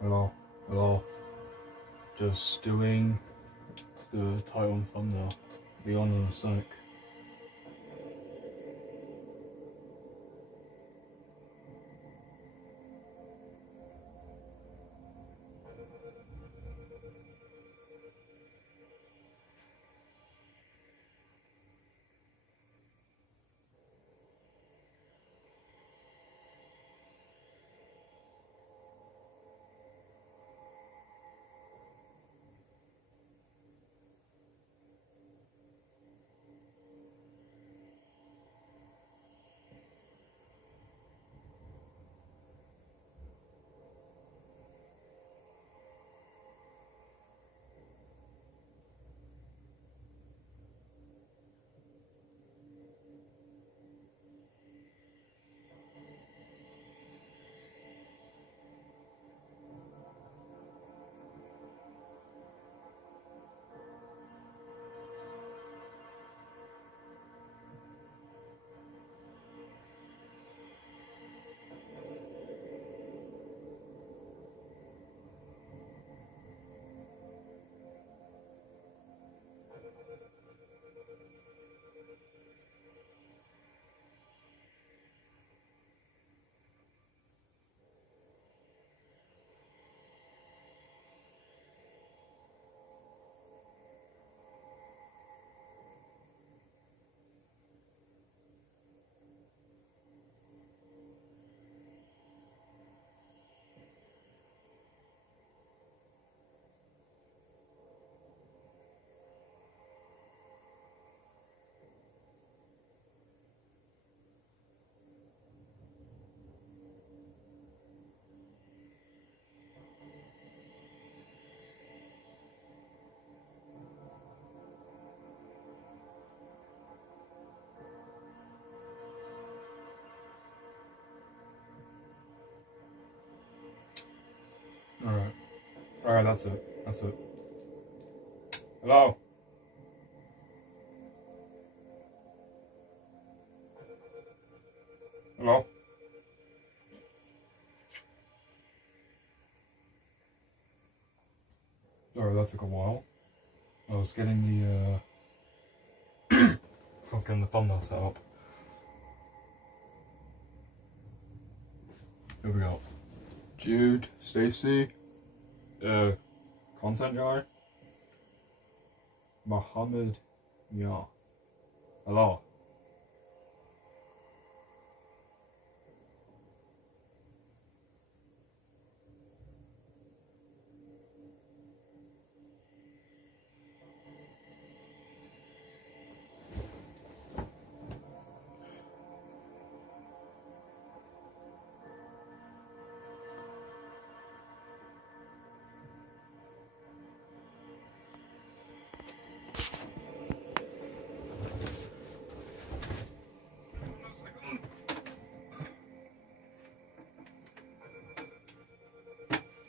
Hello. Just doing the title and thumbnail. Be on in a sec. Alright, that's it. Hello? Hello? Sorry, that took a while. I was getting the thumbnail set up. Here we go. Jude, Stacy, content guy, Mohammed, yeah. Hello.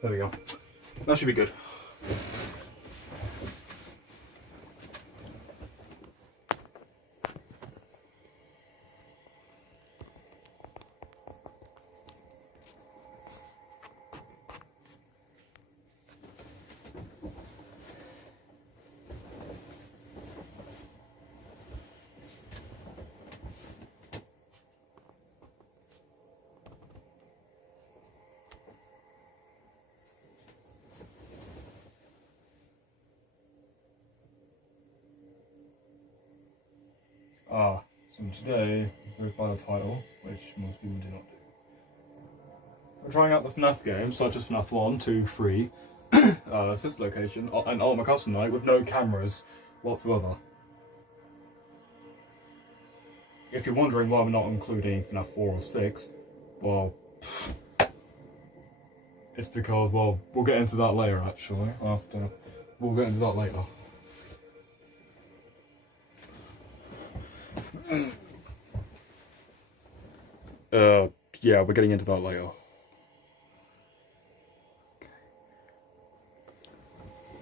There we go. That should be good. So today, we're by the title, which most people do not do. We're trying out the Fnaf games, such as Fnaf 1, 2, 3, sister location, and Ultimate Custom Night with no cameras whatsoever. If you're wondering why we're not including Fnaf 4 or 6, well, it's because, well, we'll get into that later actually, we'll get into that later. Yeah, we're getting into that later.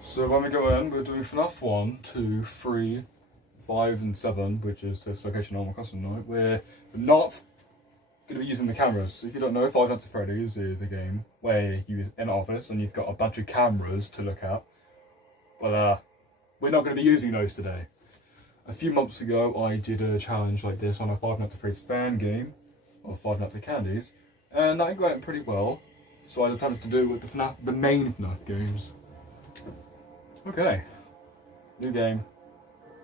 So when we go in, we're doing FNAF 1, 2, 3, 5 and 7, which is this location on my custom night. We're not going to be using the cameras. So if you don't know, Five Nights at Freddy's is a game where you're in an office and you've got a bunch of cameras to look at. But we're not going to be using those today. A few months ago, I did a challenge like this on a Five Nights at Freddy's fan game, or Five Nights at Candy's, and that went pretty well. So I decided to do it with the main FNAF games. Okay, new game.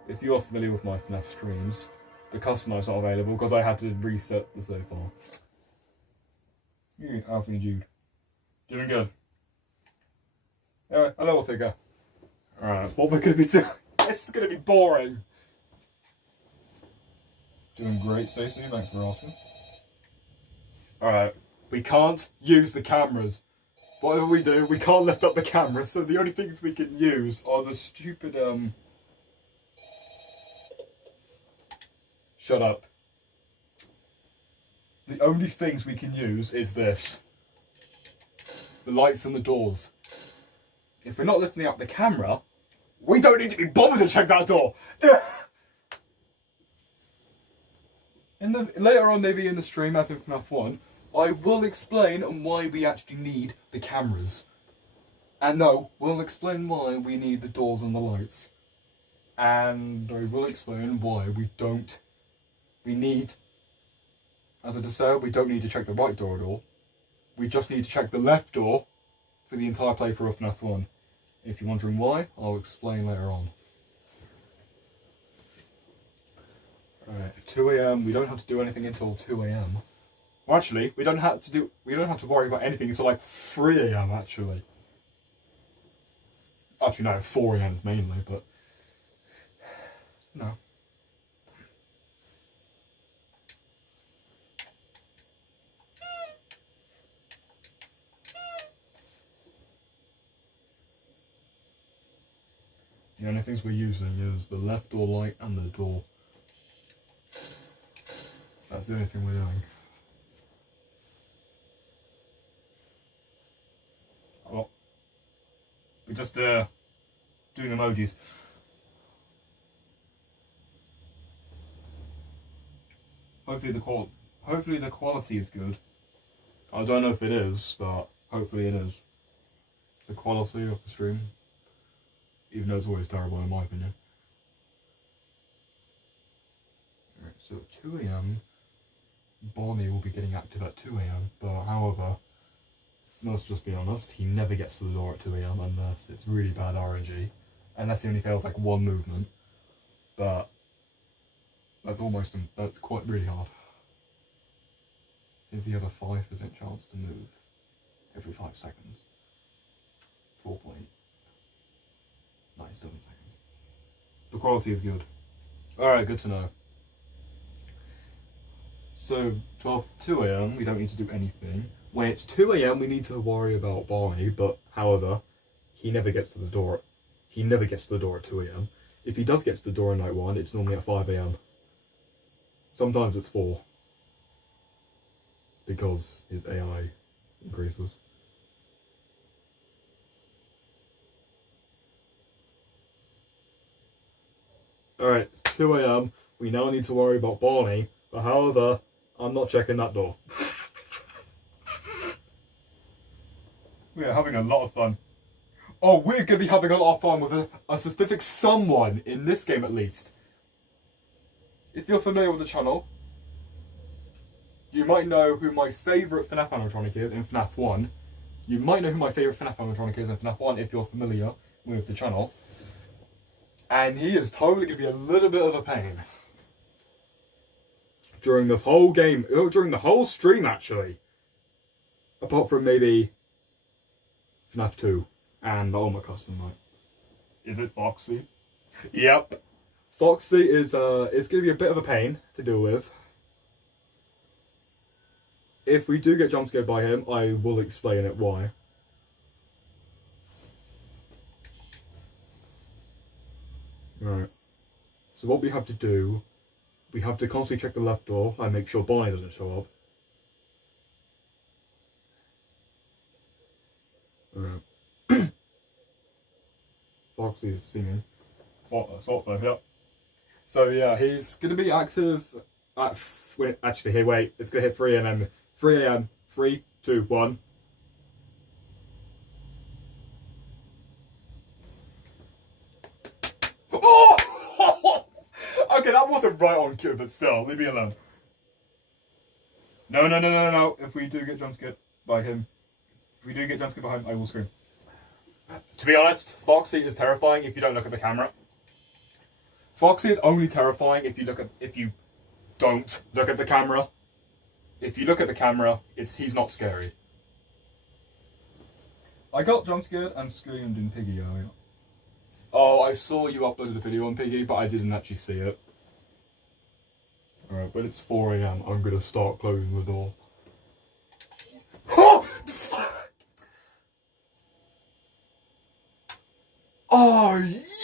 If you are familiar with my FNAF streams, the custom night's not available because I had to reset the save file. Alfie and Jude. Doing good. Hello, figure. Alright, what we're going to be doing. It's going to be boring. Doing great, Stacey. Thanks for asking. Alright, we can't use the cameras. Whatever we do, we can't lift up the cameras, so the only things we can use are the stupid, Shut up. The only things we can use is this. The lights and the doors. If we're not lifting up the camera, we don't need to be bothered to check that door! Later on, maybe in the stream, as in FNAF 1, I will explain why we actually need the cameras. And no, we'll explain why we need the doors and the lights. And I will explain why we need, as I just said, we don't need to check the right door at all. We just need to check the left door for the entire playthrough of FNAF 1. If you're wondering why, I'll explain later on. Alright, 2 AM, we don't have to do anything until 2 AM. Well, actually, we don't have to worry about anything until like 3 AM actually. Actually no, 4 AM mainly, but no. The only things we're using is the left door light and the door. That's the only thing we're doing. Oh, we're just doing emojis. Hopefully the quality is good. I don't know if it is, but hopefully it is. The quality of the stream. Even though it's always terrible in my opinion. Alright, so at 2 AM, Barney will be getting active at 2 AM, but however, let's just be honest, he never gets to the door at 2 AM unless it's really bad RNG. Unless he only fails like one movement. But that's quite really hard. Since he has a 5% chance to move every 5 seconds. 4.97 seconds. The quality is good. Alright, good to know. So, 2 AM, we don't need to do anything. When it's 2 AM, we need to worry about Barney, but however, he never gets to the door. He never gets to the door at 2 AM. If he does get to the door in night 1, it's normally at 5 AM. Sometimes it's 4. Because his AI increases. Alright, it's 2 AM. We now need to worry about Barney, but however, I'm not checking that door. We are having a lot of fun. Oh, we're going to be having a lot of fun with a specific someone, in this game at least. If you're familiar with the channel, you might know who my favourite FNAF animatronic is in FNAF 1. You might know who my favourite FNAF animatronic is in FNAF 1 if you're familiar with the channel. And he is totally going to be a little bit of a pain. During this whole game, during the whole stream actually. Apart from maybe FNAF 2 and my custom night. Is it Foxy? Yep. Foxy is it's going to be a bit of a pain to deal with. If we do get jump scared by him, I will explain it why. Right. So what we have to do, we have to constantly check the left door and make sure Barney doesn't show up. Foxy is singing. Thought so, yeah. So yeah, he's gonna be active at actually here. Wait, it's gonna hit 3 a.m. 3 a.m. 3, 2, 1. Oh! Okay, that wasn't right on cue, but still, leave me alone. No. If we do get jump scared by him, I will scream. To be honest, Foxy is terrifying if you don't look at the camera. Foxy is only terrifying if you don't look at the camera. If you look at the camera, he's not scary. I got jump scared and screamed in Piggy earlier. Oh, I saw you uploaded a video on Piggy, but I didn't actually see it. Alright, but it's 4 a.m. I'm gonna start closing the door. Oh! Oh,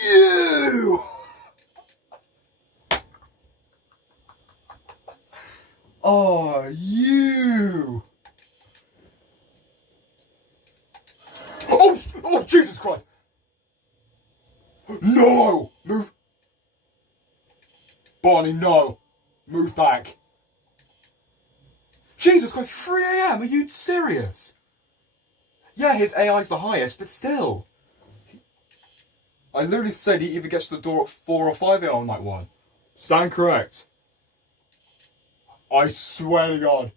you! Oh, you! Oh, Jesus Christ! No! Move! Barney, no! Move back. Jesus Christ, 3 a.m? Are you serious? Yeah, his AI's the highest, but still. I literally said he either gets to the door at 4 or 5 a.m. on night 1. Stand correct. I swear to God.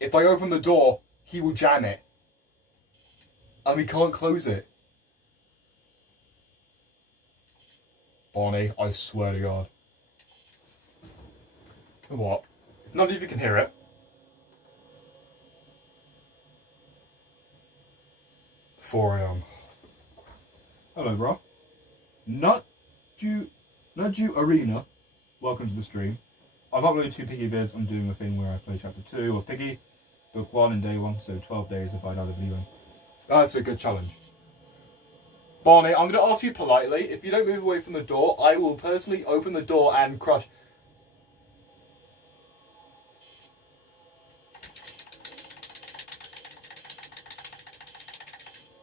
If I open the door, he will jam it. And we can't close it. Barney, I swear to God. What? None of you can hear it. 4 a.m. Hello, bro. Nudju Arena. Welcome to the stream. I've uploaded 2 Piggy vids. I'm doing a thing where I play chapter 2 of Piggy, book 1 and day 1, so 12 days if I know the video ends. That's a good challenge. Barney, I'm going to ask you politely, if you don't move away from the door, I will personally open the door and crush.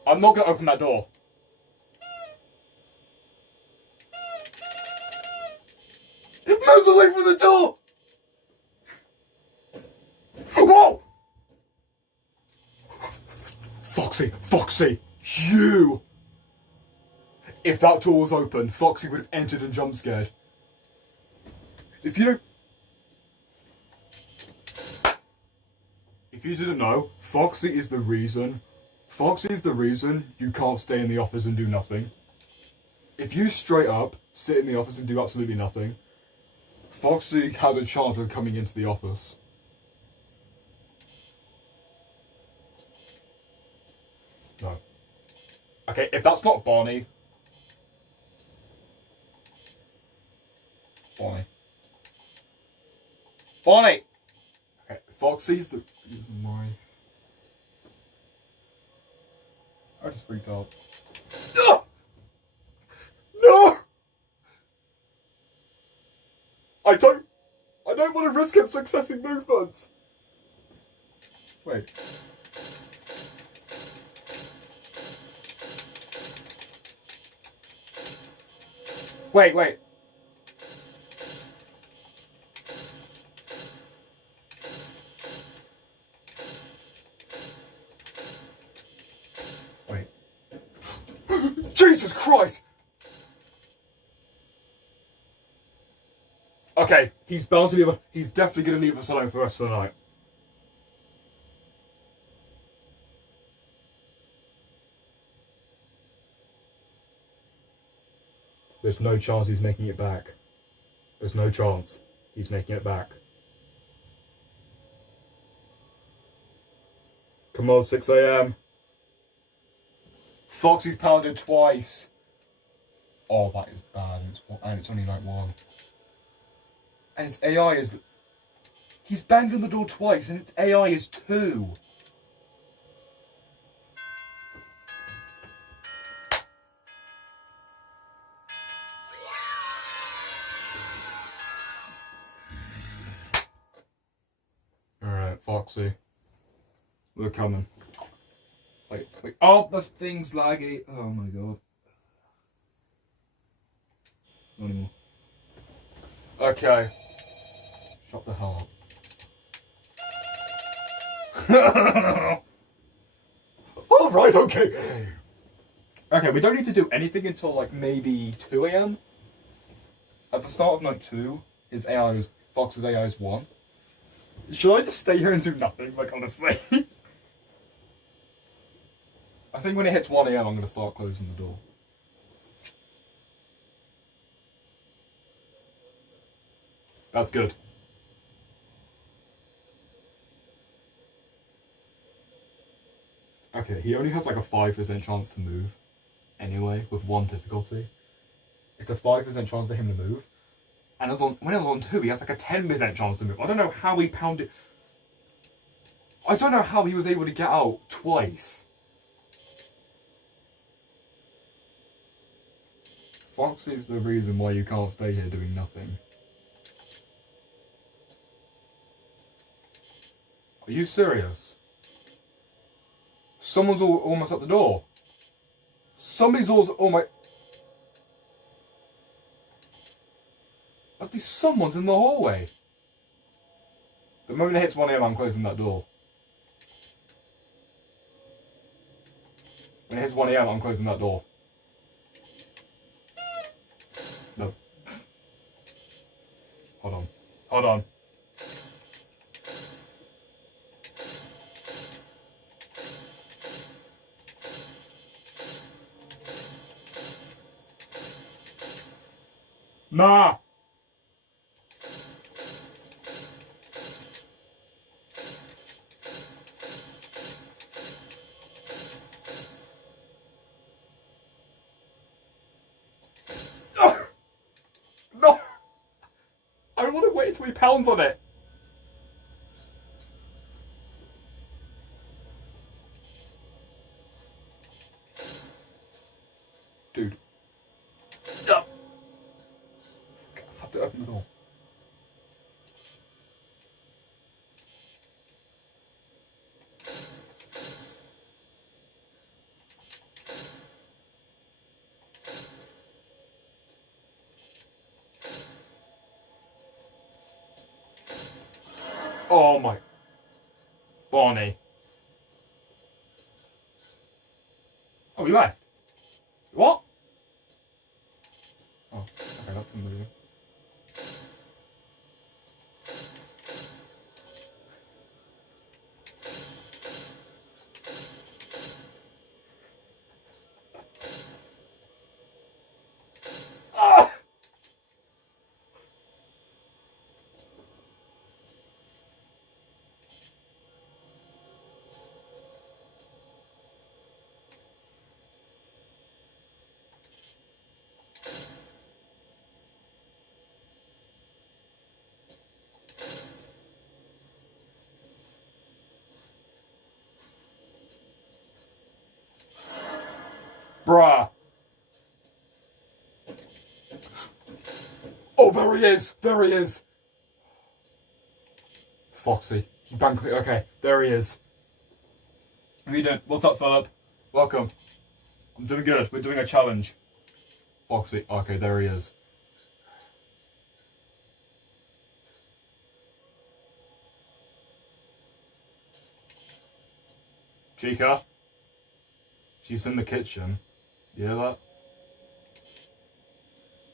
I'm not going to open that door. Move away from the door! Whoa! Foxy, you! If that door was open, Foxy would have entered and jump scared. If you didn't know, Foxy is the reason you can't stay in the office and do nothing. If you straight up sit in the office and do absolutely nothing, Foxy has a chance of coming into the office. No. Okay, if that's not Barney. Barney! Okay, Foxy's the reason why. I just freaked out. No! I don't want to risk him successing movements. Wait. Wait. Wait. Jesus Christ! Okay, he's bound to leave. He's definitely going to leave us alone for the rest of the night. There's no chance he's making it back. There's no chance he's making it back. Come on, 6 a.m. Foxy's pounded twice. Oh, that is bad. And it's only night 1. And its AI is... He's banged on the door twice and its AI is 2. Alright, Foxy. We're coming. Wait. Oh, the thing's laggy. Oh my God. Not anymore. Okay. Shut the hell up. Alright, okay. Okay, we don't need to do anything until like maybe 2 AM. At the start of night 2, Fox's AI is 1. Should I just stay here and do nothing? Like, honestly. I think when it hits 1 AM, I'm going to start closing the door. That's good. Okay, he only has like a 5% chance to move. Anyway, with 1 difficulty. It's a 5% chance for him to move. And when it was on 2, he has like a 10% chance to move. I don't know how he pounded... I don't know how he was able to get out twice. Fox is the reason why you can't stay here doing nothing. Are you serious? Someone's almost at the door. Somebody's also... Oh my... At least someone's in the hallway. The moment it hits 1 AM, I'm closing that door. When it hits 1 AM, I'm closing that door. No. Hold on. Hold on. Nah! No! I want to wait until he pounds on it. Dude. I have to open the door. Oh my... Barney. Oh, he left. What? Oh, okay, that's a movie. Ah! Bruh. Oh, there he is. There he is. Foxy. He banked. Okay, there he is. How you doing? What's up, Philip? Welcome. I'm doing good. We're doing a challenge. Foxy. Okay, there he is. Chica? She's in the kitchen. You hear that?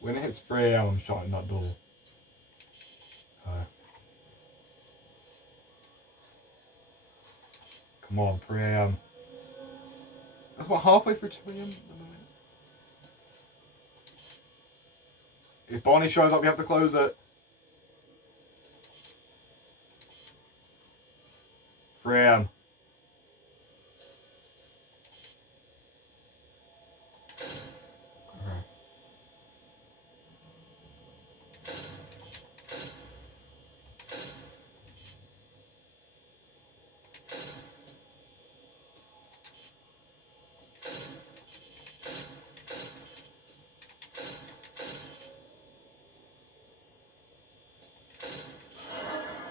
When it hits 3 AM, I'm shutting that door. Come on, 3 AM. That's what, halfway through 2 AM? If Barney shows up, we have to close it. 3 AM.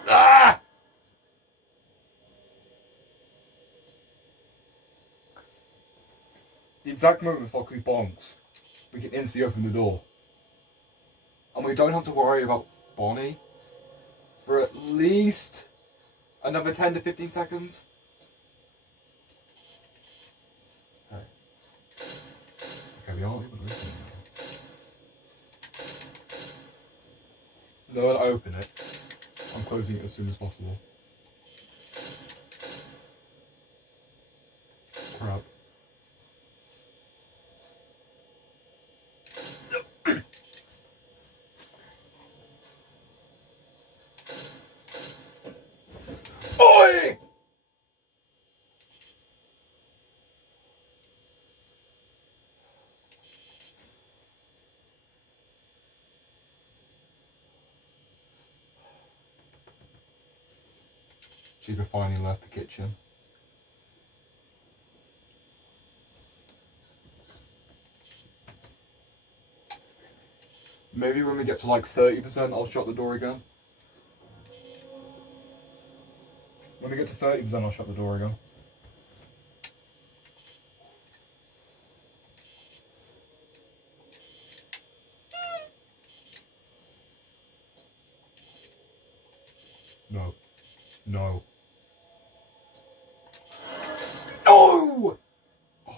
Ah! The exact moment Foxy bonks, we can instantly open the door. And we don't have to worry about Bonnie for at least another 10 to 15 seconds. Okay, we aren't even opening now. No, I'll open it. I'm closing it as soon as possible. Crap. Oi! Chica finally left the kitchen. Maybe when we get to like 30%, I'll shut the door again. When we get to 30%, I'll shut the door again. No. No. No! Oh,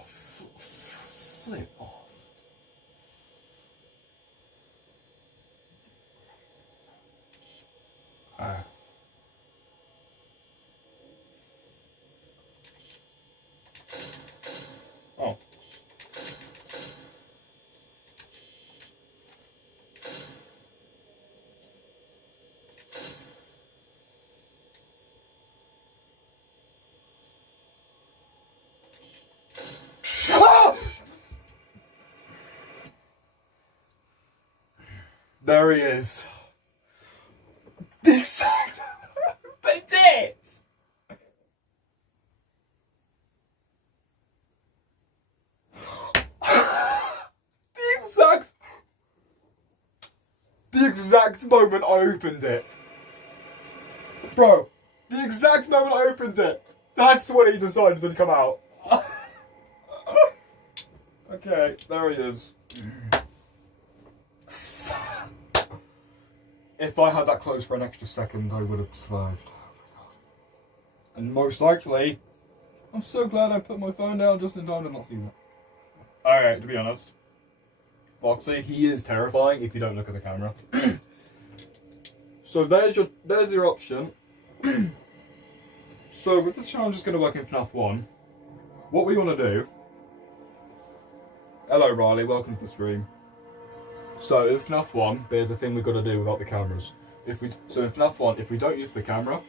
flip off. Ah. Oh. Ah! There he is. The exact opened it! The exact moment I opened it. Bro, the exact moment I opened it. That's when he decided to come out. Okay, there he is. If I had that closed for an extra second, I would have survived. And most likely, I'm so glad I put my phone down just in time to not see that. Alright, to be honest, Foxy, he is terrifying if you don't look at the camera. So there's your option. So with this challenge, just going to work in FNAF 1. What we want to do... Hello Riley, welcome to the stream. So in FNAF 1, there's a thing we've got to do without the cameras. So in FNAF 1, if we don't use the camera,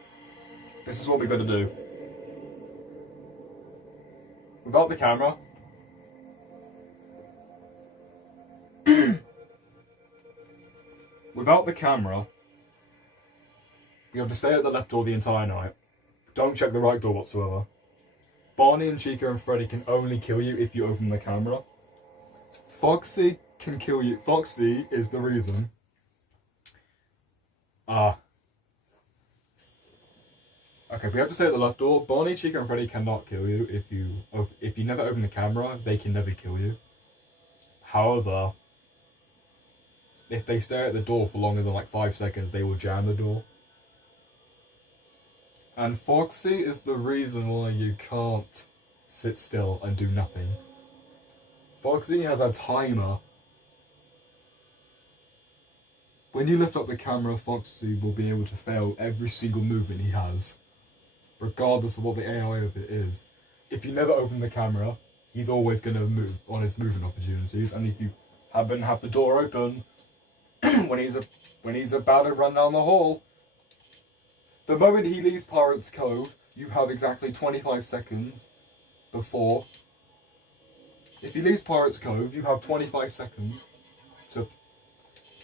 this is what we've got to do. Without the camera, we have to stay at the left door the entire night. Don't check the right door whatsoever. Barney and Chica and Freddy can only kill you if you open the camera. Foxy can kill you. Foxy is the reason. Okay, we have to stay at the left door. Barney, Chica and Freddy cannot kill you if you never open the camera. They can never kill you. However, if they stare at the door for longer than like 5 seconds, they will jam the door. And Foxy is the reason why you can't sit still and do nothing. Foxy has a timer. When you lift up the camera, Foxy will be able to fail every single movement he has, regardless of what the AI of it is. If you never open the camera, he's always going to move on his movement opportunities, and if you happen to have the door open when he's about to run down the hall, the moment he leaves Pirate's Cove, you have exactly 25 seconds before. If he leaves Pirate's Cove, you have 25 seconds to.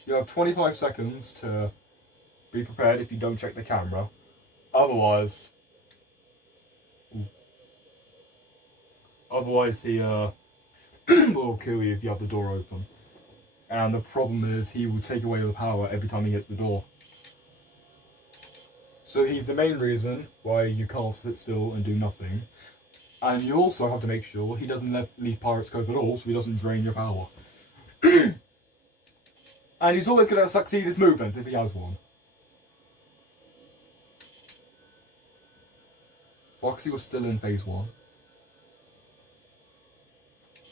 You have 25 seconds to be prepared if you don't check the camera. Otherwise, he will kill you if you have the door open. And the problem is, he will take away the power every time he hits the door. So he's the main reason why you can't sit still and do nothing. And you also have to make sure he doesn't leave Pirate's Cove at all, so he doesn't drain your power. And he's always going to succeed his movements if he has one. Foxy was still in phase 1.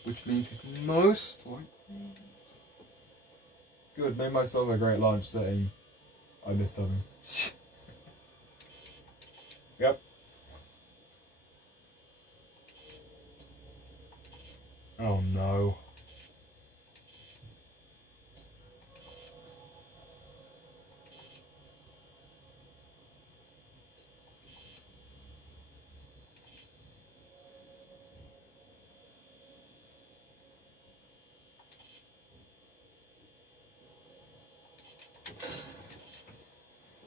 Which means he's most likely... Good, made myself a great lunch setting. I missed having. Yep. Oh no.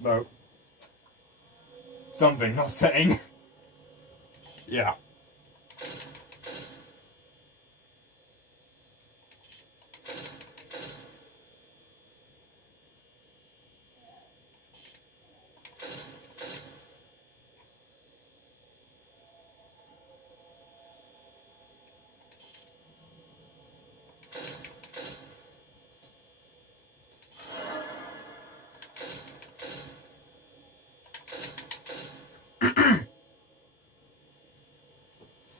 No. Something, not saying. Yeah.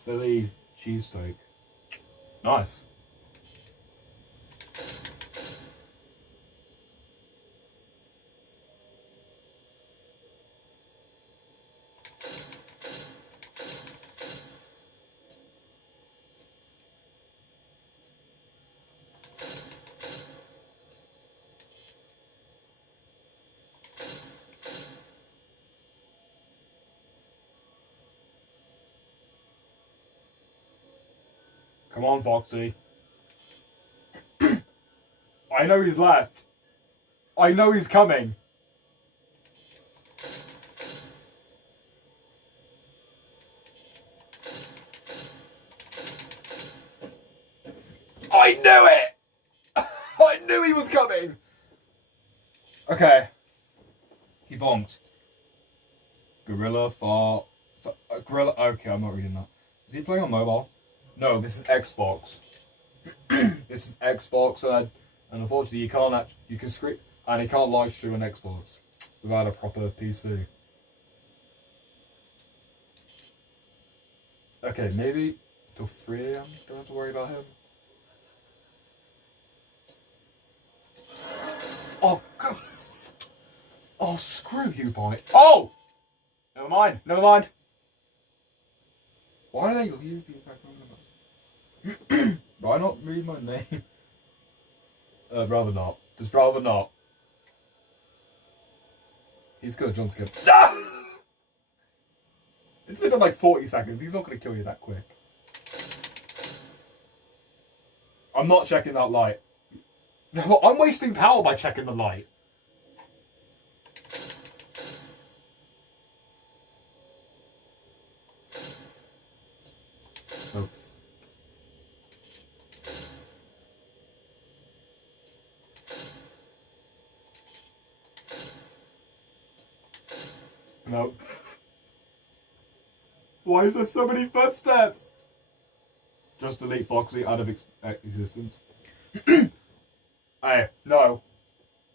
Philly cheesesteak. Nice. Come on, Foxy. I know he's left. I know he's coming. I knew it! I knew he was coming! Okay. He bombed. Gorilla far... Gorilla... Okay, I'm not reading that. Is he playing on mobile? No, this is Xbox. This is Xbox, and unfortunately you can't you can script, and you can't live stream on Xbox without a proper PC. Okay, maybe till 3 AM, don't have to worry about him. Oh, God. Oh, screw you, Bonnie. Oh! Never mind, never mind. Why do they leave the attack? Why not read my name? Rather not. Just rather not. He's gonna jump scare. It's been on like 40 seconds. He's not gonna kill you that quick. I'm not checking that light. No, I'm wasting power by checking the light. Oh. No. Why is there so many footsteps? Just delete Foxy out of existence. Hey, no.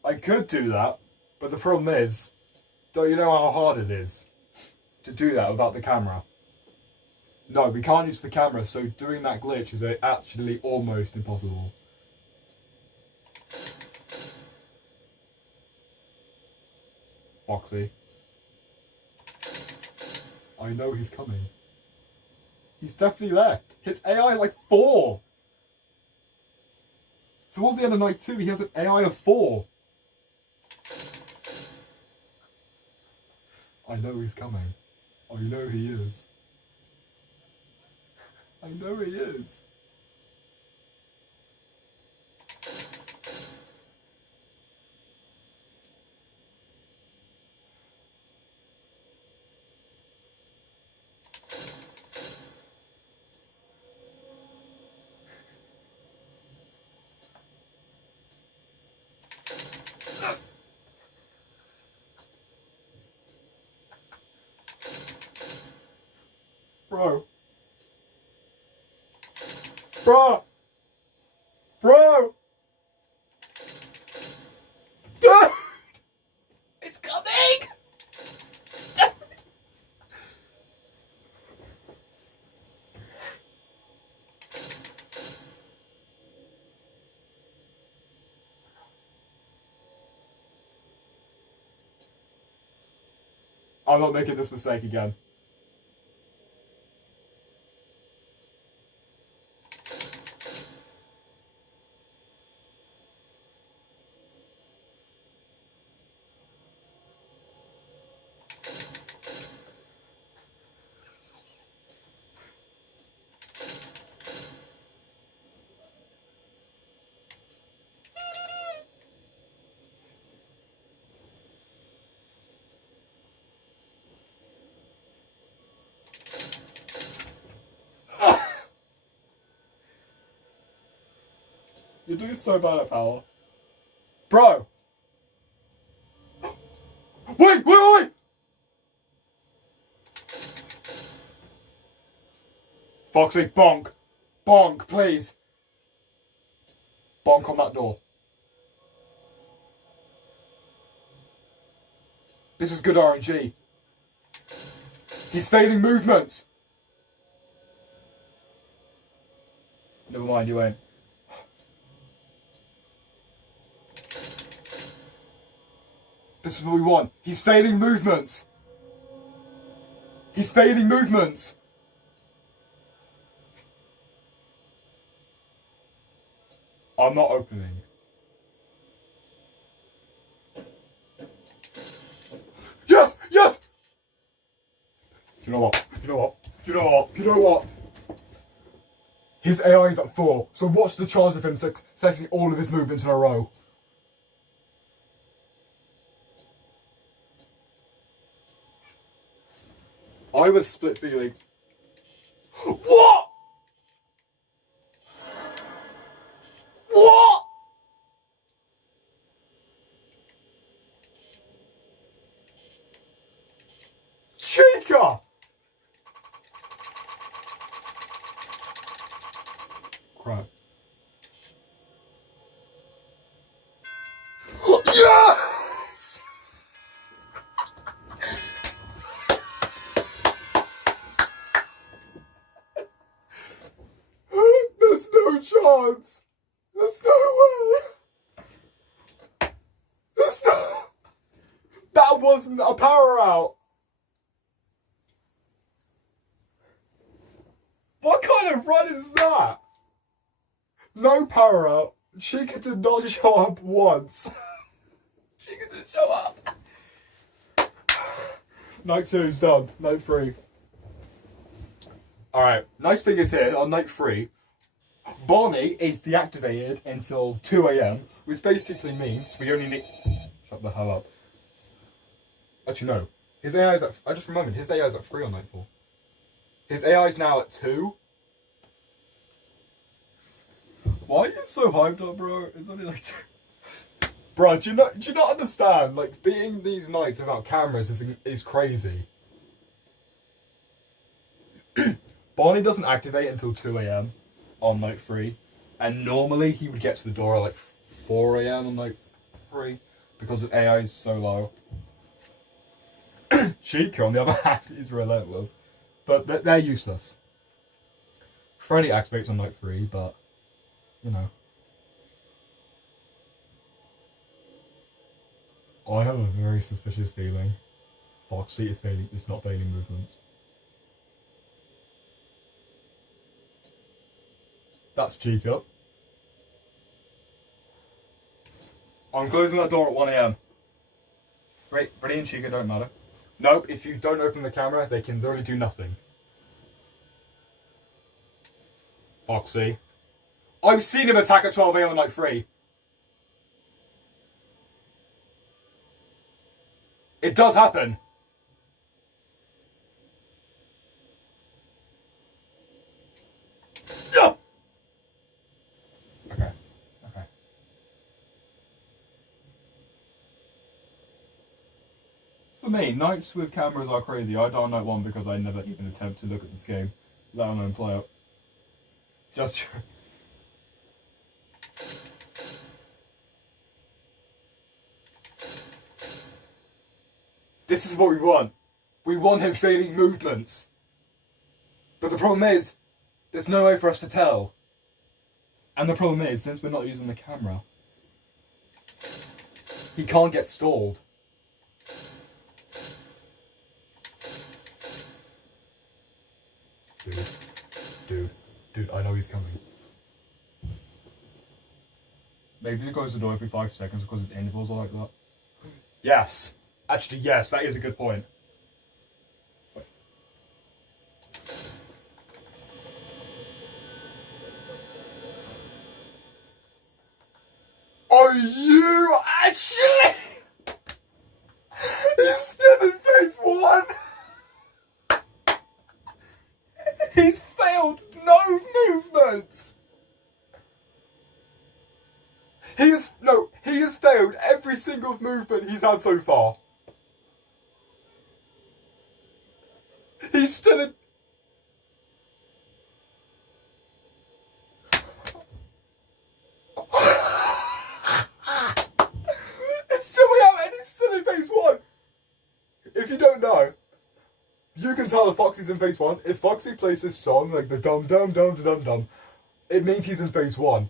I could do that, but the problem is, don't you know how hard it is to do that without the camera? No, we can't use the camera, so doing that glitch is actually almost impossible. Foxy. I know he's coming. He's definitely left. His AI is like 4. Towards the end of night 2, he has an AI of 4. I know he's coming. I know he is. I know he is. Bro. Bro. Bro. I'm not making this mistake again. You're doing so bad at power. Bro! Wait! Foxy, bonk. Bonk, please. Bonk on that door. This is good RNG. He's failing movements. Never mind, you won't. This is what we want. He's failing movements. He's failing movements. I'm not opening. Yes! Yes! Do you know what? Do you know what? Do you know what? Do you know what? His AI is at 4, so what's the chance of him selecting all of his movements in a row? I was split feeling. What? What? Chica! Crap. Yes! There's no chance. There's no way. There's no... That wasn't a power out. What kind of run is that? No power out. Chica did not show up once. Chica didn't show up. Night 2 is done. Night 3. Alright, nice thing is here, on night 3, Bonnie is deactivated until 2 AM, which basically means we only need... Shut the hell up. Actually, no. His AI is at... I just remembered, his AI is at 3 on night 4. His AI is now at 2. Why are you so hyped up, bro? It's only like 2. Bro, do you not understand? Like, being these nights without cameras is crazy. Bonnie doesn't activate until 2 AM on night 3. And normally he would get to the door at like 4 AM on night 3. Because his AI is so low. Chica, on the other hand, is relentless. But they're useless. Freddy activates on night 3, but, you know. I have a very suspicious feeling Foxy is not failing movements. That's Chica. I'm closing that door at 1 AM. Right, Freddy and Chica don't matter. Nope, if you don't open the camera, they can literally do nothing. Foxy. I've seen him attack at 12 AM on night 3. It does happen. Okay. For me, nights with cameras are crazy. I die on night 1 because I never even attempt to look at this game, let alone play it. Just This is what we want. We want him failing movements. But the problem is, there's no way for us to tell. And the problem is, since we're not using the camera, he can't get stalled. Maybe it closes the door every 5 seconds because its intervals are like that. Yes. Actually, yes, that is a good point. Are you actually? He's still in phase 1. He's failed no movements. He has failed every single movement he's had so far. He's still in. It's still out and he's still in phase 1. If you don't know, you can tell if Foxy's in phase 1. If Foxy plays this song, like the dum dum dum dum dum, it means he's in phase 1.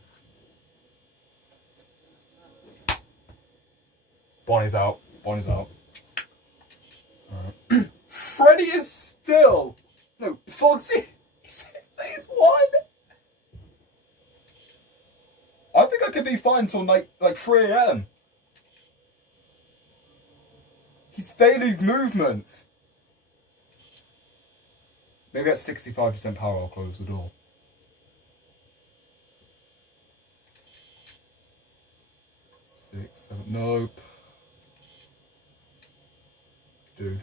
Bonnie's out. Bonnie's out. Alright. Freddy is still. No, Foxy is in phase 1. I think I could be fine till like 3 AM. He's failing movements. Maybe at 65% power I'll close the door. 6, 7, nope. Dude.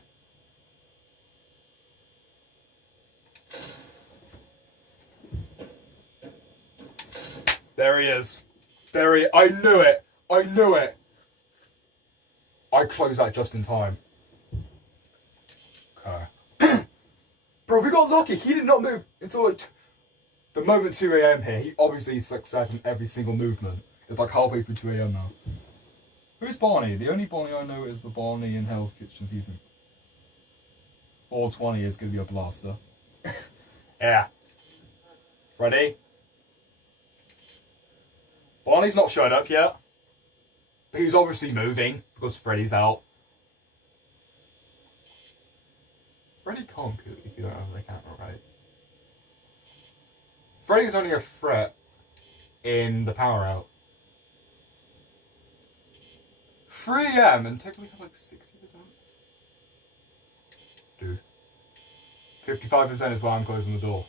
There he is. I knew it. I knew it. I closed that just in time. Okay. Bro, we got lucky. He did not move until like the moment 2 AM here. He obviously success in every single movement. It's like halfway through 2 AM now. Who's Barney? The only Barney I know is the Barney in Hell's Kitchen season. 420 is going to be a blaster. Yeah. Ready? Barney's not showed up yet. But he's obviously moving because Freddy's out. Freddy can't cook if you don't have the camera, right? Freddy's only a threat in the power out. 3 AM and technically have like 60%. Dude. 55% is why I'm closing the door.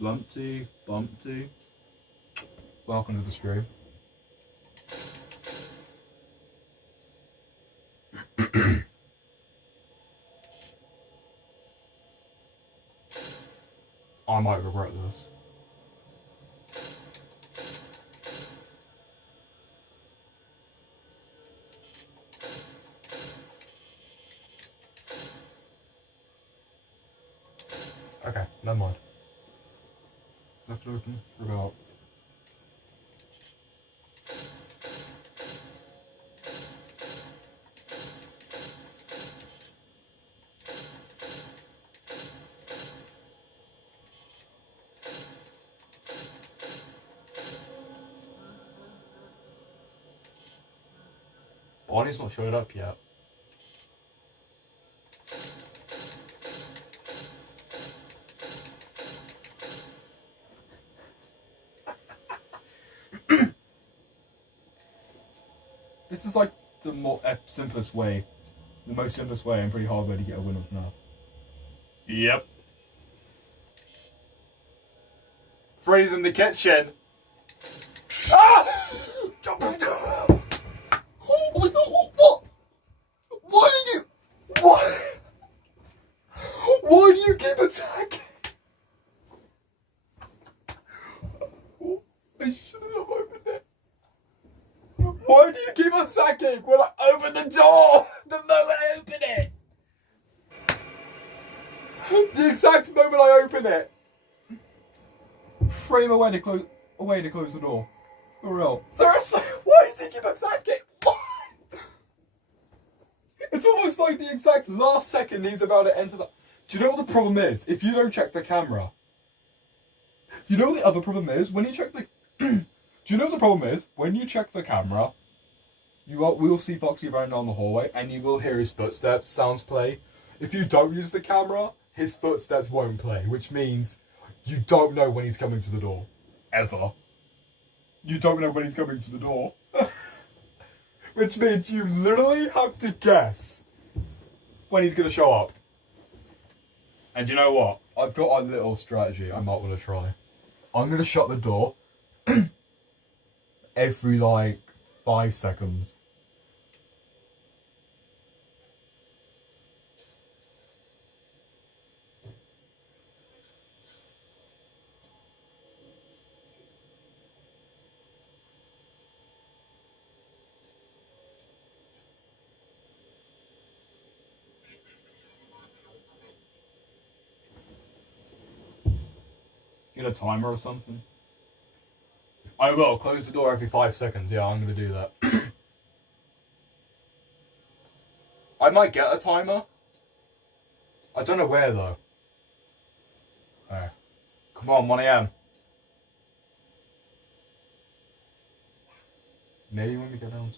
Flumpty, bumpty. Welcome to the stream. I might regret this. Okay, never mind. Left it open for about. Bonnie's not showed up yet. This is like the simplest way, the most simplest way and pretty hard way to get a win of Fnaf. Yep. Freddy's in the kitchen. Ah! What? Why are you? Why? Why do you keep attacking? I shouldn't have opened it. Why do you keep attacking when I open the door? The moment I open it. The exact moment I open it. Frame away to close the door. For real. Seriously, why does he keep attacking? Why? It's almost like the exact last second he's about to enter the... Do you know what the problem is? If you don't check the camera, You know the other problem is when you check the. Do you know the problem is when you check the camera? We'll see Foxy running down the hallway, and you will hear his footsteps sounds play. If you don't use the camera, his footsteps won't play, which means you don't know when he's coming to the door, ever. You don't know when he's coming to the door, which means you literally have to guess when he's gonna show up. And you know what? I've got a little strategy I might want to try. I'm gonna shut the door every like 5 seconds. Get a timer or something. I will close the door every 5 seconds. Yeah, I'm gonna do that. I might get a timer. I don't know where though. Alright. Come on, 1 AM. Maybe when we go down to...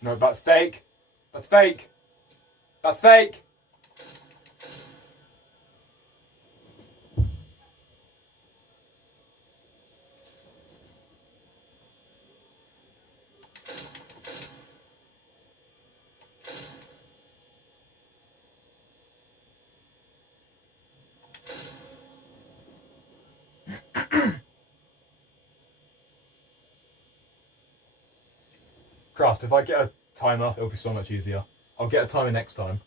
No, that's fake. That's fake. That's fake. Crust, if I get a timer, it'll be so much easier. I'll get a timer next time.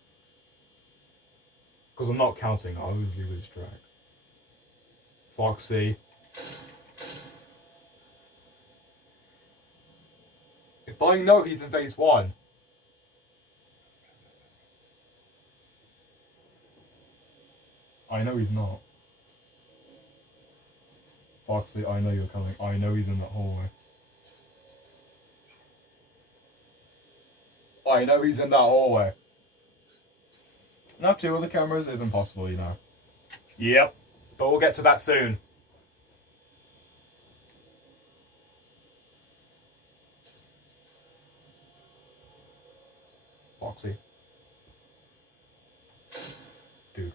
Because I'm not counting, I always lose track. Foxy. If I know he's in phase 1. I know he's not. Foxy, I know you're coming. I know he's in that hallway. I know he's in that hallway. And have 2 other cameras is impossible, you know. Yep. But we'll get to that soon. Foxy. Dude.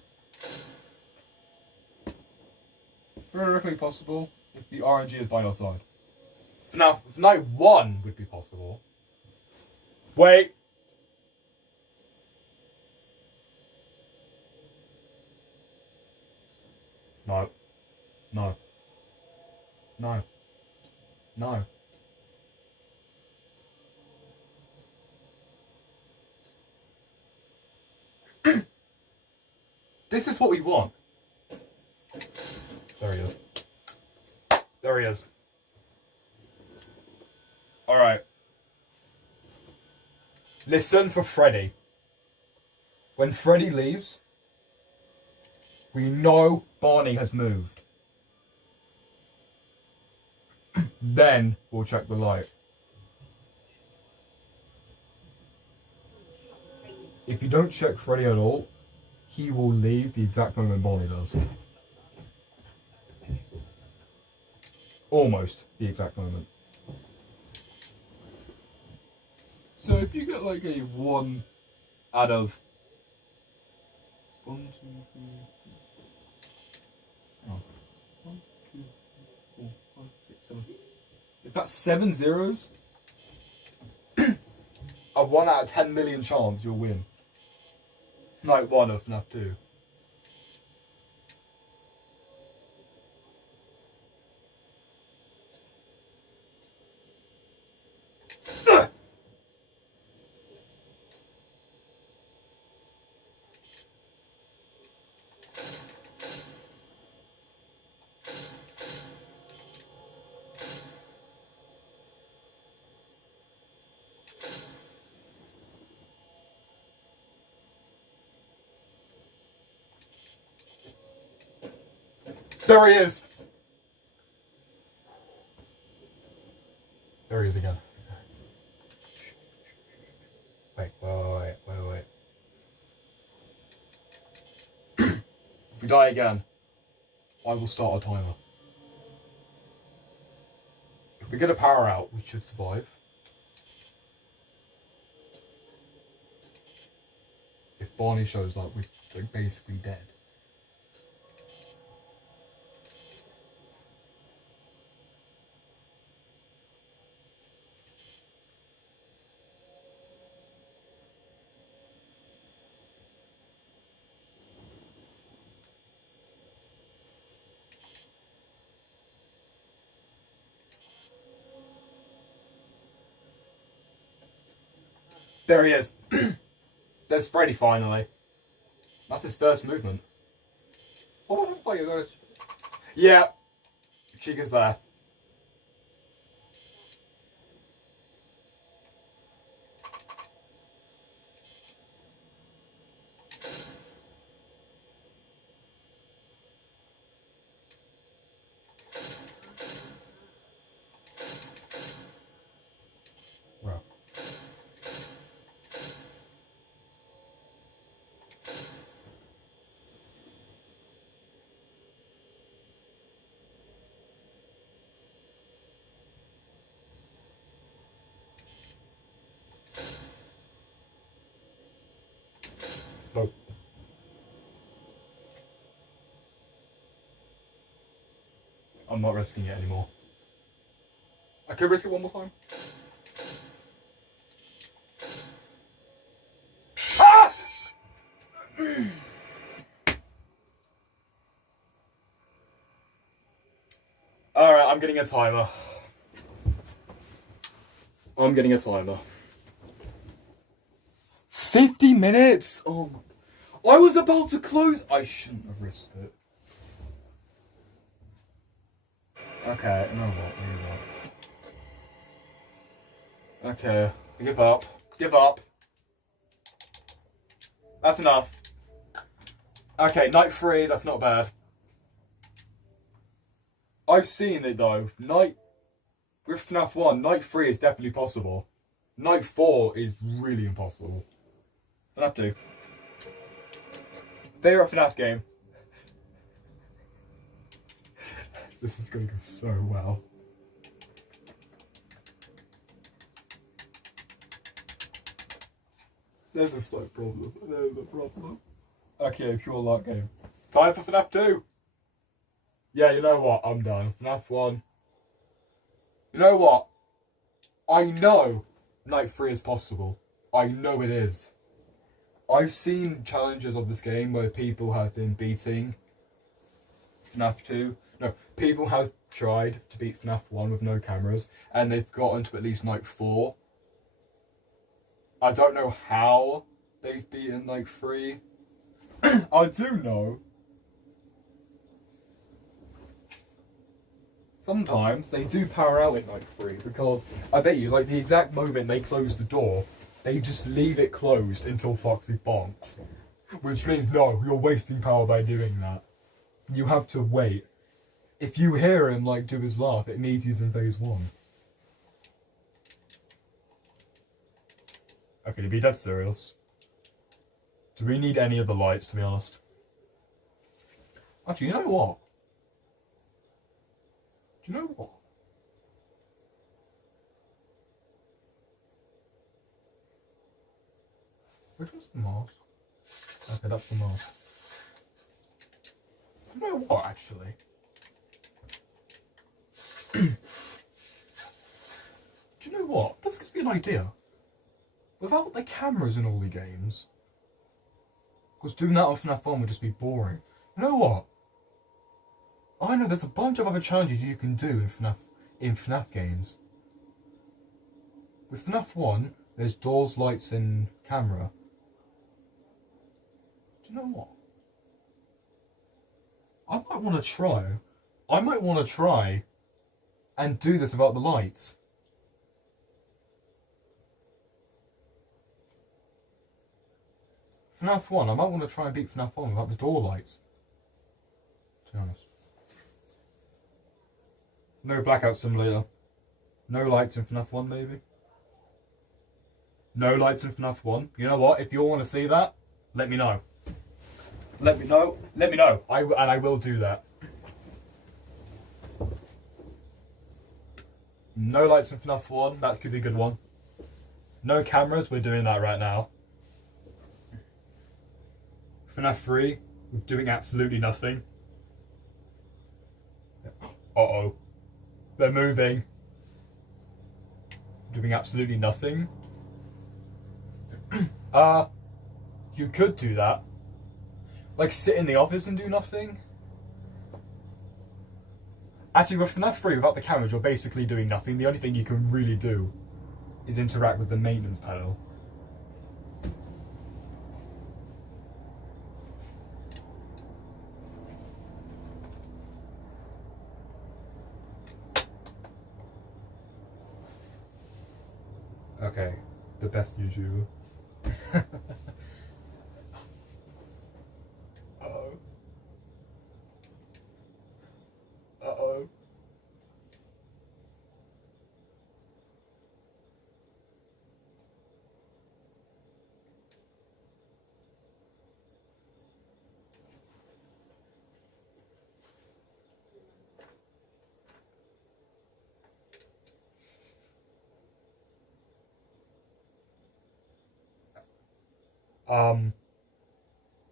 Theoretically possible if the RNG is by your side. Fnaf 1 would be possible. Wait. No. No. No. No. This is what we want. There he is. There he is. Alright. Listen for Freddy. When Freddy leaves, we know Barney has moved. Then we'll check the light. If you don't check Freddy at all, he will leave the exact moment Barney does. Almost the exact moment. So if you get like a 1 out of 1, 2, 3, 4, 1, 2, 4, 5, 6, 7. If that's 7 zeros, a 1 out of 10 million chance you'll win. Night 1 of FNAF 2. There he is! There he is again. Wait. If we die again, I will start a timer. If we get a power out, we should survive. If Barney shows up, we're basically dead. There he is. There's Freddy finally. That's his first movement. Oh, I thought you were gonna... Yeah. Chica's there. Wow. No. I'm not risking it anymore. I could risk it one more time. Ah! Alright, I'm getting a timer. 50 minutes? Oh my... I was about to close. I shouldn't have risked it. Okay, you know what? Okay, give up. Give up. That's enough. Okay, night 3, that's not bad. I've seen it though. With FNAF 1, night 3 is definitely possible. Night 4 is really impossible. FNAF 2. Favorite FNAF game? This is gonna go so well. There's a slight problem. There's a problem. Okay, pure luck game. Time for FNAF 2. Yeah, you know what? I'm done. FNAF 1. You know what? I know night 3 is possible. I know it is. I've seen challenges of this game where people have been beating FNAF 2. No, people have tried to beat FNAF 1 with no cameras, and they've gotten to at least night 4. I don't know how they've beaten night 3. I do know. Sometimes they do power out at night 3 because I bet you, like the exact moment they close the door, they just leave it closed until Foxy bonks. Which means no, you're wasting power by doing that. You have to wait. If you hear him like do his laugh, it means he's in phase 1. Okay, to be dead serious. Do we need any of the lights, to be honest? Actually, you know what? Do you know what? Which one's the mask? Okay, that's the mask. You know what, actually? Do you know what? This gives me an idea. Without the cameras in all the games, because doing that on FNAF 1 would just be boring. You know what? I know there's a bunch of other challenges you can do in FNAF games. With FNAF 1, there's doors, lights, and camera. Do you know what? I might want to try and do this without the lights. FNAF 1, I might want to try and beat FNAF 1 without the door lights. To be honest. No Blackout Simulator. No lights in FNAF 1, maybe? No lights in FNAF 1. You know what? If you all want to see that, let me know. Let me know. Let me know. And I will do that. No lights in FNAF 1. That could be a good one. No cameras. We're doing that right now. FNAF 3. We're doing absolutely nothing. Uh-oh. They're moving. Doing absolutely nothing. You could do that. Like, sit in the office and do nothing. Actually, with FNAF 3, without the cameras, you're basically doing nothing. The only thing you can really do is interact with the maintenance panel. Okay, the best YouTuber. Uh-oh. Uh-oh.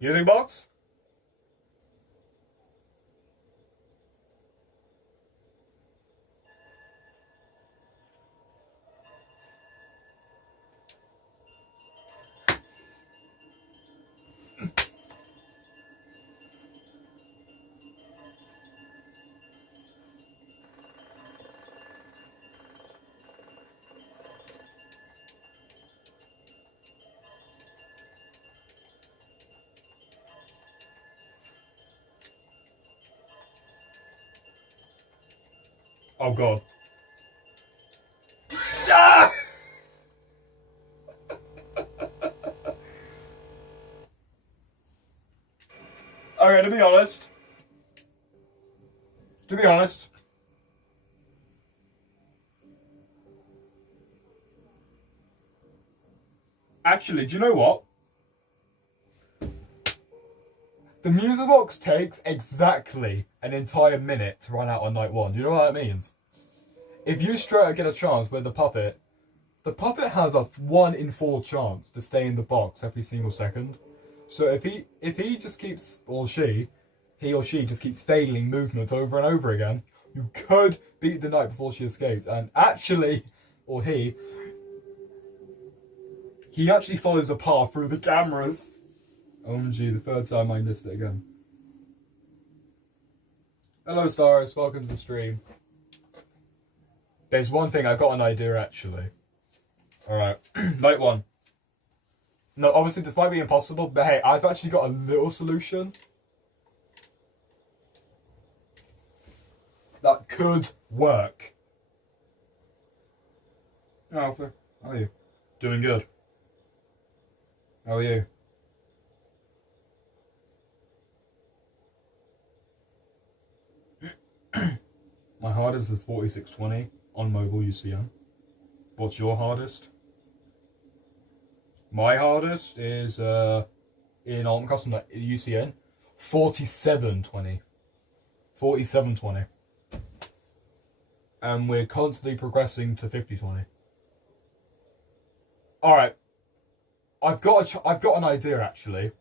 Music box? Oh god. Ah! Okay, to be honest. Actually, do you know what? The music box takes exactly an entire minute to run out on night 1. Do you know what that means? If you straight up get a chance with the puppet has a 1 in 4 chance to stay in the box every single second. So if he just keeps, he or she just keeps failing movements over and over again, you could beat the night before she escapes. And actually, or he actually follows a path through the cameras. OMG, the 3rd time I missed it again. Hello, Stars. Welcome to the stream. There's one thing, I've got an idea, actually. Alright, night 1. No, obviously this might be impossible, but hey, I've actually got a little solution. That could work. Oh, Alpha, how are you? Doing good. How are you? My hardest is 4620 on mobile UCN. What's your hardest? My hardest is in Ultimate Custom UCN 4720. 4720. And we're constantly progressing to 5020. Alright. I've got an idea actually.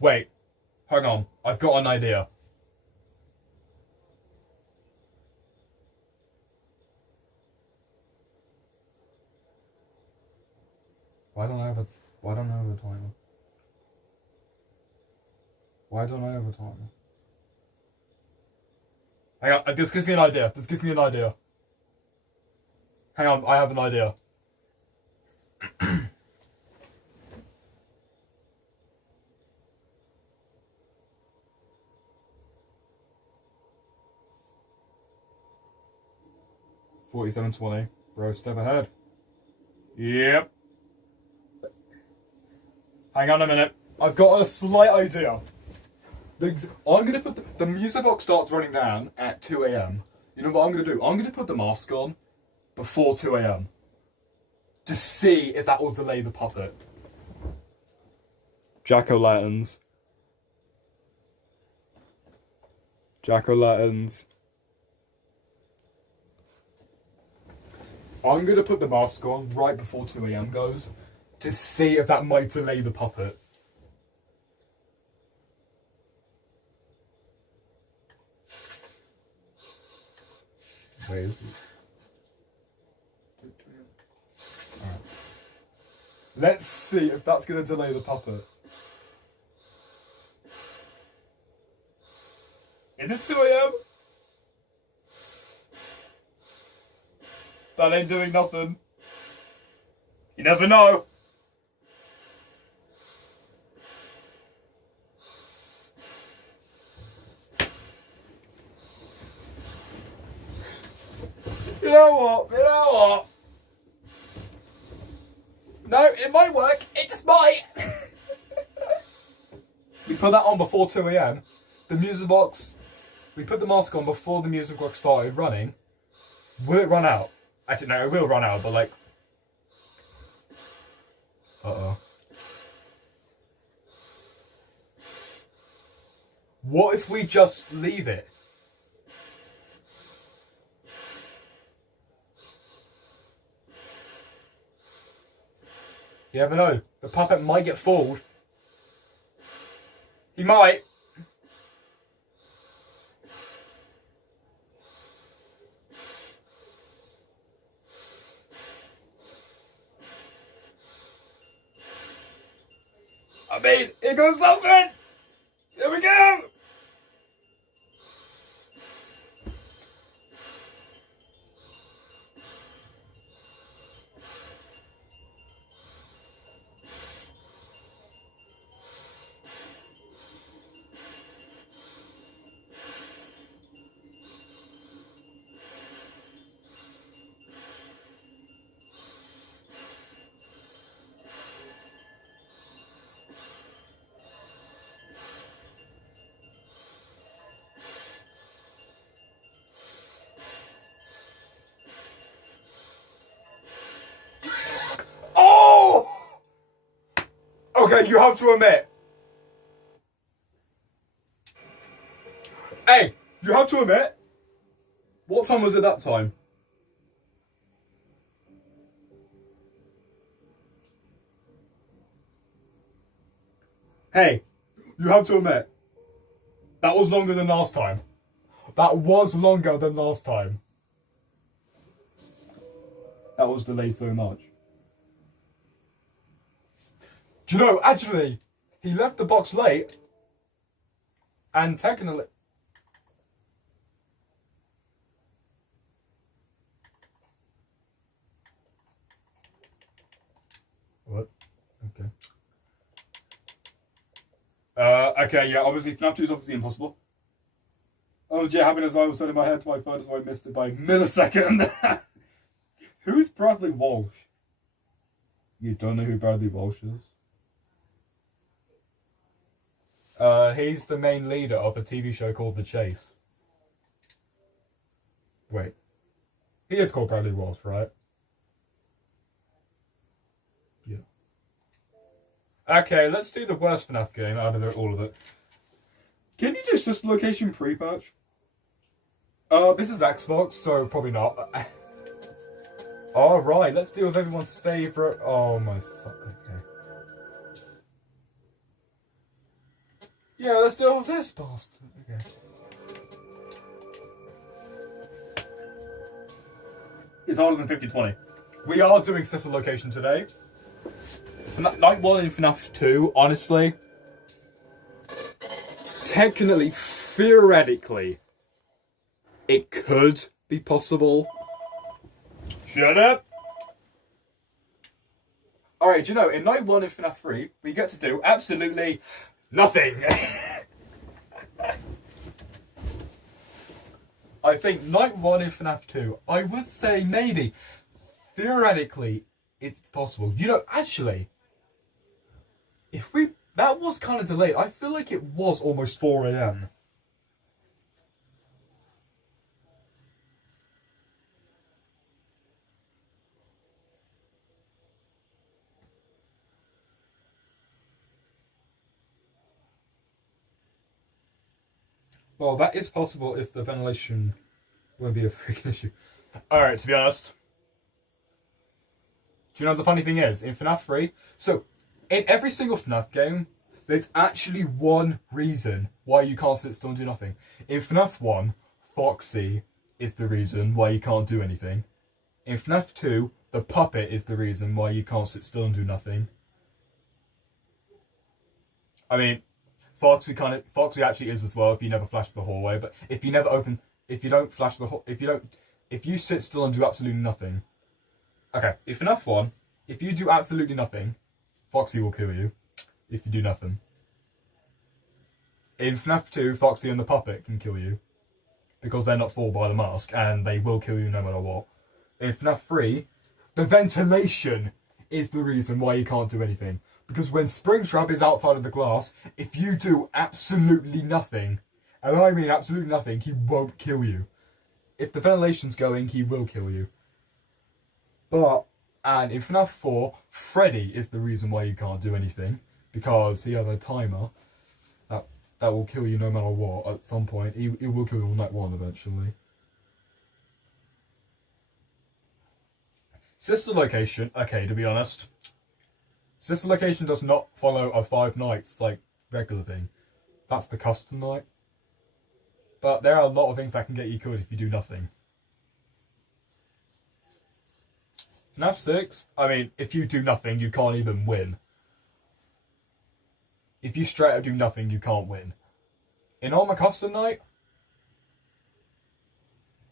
Wait, hang on. I've got an idea. Why don't I have a timer? Why don't I have a timer? Hang on, this gives me an idea. Hang on, I have an idea. $47.20, bro. Step ahead. Yep. Hang on a minute. I've got a slight idea. I'm going to put the music box starts running down at 2 a.m. You know what I'm going to do? I'm going to put the mask on before 2 a.m. to see if that will delay the puppet. Jack-o'-lanterns. Jack-o'-lanterns. I'm going to put the mask on right before 2 a.m. goes to see if that might delay the puppet. Where is it? Alright. Let's see if that's going to delay the puppet. Is it 2 a.m? That ain't doing nothing. You never know. You know what? No, it might work. It just might. We put that on before 2 a.m. The music box, we put the mask on before the music box started running. Will it run out? Actually, no, it will run out, but like... Uh-oh. What if we just leave it? You never know. The puppet might get fooled. He might. I mean, here goes nothing! Here we go! Okay, you have to admit. Hey, you have to admit. What time was it that time? Hey, you have to admit. That was longer than last time. That was longer than last time. That was delayed so much. Do you know, actually, he left the box late, and technically... What? Okay. Okay, yeah, obviously, Fnaf 2 is obviously impossible. Oh, gee, having as I was turning my head to my phone as I missed it by a millisecond. Who's Bradley Walsh? You don't know who Bradley Walsh is? He's the main leader of a TV show called The Chase. Wait. He is called Bradley Walsh, right? Yeah. Okay, let's do the worst FNAF game out of all of it. Can you just location pre-patch? This is Xbox, so probably not. Alright, let's deal with everyone's favourite... Oh my fuck, okay. Yeah, let's deal with this bastard. Okay. It's harder than 50-20. We are doing sister location today. Night 1 in FNAF 2, honestly. Technically, theoretically, it could be possible. Shut up! Alright, do you know, in Night 1 in FNAF 3, we get to do absolutely nothing. I think Night 1 in FNAF 2, I would say maybe, theoretically, it's possible. You know, actually, that was kind of delayed. I feel like it was almost 4 a.m. Well, that is possible if the ventilation won't be a freaking issue. Alright, to be honest. Do you know what the funny thing is? In Fnaf 3, so in every single Fnaf game, there's actually one reason why you can't sit still and do nothing. In Fnaf 1, Foxy is the reason why you can't do anything. In Fnaf 2, the puppet is the reason why you can't sit still and do nothing. I mean, Foxy actually is as well if you never flash the hallway, but if you sit still and do absolutely nothing. Okay, if Fnaf 1, if you do absolutely nothing, Foxy will kill you if you do nothing. In Fnaf 2, Foxy and the puppet can kill you because they're not fooled by the mask and they will kill you no matter what. In Fnaf 3, the ventilation is the reason why you can't do anything. Because when Springtrap is outside of the glass, if you do absolutely nothing, and I mean absolutely nothing, he won't kill you. If the ventilation's going, he will kill you. And in Fnaf 4, Freddy is the reason why you can't do anything. Because he has a timer that will kill you no matter what at some point. He will kill you on night 1 eventually. Sister location, okay, to be honest. Sister location does not follow a 5 nights, like, regular thing. That's the custom night. But there are a lot of things that can get you killed if you do nothing. Fnaf 6, I mean, if you do nothing, you can't even win. If you straight up do nothing, you can't win. In Armor Custom Night,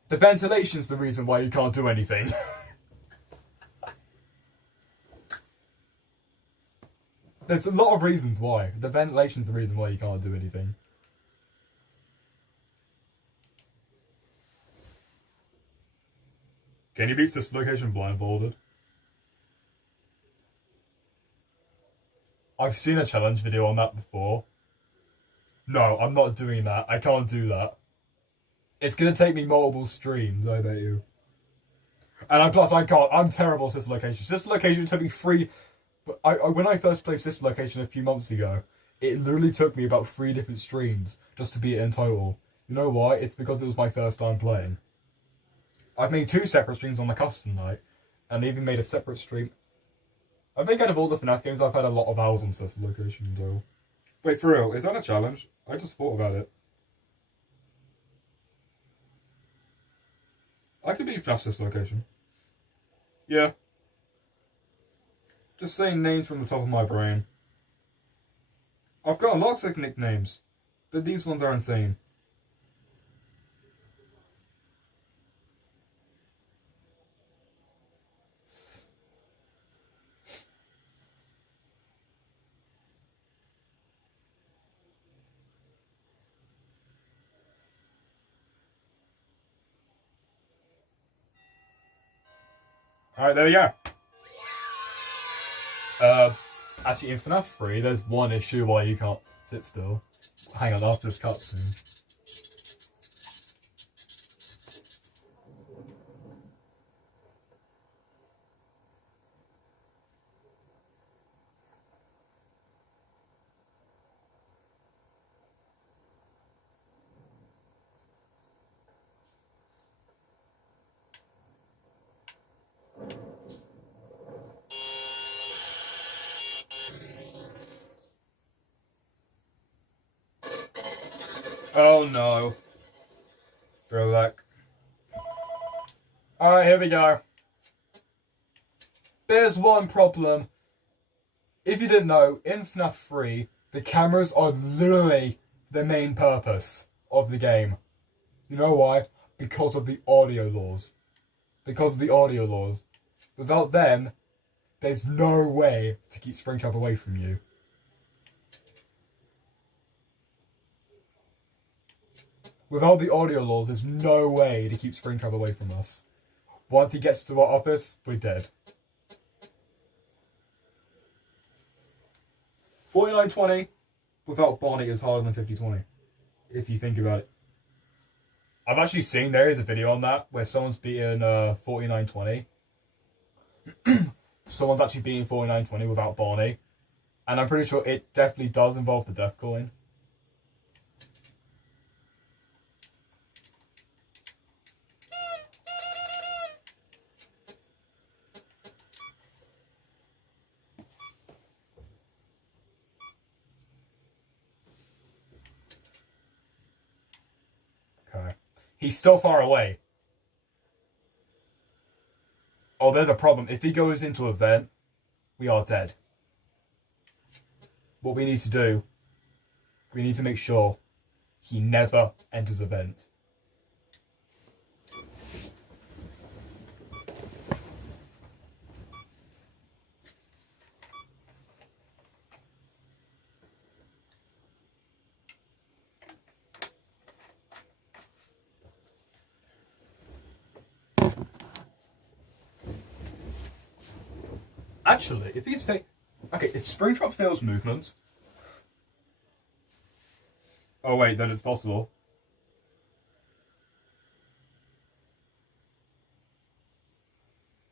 the ventilation's the reason why you can't do anything. There's a lot of reasons why. The ventilation's the reason why you can't do anything. Can you beat Sister Location blindfolded? I've seen a challenge video on that before. No, I'm not doing that. I can't do that. It's gonna take me multiple streams, I bet you. And plus I can't. I'm terrible at Sister Location. Sister Location took me 3... But when I first played Sister Location a few months ago, it literally took me about 3 different streams just to beat it in total. You know why? It's because it was my first time playing. I've made 2 separate streams on the custom night, and even made a separate stream. I think out of all the FNAF games, I've had a lot of hours on Sister Location in total. Wait, for real, is that a challenge? I just thought about it. I could beat FNAF Sister Location. Yeah. Just saying names from the top of my brain. I've got lots of nicknames, but these ones are insane. Alright, there we go. Actually, in FNAF 3, there's one issue why you can't sit still. Hang on, after this cutscene. Oh no. Throwback. Alright, here we go. There's one problem. If you didn't know, in FNAF 3, the cameras are literally the main purpose of the game. You know why? Because of the audio laws. Because of the audio laws. Without them, there's no way to keep Springtrap away from you. Without the audio laws, there's no way to keep Springtrap away from us. Once he gets to our office, we're dead. 49-20 without Barney is harder than 50-20. If you think about it. I've actually seen there is a video on that where someone's beaten 49-20. Someone's actually beating 49-20 without Barney. And I'm pretty sure it definitely does involve the death coin. Okay. He's still far away. Oh, there's a problem. If he goes into a vent, we are dead. What we need to do, we need to make sure he never enters a vent. Actually, if he's okay, if Springtrap fails movement. Oh wait, then it's possible.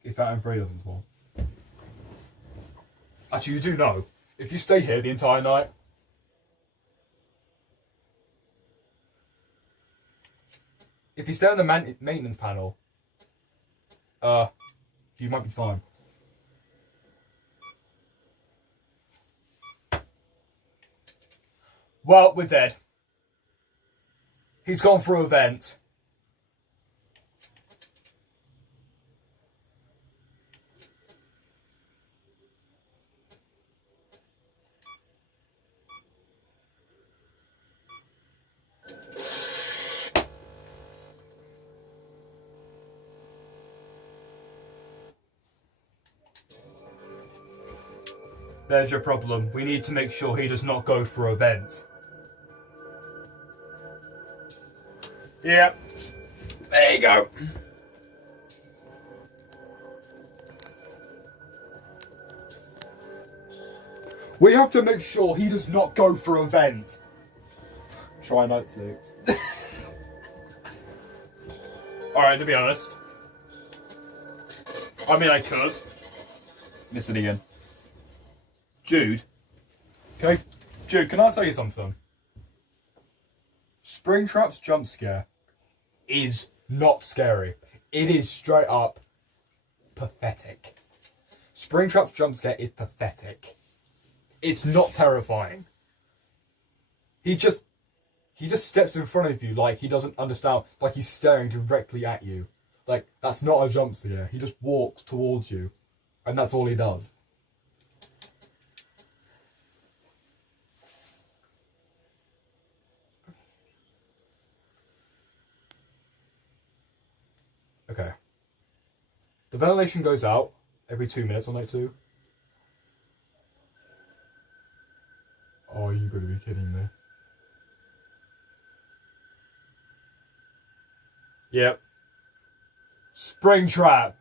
If that M3 doesn't spawn. Actually, you do know. If you stay here the entire night. If you stay on the maintenance panel, you might be fine. Well, we're dead. He's gone through a vent. There's your problem. We need to make sure he does not go through a vent. Yeah. There you go. We have to make sure he does not go for a vent. Try night 6. Alright, to be honest. I mean, I could. Miss it again. Jude. Okay, Jude, can I tell you something? Springtrap's jump scare is not scary. It is straight up pathetic. Springtrap's jump scare is pathetic. It's not terrifying. He just steps in front of you like he doesn't understand, like he's staring directly at you. Like, that's not a jump scare. He just walks towards you, and that's all he does. Okay. The ventilation goes out every 2 minutes on night 2. Oh, you gotta be kidding me. Yep. Springtrap.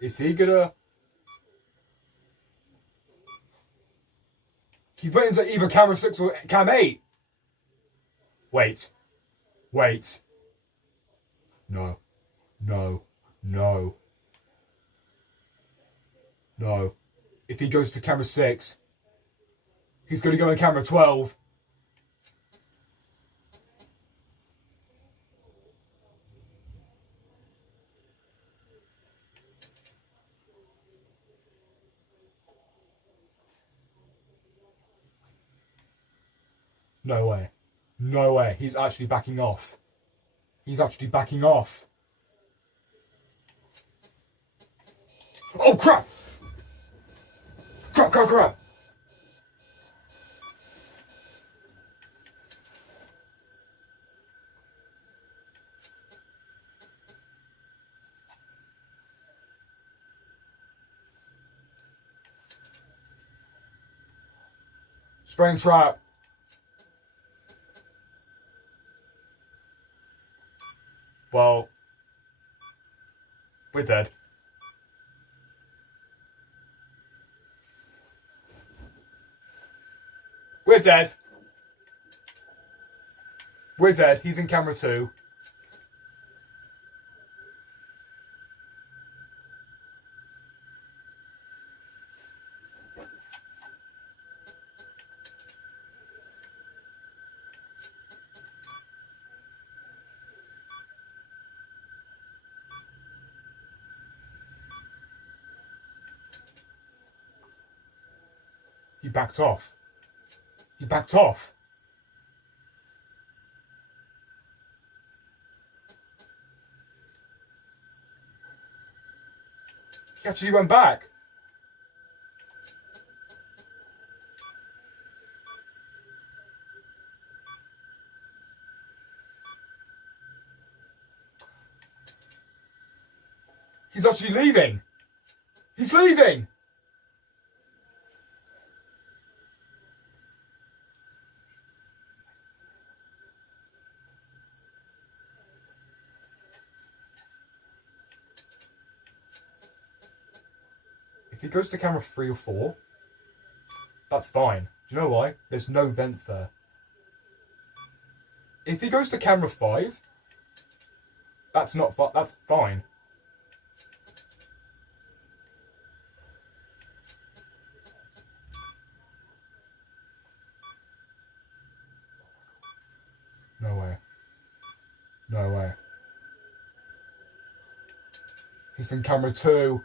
Is he gonna... He went into either camera 6 or cam 8. Wait. Wait. No. No. No. No. If he goes to camera 6, he's gonna go in camera 12. No way. No way. He's actually backing off. He's actually backing off. Oh, crap! Crap, crap, crap! Spring trap. Well, we're dead. We're dead. We're dead. He's in camera 2. He backed off. He backed off. He actually went back. He's actually leaving. He's leaving. If he goes to camera 3 or 4, that's fine. Do you know why? There's no vents there. If he goes to camera 5, that's not that's fine. No way. No way. He's in camera 2.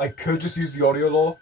I could just use the audio law.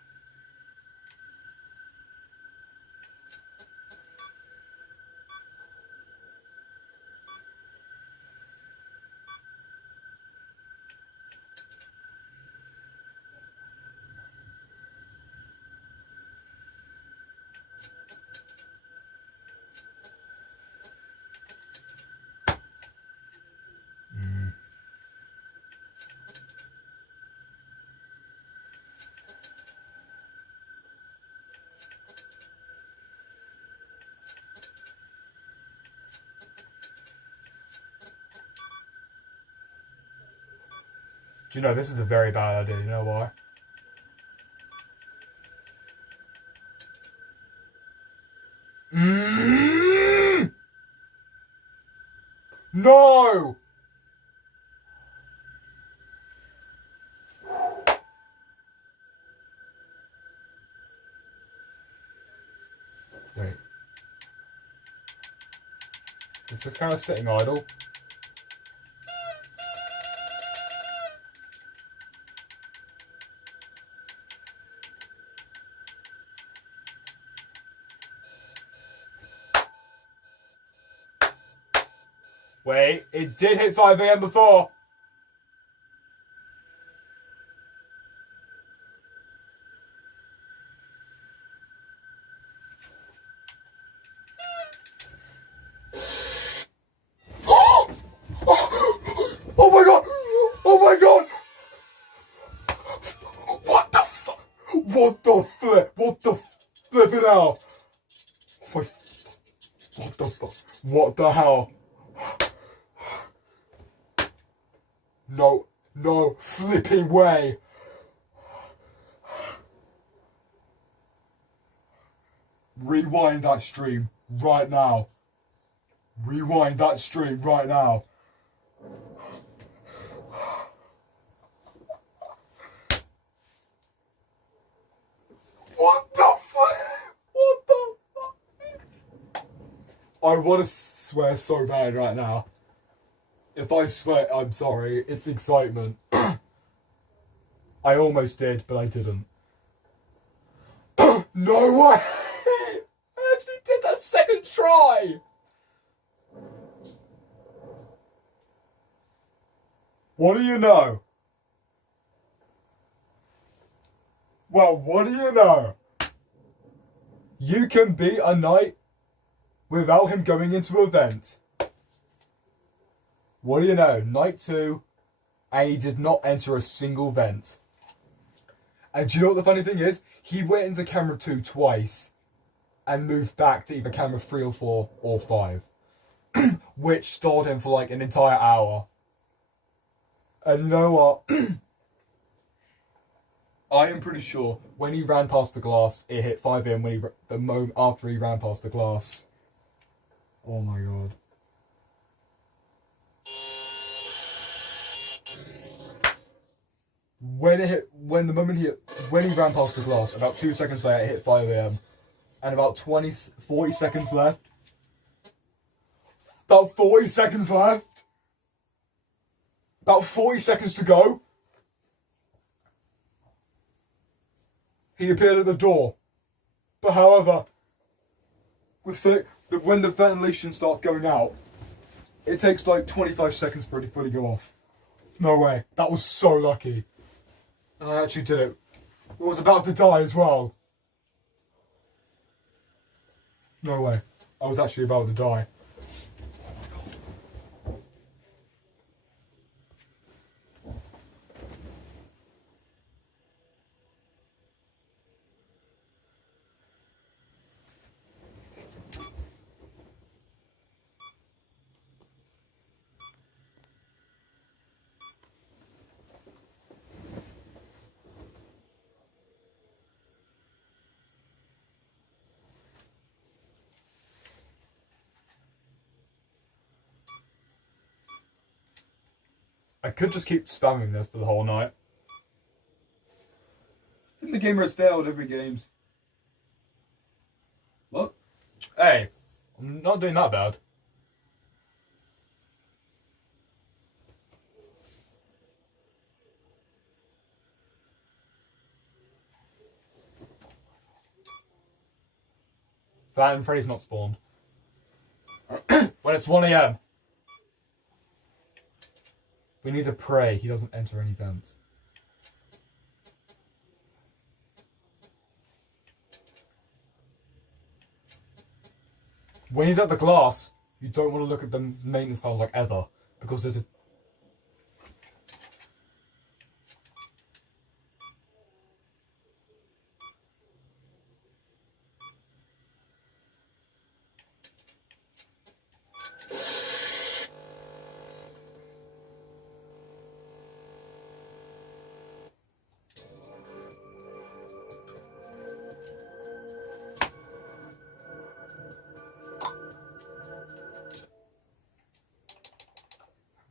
Do you know, this is a very bad idea, you know why? No! Wait. Is this kind of sitting idle? Wait, it did hit 5 AM before. Oh my god! Oh my god! What the fuck? What the flip? What the flipping hell? What the fuck? What the hell? No flipping way. Rewind that stream right now. Rewind that stream right now. What the fuck? What the fuck? I want to swear so bad right now. If I swear, I'm sorry. It's excitement. I almost did, but I didn't. No way! I actually did that second try! What do you know? Well, what do you know? You can beat a knight without him going into a vent. What do you know? Night 2, and he did not enter a single vent. And do you know what the funny thing is? He went into camera 2 twice and moved back to either camera 3 or 4 or 5. Which stalled him for like an entire hour. And you know what? I am pretty sure when he ran past the glass, it hit 5 in when the moment after he ran past the glass. Oh my god. When he ran past the glass, about 2 seconds later, it hit 5 a.m. And about 40 seconds left. About 40 seconds left. About 40 seconds to go. He appeared at the door. But however, when the ventilation starts going out, it takes like 25 seconds for it to fully go off. No way. That was so lucky. And I actually did it. I was about to die as well. No way. I was actually about to die. I could just keep spamming this for the whole night. I think the gamer has failed every game. What? Hey, I'm not doing that bad. Phantom Freddy's not spawned. When it's 1 a.m. We need to pray he doesn't enter any vents. When he's at the glass, you don't want to look at the maintenance panel like ever, because there's a...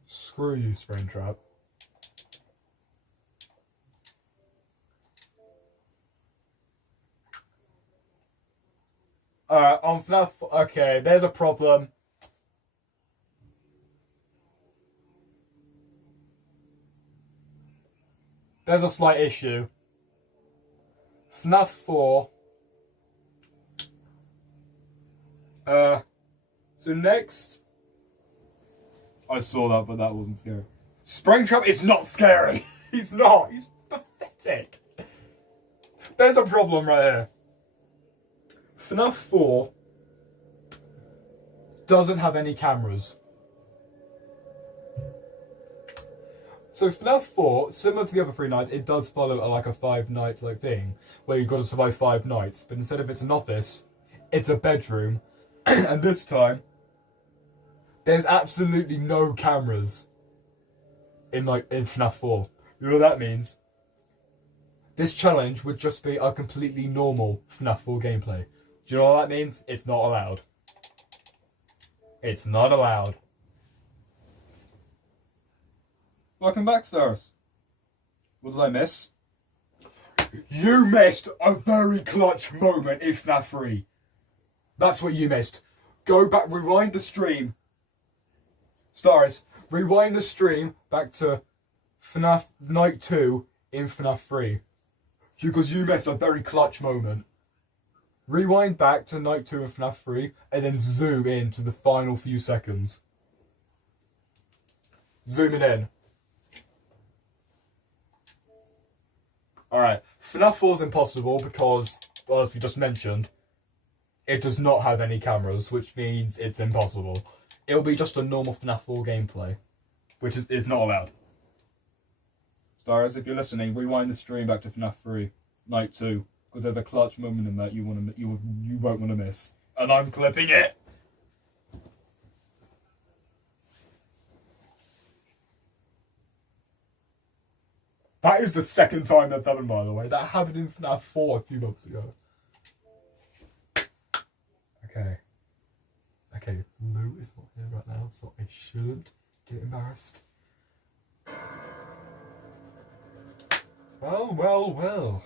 Screw you, Springtrap. Alright, on FNAF... Okay, there's a problem. There's a slight issue. FNAF 4... So next... I saw that, but that wasn't scary. Springtrap is not scary. He's not. He's pathetic. There's a problem right here. FNAF 4 doesn't have any cameras. So FNAF 4, similar to the other 3 nights, it does follow like a 5 nights like thing, where you've got to survive 5 nights. But instead of it's an office, it's a bedroom. And this time, there's absolutely no cameras in FNAF 4. You know what that means? This challenge would just be a completely normal FNAF 4 gameplay. Do you know what that means? It's not allowed. It's not allowed. Welcome back, stars. What did I miss? You missed a very clutch moment in FNAF 3. That's what you missed. Go back, rewind the stream. Stars, rewind the stream back to FNAF Night 2 in FNAF 3. Because you missed a very clutch moment. Rewind back to Night 2 in FNAF 3 and then zoom in to the final few seconds. Zoom it in. Alright, FNAF 4 is impossible because, well, as we just mentioned, it does not have any cameras, which means it's impossible. It'll be just a normal FNAF 4 gameplay, which is not allowed. Stars, if you're listening, rewind the stream back to FNAF 3, Night 2, because there's a clutch moment in that you won't want to miss. And I'm clipping it! That is the second time that's happened, by the way. That happened in FNAF 4 a few months ago. Okay. Okay, Lou is not here right now, so I shouldn't get embarrassed. Well, well, well.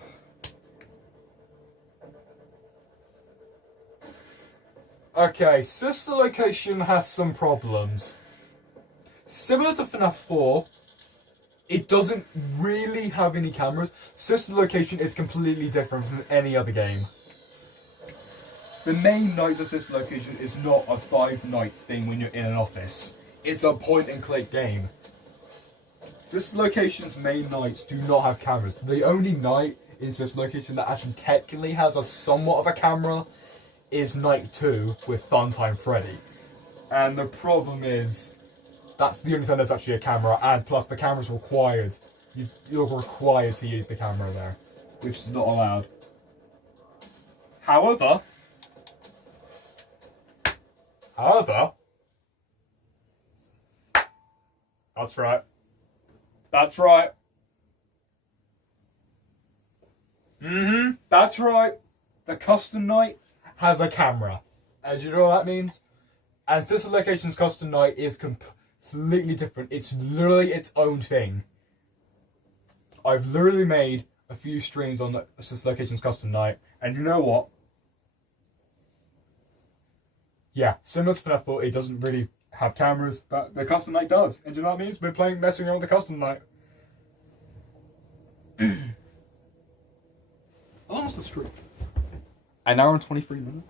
Okay, sister location has some problems. Similar to FNAF 4, it doesn't really have any cameras. Sister location is completely different from any other game. The main nights of sister location is not a 5-night thing when you're in an office. It's a point-and-click game. Sister location's main nights do not have cameras. The only night in sister location that actually technically has a somewhat of a camera is night 2 with Funtime Freddy. And the problem is, that's the only time there's actually a camera, and plus the camera's required. You're required to use the camera there, which is not allowed. However, that's right. That's right. That's right. The custom night has a camera. And do you know what that means? And Sister Location's custom night is completely different. It's literally its own thing. I've literally made a few streams on the Sister Location's custom night, and you know what? Yeah, similar to FNAF 4, it doesn't really have cameras, but the custom night does. And do you know what that means? We're messing around with the custom night. How long was the stream? An hour and 23 minutes.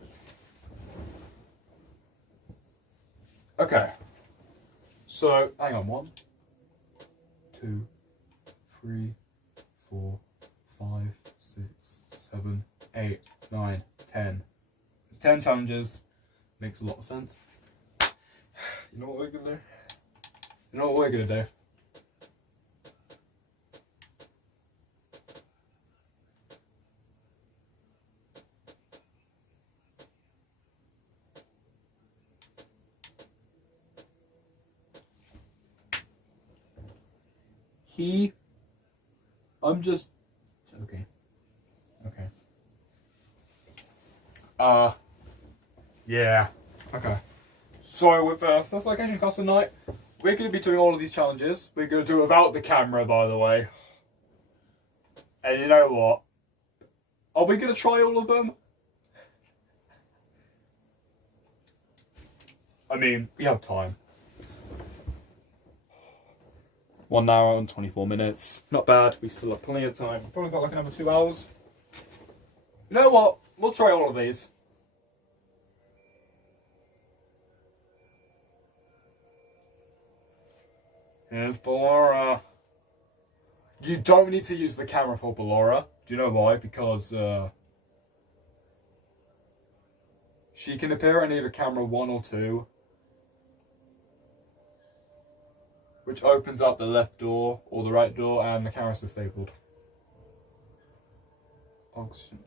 Okay. So, hang on. 1, 2, 3, 4, 5, 6, 7, 8, 9, 10. 10 challenges. Makes a lot of sense. You know what we're gonna do? You know what we're gonna do? I'm just okay. Yeah. Okay. So with Sister Location custom night, we're going to be doing all of these challenges. We're going to do it without the camera, by the way. And you know what? Are we going to try all of them? I mean, we have time. 1 hour and 24 minutes. Not bad. We still have plenty of time. Probably got like another 2 hours. You know what? We'll try all of these. Here's Ballora. You don't need to use the camera for Ballora. Do you know why? Because she can appear in either camera 1 or 2, which opens up the left door or the right door, and the camera's disabled. Oxygen.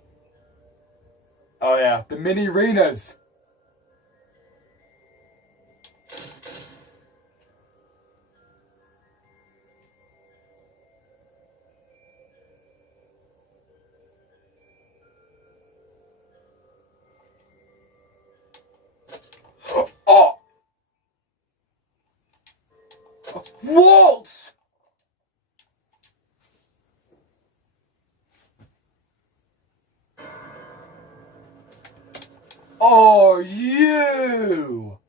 Oh yeah, the mini arenas. Oh! What? Oh, you!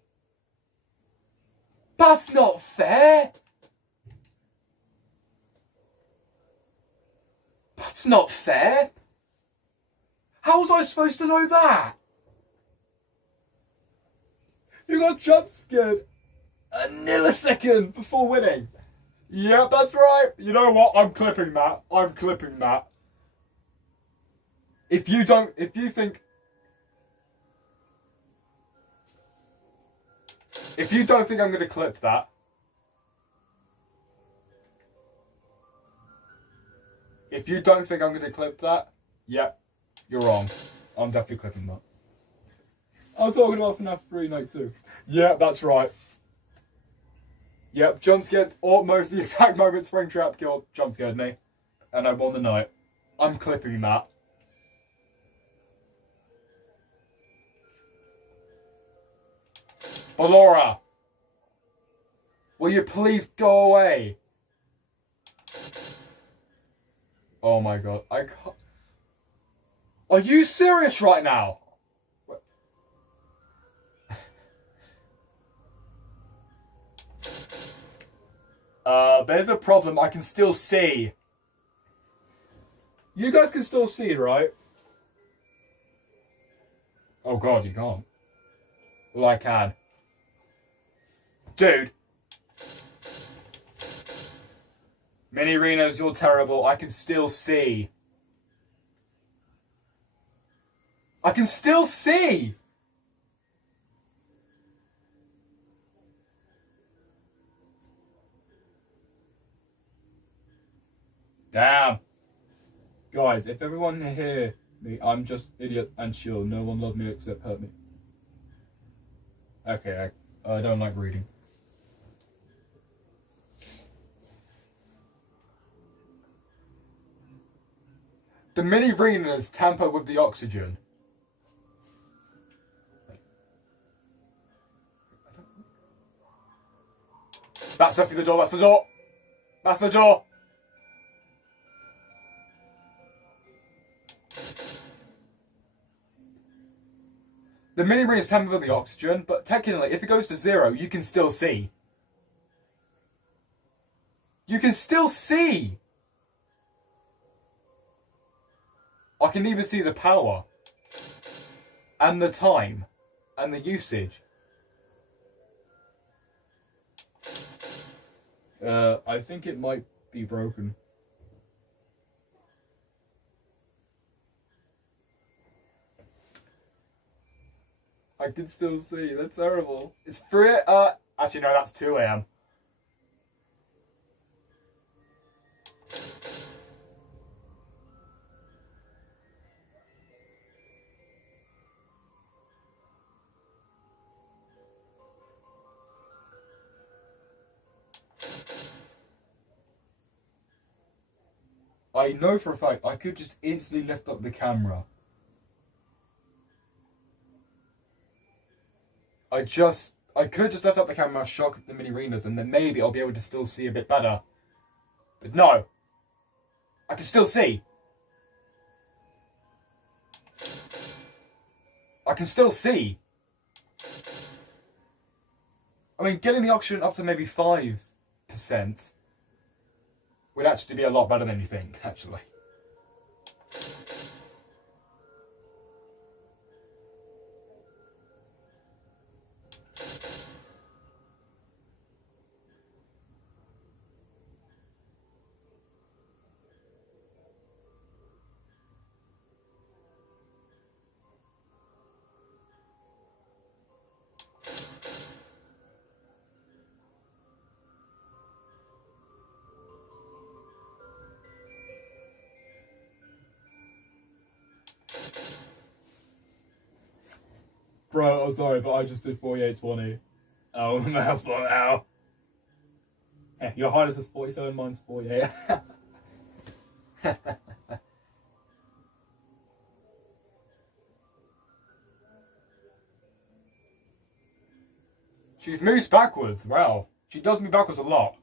That's not fair! That's not fair! How was I supposed to know that? You got jump scared a millisecond before winning. Yep, that's right. You know what? I'm clipping that. I'm clipping that. If you think I'm going to clip that, If you don't think I'm going to clip that, yep, you're wrong. I'm definitely clipping that. I'm talking about FNAF 3 Night 2. Yeah, that's right. Yep, jump scared almost the exact moment Springtrap killed jump scared me. And I won the night. I'm clipping that. Ballora! Will you please go away? Oh my god, I can't. Are you serious right now? There's a problem. I can still see. You guys can still see, right? Oh god, you can't. Well, I can. Dude. Mini Renos, you're terrible. I can still see. I can still see! Damn. Guys, if everyone hear me, I'm just idiot and chill. No one love me except hurt me. Okay, I don't like reading. The mini Renas tamper with the oxygen. That's definitely the door, that's the door! That's the door! The mini ring is tampered with the oxygen, but technically, if it goes to 0, you can still see. You can still see! I can even see the power. And the time. And the usage. I think it might be broken. I can still see. That's terrible. It's 3. Actually, no, that's 2 a.m. I know for a fact I could just instantly lift up the camera. I could just lift up the camera, shock the mini Renas, and then maybe I'll be able to still see a bit better. But no. I can still see. I can still see. I mean, getting the oxygen up to maybe 5% would actually be a lot better than you think, actually. Bro, I'm sorry, but I just did 4820. Oh, mouthful, ow. Yeah, your hardest is 47, mine's 48. She moves backwards. Wow. She does move backwards a lot.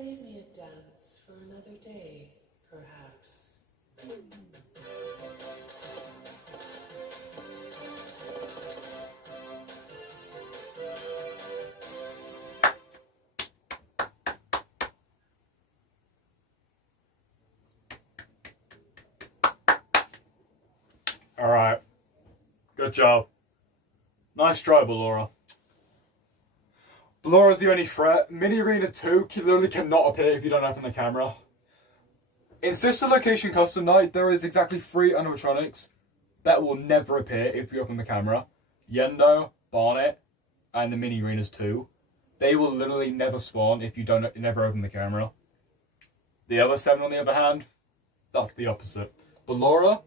Save me a dance for another day, perhaps. Alright. Good job. Nice try, Ballora. Ballora's the only threat. Mini Arena 2 literally cannot appear if you don't open the camera. In Sister Location Custom Night, there is exactly 3 animatronics that will never appear if you open the camera. Yendo, Barnet, and the Mini Arenas 2. They will literally never spawn if you never open the camera. The other 7, on the other hand, that's the opposite. Ballora,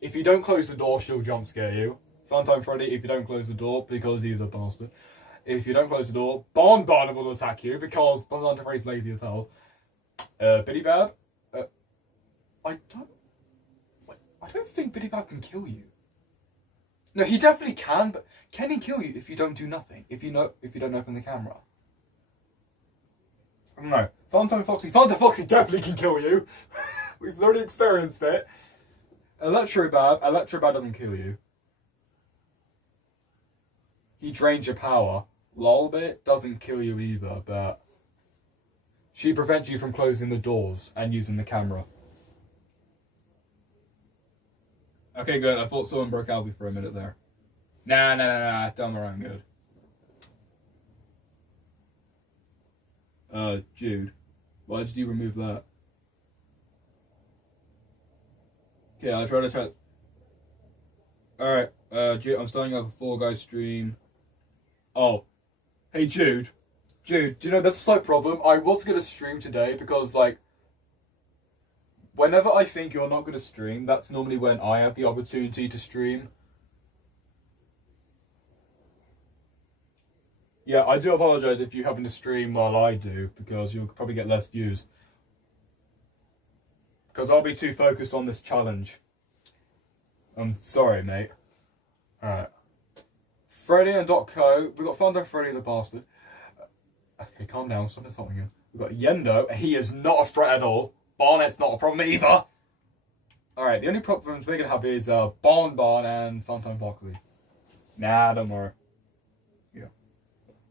if you don't close the door, she'll jump scare you. Funtime Freddy, if you don't close the door, because he's a bastard. If you don't close the door, Barnet will attack you, because Funtime Freddy's lazy as hell. Biddy Bab, I don't think Biddy Bab can kill you. No, he definitely can, but can he kill you if you don't do nothing? If you don't open the camera? I don't know. Funtime Foxy definitely can kill you. We've already experienced it. Electrobab doesn't kill you. He drains your power. Lolbit doesn't kill you either, but she prevents you from closing the doors and using the camera. Okay, good. I thought someone broke Albie for a minute there. Nah. Don't worry, I'm good. Jude. Why did you remove that? Okay, I'll try to chat. Alright, Jude, I'm starting off a Fall Guys stream. Oh. Hey, Jude. Jude, do you know, that's a slight problem. I was going to stream today because, like, whenever I think you're not going to stream, that's normally when I have the opportunity to stream. Yeah, I do apologise if you happen to stream while I do, because you'll probably get less views. Because I'll be too focused on this challenge. I'm sorry, mate. Alright. Freddy and .co. We've got Funtime Freddy the bastard. Okay, calm down. Stop insulting him. We've got Yendo. He is not a threat at all. Barnet's not a problem either. Alright, the only problems we're going to have is Barn and Funtime Foxy. Nah, don't worry. Yeah.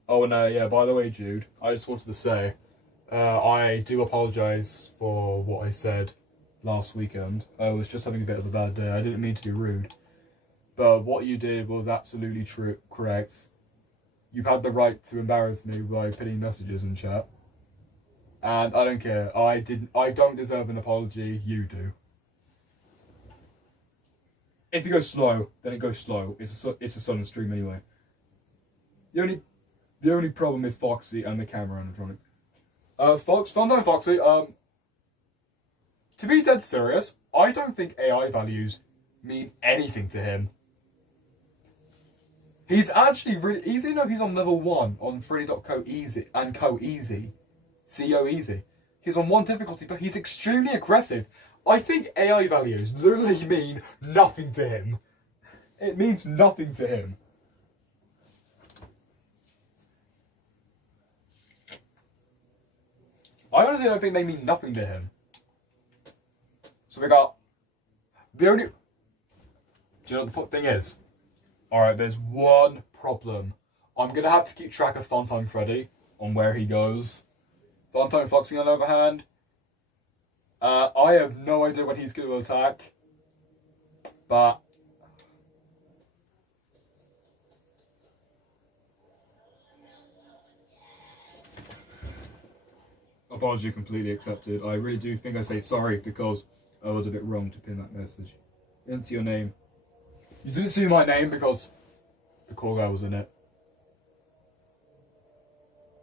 Oh, no, yeah, by the way, Jude, I just wanted to say, I do apologise for what I said last weekend. I was just having a bit of a bad day. I didn't mean to be rude. But what you did was absolutely correct. You had the right to embarrass me by putting messages in chat. And I don't care. I don't deserve an apology. You do. If it goes slow, then it goes slow. It's a sudden stream anyway. The only problem is Foxy and the camera animatronic. Funtime Foxy, to be dead serious, I don't think AI values mean anything to him. He's actually really easy enough. He's on level 1 on Freddy.co easy and co easy. CO easy. He's on 1 difficulty, but he's extremely aggressive. I think AI values literally mean nothing to him. It means nothing to him. I honestly don't think they mean nothing to him. So we got the only. Do you know what the thing is? Alright, there's one problem. I'm gonna have to keep track of Funtime Freddy on where he goes. Funtime Foxy, on the other hand, I have no idea when he's gonna attack. But apology completely accepted. I really do think I say sorry because I was a bit wrong to pin that message. You didn't see your name. You didn't see my name because the call guy was in it.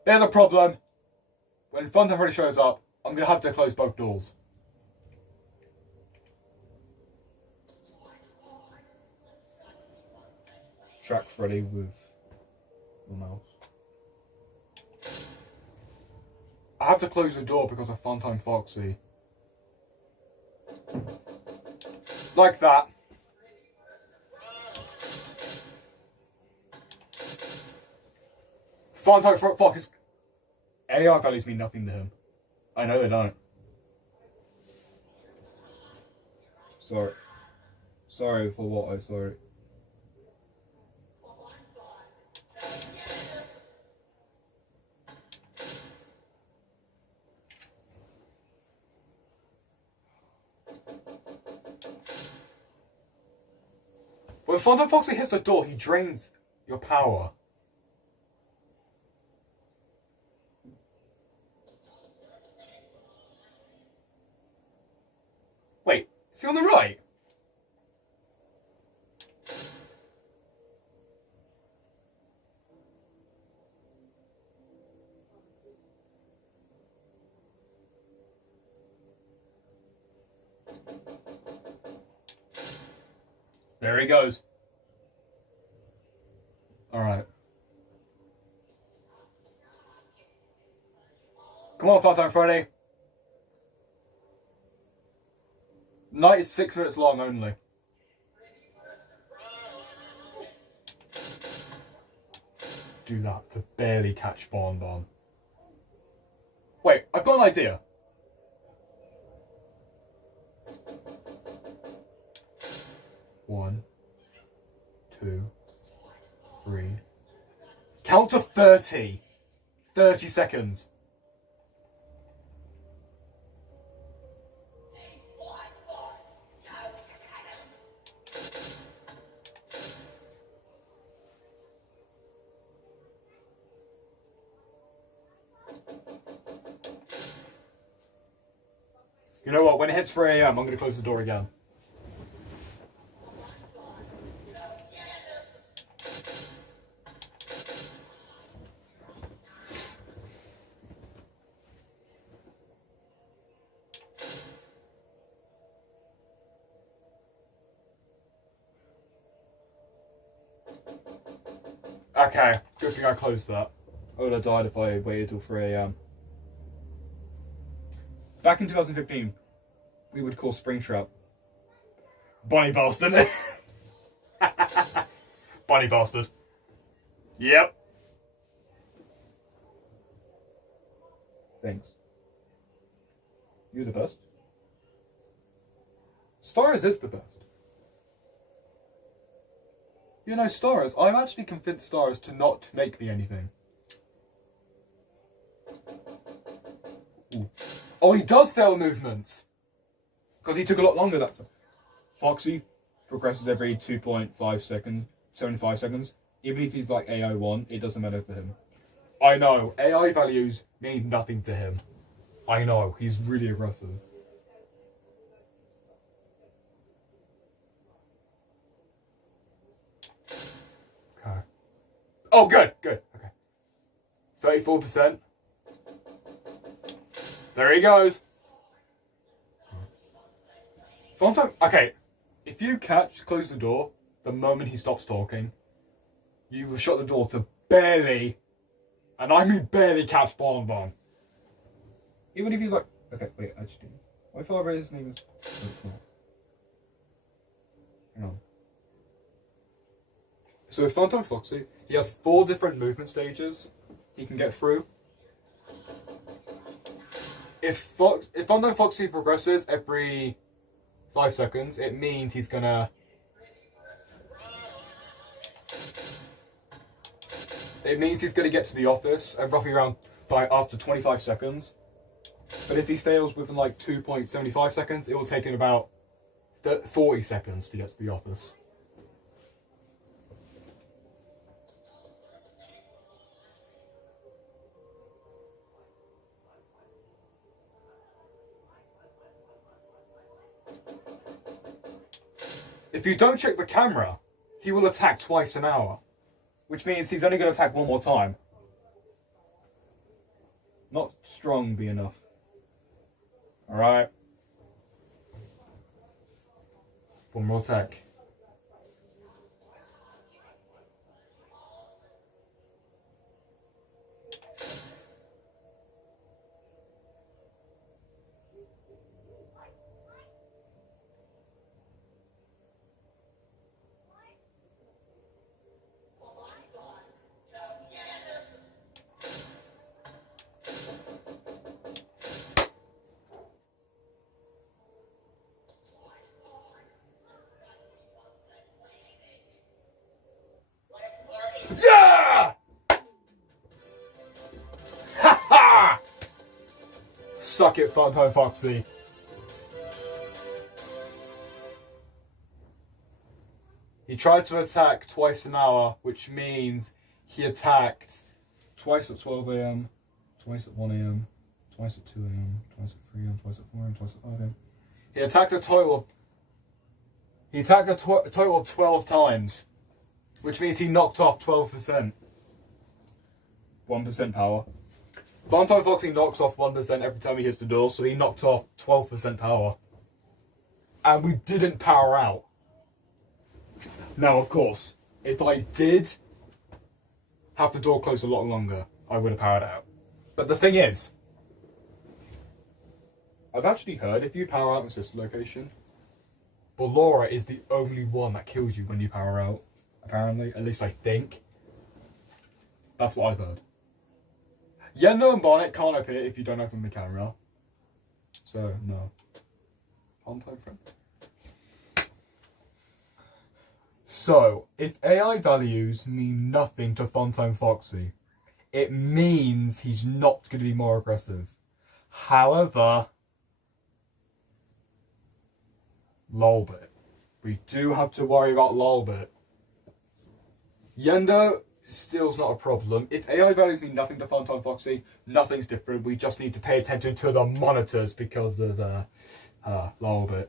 There's a problem. When Funtime Freddy shows up, I'm going to have to close both doors. Track Freddy with the mouse. I have to close the door because of Funtime Foxy. Like that. Funtime Foxy. AI values mean nothing to him. I know they don't. Sorry. Sorry for what I sorry. When Phantom Foxy hits the door, he drains your power. Wait, is he on the right? There he goes. Alright. Come on, Five Time Freddy. Night is 6 minutes long only. Do that to barely catch Bonbon. Wait, I've got an idea. One, 2, 3. Count to 30. 30 seconds. You know what? When it hits 3 AM, I'm going to close the door again. Okay, good thing I closed that. I would have died if I waited till 3 AM. Back in 2015, we would call Springtrap Bonnie Bastard. Bonnie Bastard. Yep. Thanks. You're the best. Stars is the best. You know, Stars, I'm actually convinced Stars to not make me anything. Ooh. Oh, he does fail movements! Because he took a lot longer that time. Foxy progresses every 2.5 seconds, 75 seconds. Even if he's like AO1, it doesn't matter for him. I know, AI values mean nothing to him. I know, he's really aggressive. Okay. Oh, good, good, okay. 34%. There he goes. Okay, if you close the door the moment he stops talking, you will shut the door to barely, and I mean barely, catch Bonbon. Even if he's like, okay, wait, actually, my father, his name is, no, it's not. Hang on. So with Phantom Foxy, he has 4 different movement stages he can get through. If Phantom Foxy progresses every 5 seconds, it means he's gonna... It means he's gonna get to the office roughly around after 25 seconds. But if he fails within like 2.75 seconds, it will take him about 40 seconds to get to the office. If you don't check the camera, he will attack twice an hour. Which means he's only going to attack 1 more time. Not strong be enough. Alright. 1 more attack. Suck it, Funtime Foxy. He tried to attack twice an hour, which means he attacked Twice at 12 a.m., twice at 1 a.m., twice at 2 a.m., twice at 3 a.m., twice at 4 a.m., twice at 5 a.m. He attacked a total of 12 times, which means he knocked off 12%. 1% power. Funtime Foxy knocks off 1% every time he hits the door, so he knocked off 12% power. And we didn't power out. Now, of course, if I did have the door closed a lot longer, I would have powered out. But the thing is, I've actually heard if you power out in a sister location, Ballora is the only one that kills you when you power out. Apparently, at least I think. That's what I've heard. Yendo and Bonnet can't appear if you don't open the camera. So, no. Funtime friends. So, if AI values mean nothing to Funtime Foxy, it means he's not going to be more aggressive. However, Lolbit. We do have to worry about Lolbit. Yendo still's not a problem. If AI values mean nothing to Funtime Foxy, nothing's different. We just need to pay attention to the monitors because of Lolbit.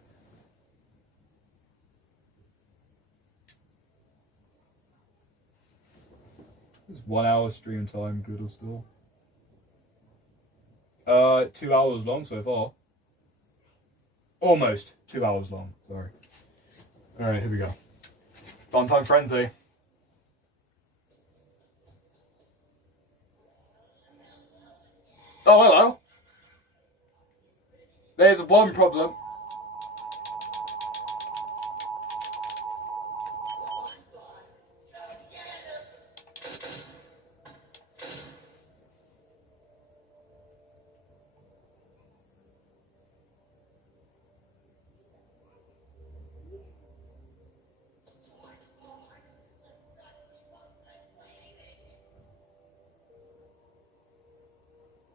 Is 1 hour stream time good or still? 2 hours long so far. Almost 2 hours long, sorry. Alright, here we go. Funtime Frenzy. Oh, hello. There's one problem.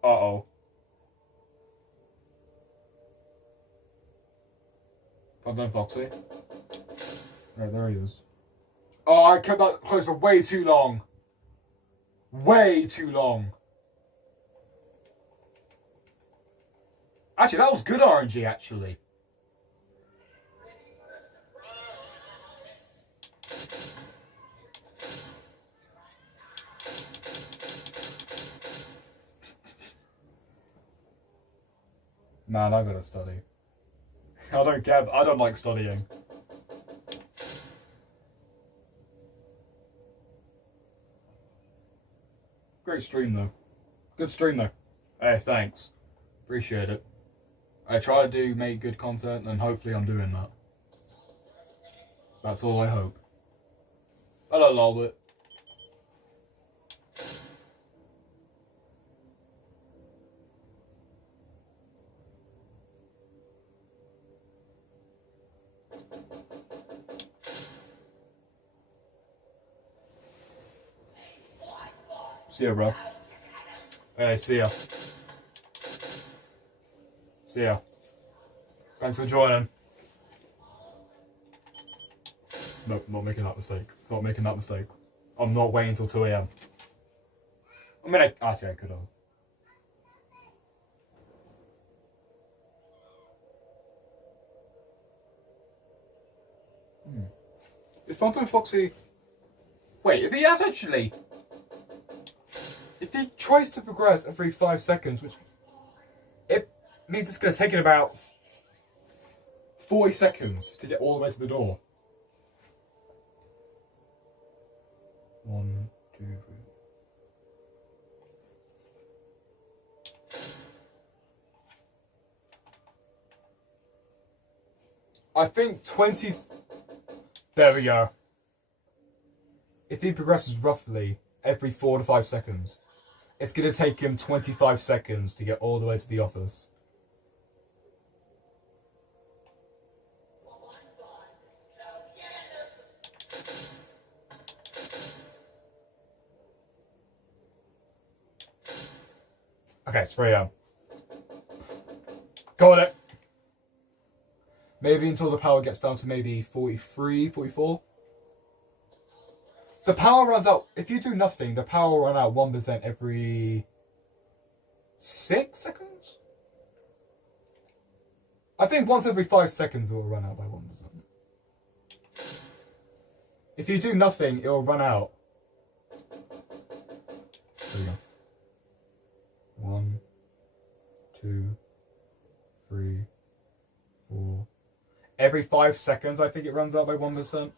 Uh-oh. Funtime Foxy. Right, there he is. Oh, I kept that close for way too long. Way too long. Actually, that was good RNG, actually. Man, I gotta study. I don't care. I don't like studying. Great stream though. Good stream though. Hey, thanks. Appreciate it. I try to make good content, and hopefully I'm doing that. That's all I hope. Hello, Lolbit. See ya, bro. Hey, see ya. See ya. Thanks for joining. Nope, not making that mistake. Not making that mistake. I'm not waiting until 2 a.m. I mean, actually, I could have. Is Funtime Foxy... Wait, if he has actually... If he tries to progress every 5 seconds, which... It means it's going to take it about 40 seconds to get all the way to the door. 1, 2, 3... I think 20... There we go. If he progresses roughly every 4 to 5 seconds, it's going to take him 25 seconds to get all the way to the office. Okay, it's 3 a.m. Maybe until the power gets down to maybe 43, 44. The power runs out. If you do nothing, the power will run out 1% every 6 seconds? I think once every 5 seconds it will run out by 1%. If you do nothing, it will run out. There we go. 1, 2, 3, 4. Every 5 seconds, I think it runs out by 1%.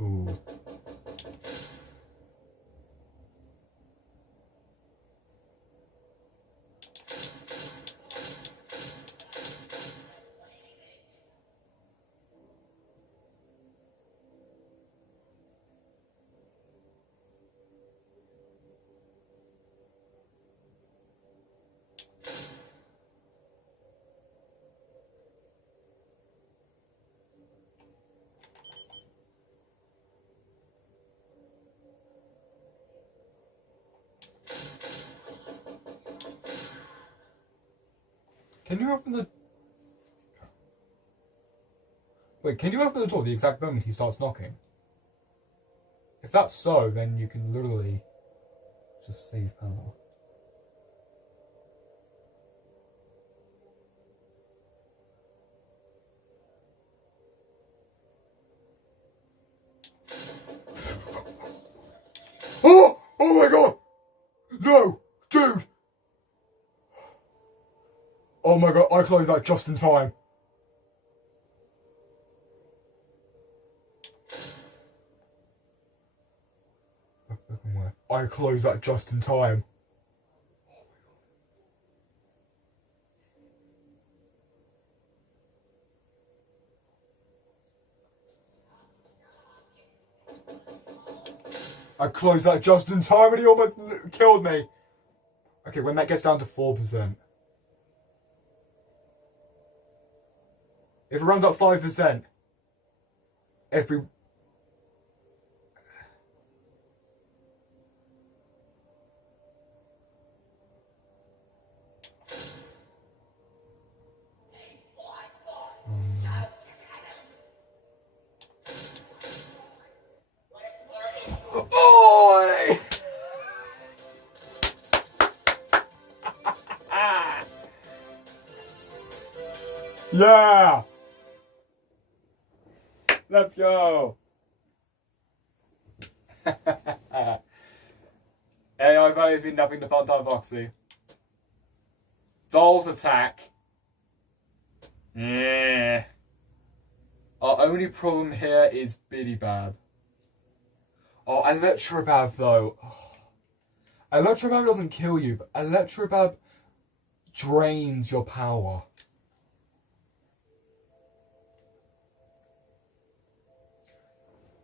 Ooh. Can you open the... Wait, can you open the door the exact moment he starts knocking? If that's so, then you can literally just save power. Oh! Oh my god! No! Dude! Oh my god, I closed that just in time. I closed that just in time. I closed that just in time and he almost killed me. Okay, when that gets down to 4%. If it runs up 5%, every... Oh! Yeah! Let's go! AI value has been nothing to Funtime Foxy. Dolls attack. Yeah. Our only problem here is Bidybab. Oh, Electrobab though. Oh. Electrobab doesn't kill you, but Electrobab drains your power.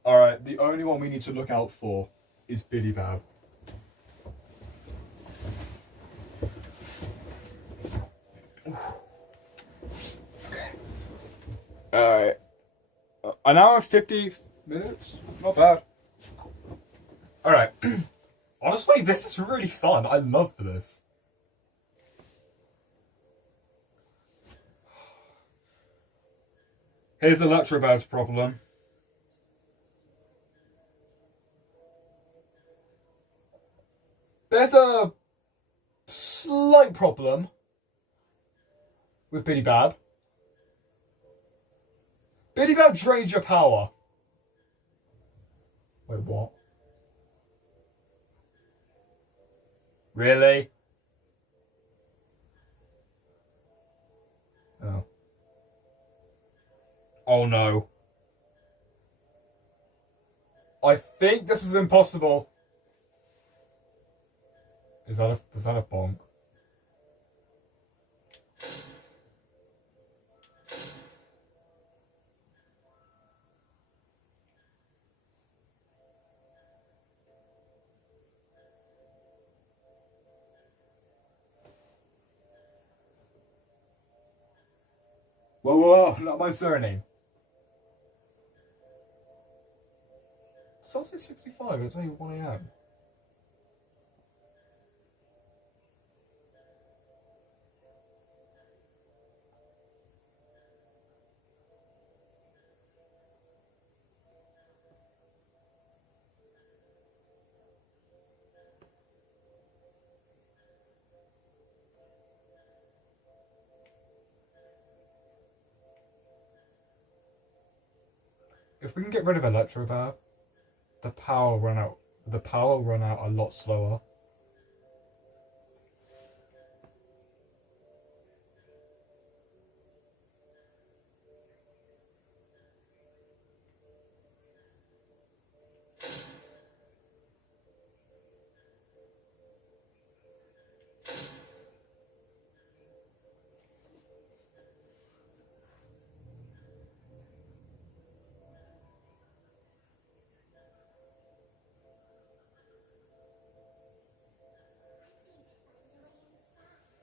Alright, the only one we need to look out for is Bidybab. Alright. An hour and 50 minutes? Not bad. Alright. Honestly, this is really fun. I love this. Here's Electrobab's problem. There's a slight problem with Bidybab. Bidybab drains your power. Wait, what? Really? Oh. Oh no. I think this is impossible. Was that a bonk? Whoa, not my surname. So I'll say 65, it's only 1 a.m. If we can get rid of Electrobab, the power will run out. The power will run out a lot slower.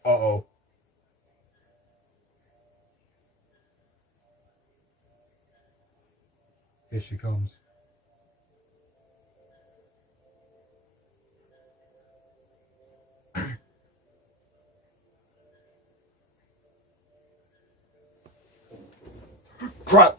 Uh-oh. Here she comes. Crap!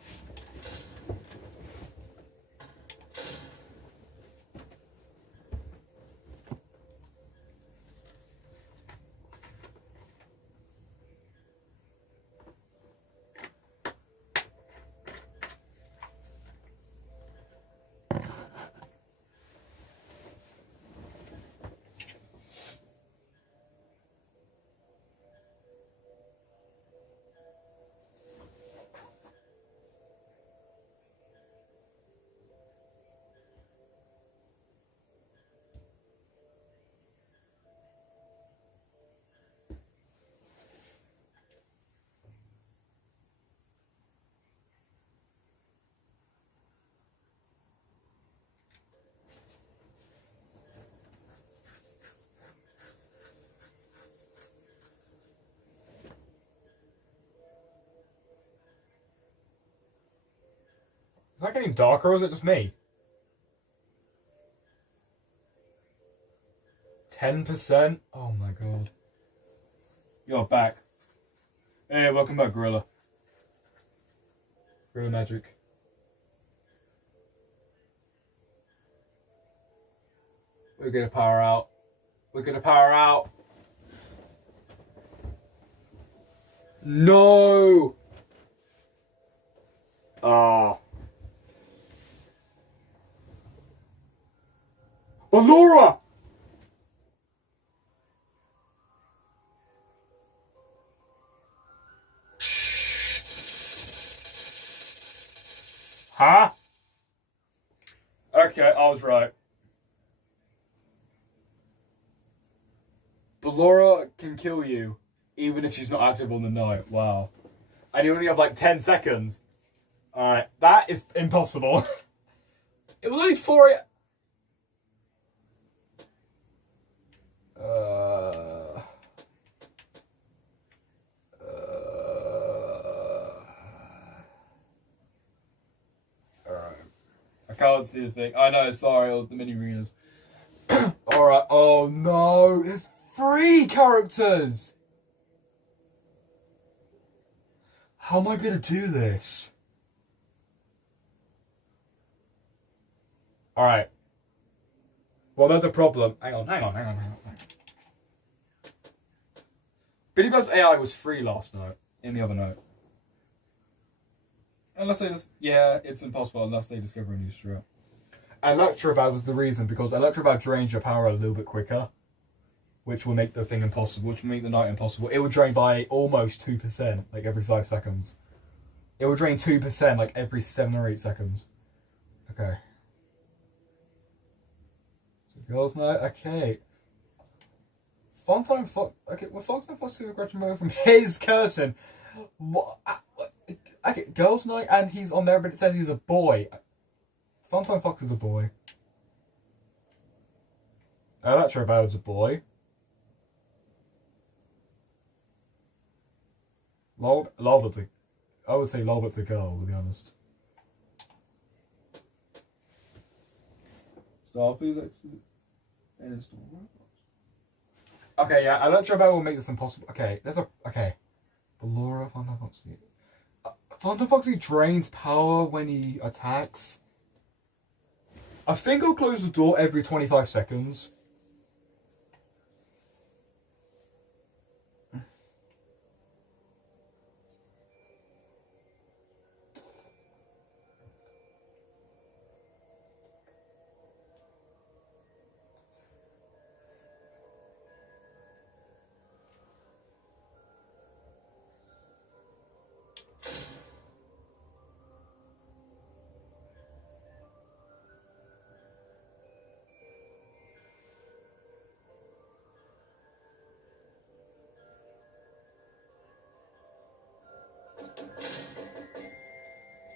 Is that getting darker or is it just me? 10%? Oh my god. You're back. Hey, welcome back, Gorilla. Gorilla magic. We're gonna power out. We're gonna power out. No! Ah. Allura! Huh? Okay, I was right. Ballora can kill you, even if she's not active on the night. Wow. And you only have like 10 seconds. Alright, that is impossible. It was only 4 Alright. I can't see the thing. I know, sorry, it was the mini arenas. Alright, oh no, there's 3 characters! How am I gonna do this? Alright. Well, there's a problem. Hang on. Billy Bob's AI was free last night, in the other note. Unless they just, yeah, it's impossible unless they discover a new strat. Electrobab was the reason, because Electrobab drains your power a little bit quicker, which will make the thing impossible, which will make the night impossible. It will drain by almost 2%, like every 5 seconds. It will drain 2%, like every 7 or 8 seconds. Okay. So girls' night, okay. Funtime Fox, okay, well, Funtime Fox to a Gretchen Mode from his curtain. What? Okay, girls' night, and he's on there, but it says he's a boy. Funtime Fox is a boy. Electrobab's a boy. Lolbud's a I would say Lolbut's a girl, to be honest. Star, please exit and install. Okay, yeah, Electro Bell will make this impossible. Okay, there's a. Okay. Ballora, Phantom Foxy. Phantom Foxy drains power when he attacks. I think I'll close the door every 25 seconds.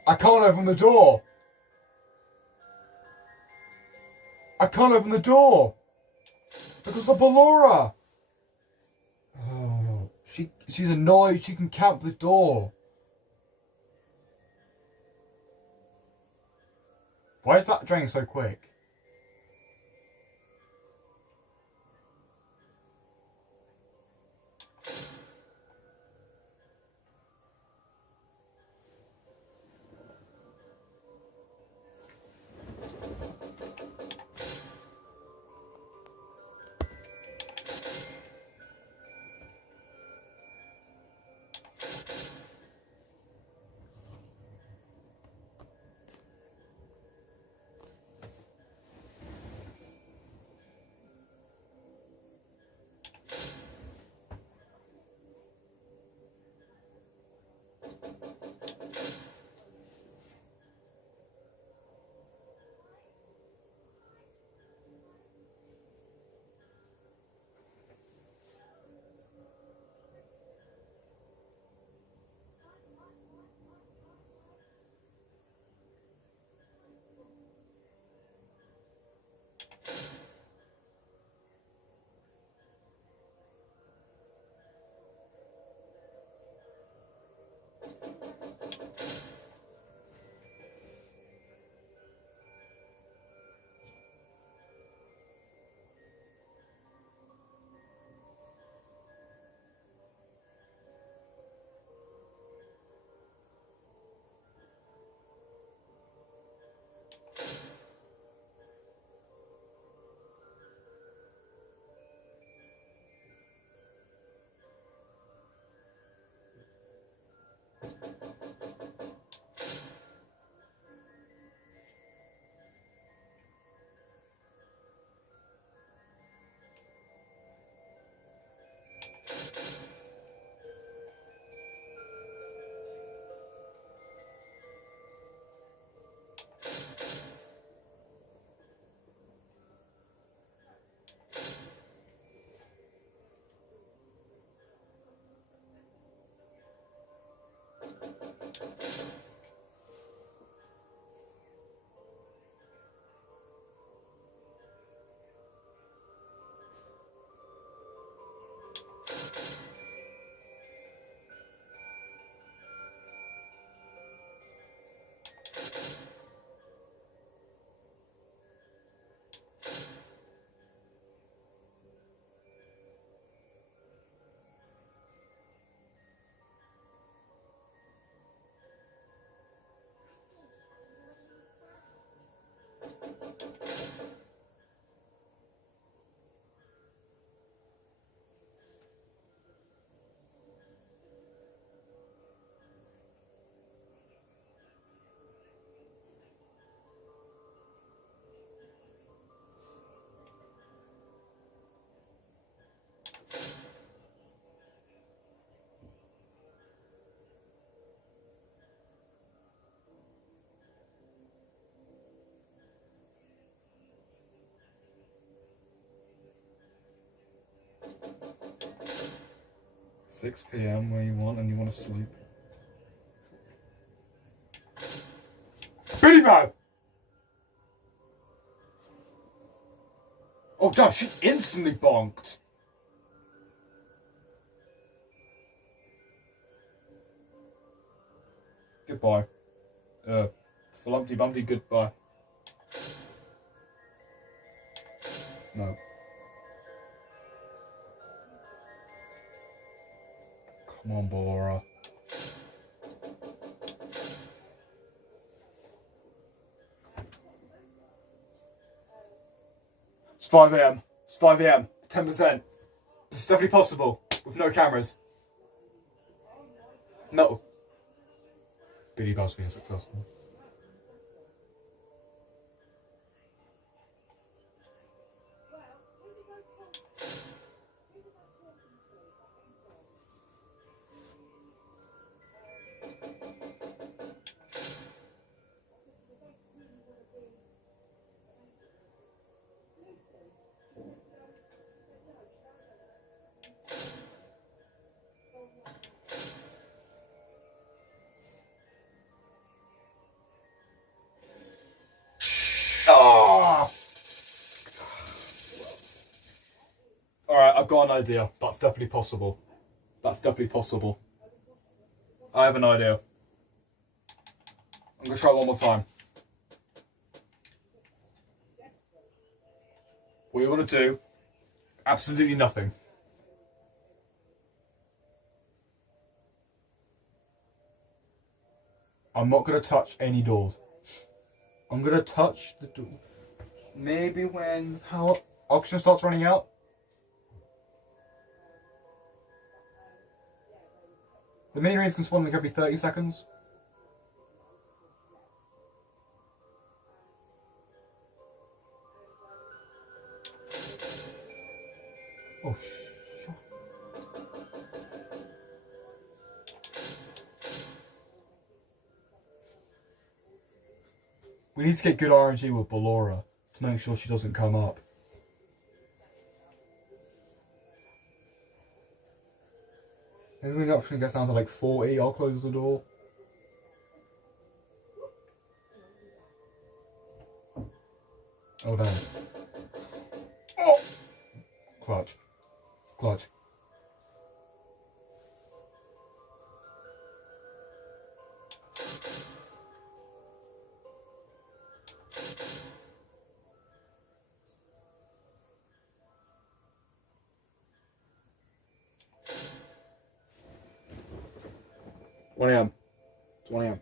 I can't open the door. I can't open the door because of Ballora. Oh, she's annoyed. She can count the door. Why is that draining so quick? Six PM where you want and you want to sleep. Billy Bob! Oh damn, she instantly bonked. Goodbye. Flumpty bumpty goodbye. No. Come on, Bora. It's 5 a.m. It's 5 a.m. 10%. This is definitely possible with no cameras. No. Billy Bob's being successful. Oh! Alright, I've got an idea. That's definitely possible. That's definitely possible. I have an idea. I'm going to try one more time. What you want to do? Absolutely nothing. I'm not going to touch any doors. I'm going to touch the door. Maybe when oxygen starts running out. The mini rings can spawn like every 30 seconds. Oh, shit. We need to get good RNG with Ballora to make sure she doesn't come up. Maybe when the oxygen gets down to like 40, I'll close the door. Oh damn. Oh! Clutch. Clutch. It's 1 a.m. It's 1 a.m.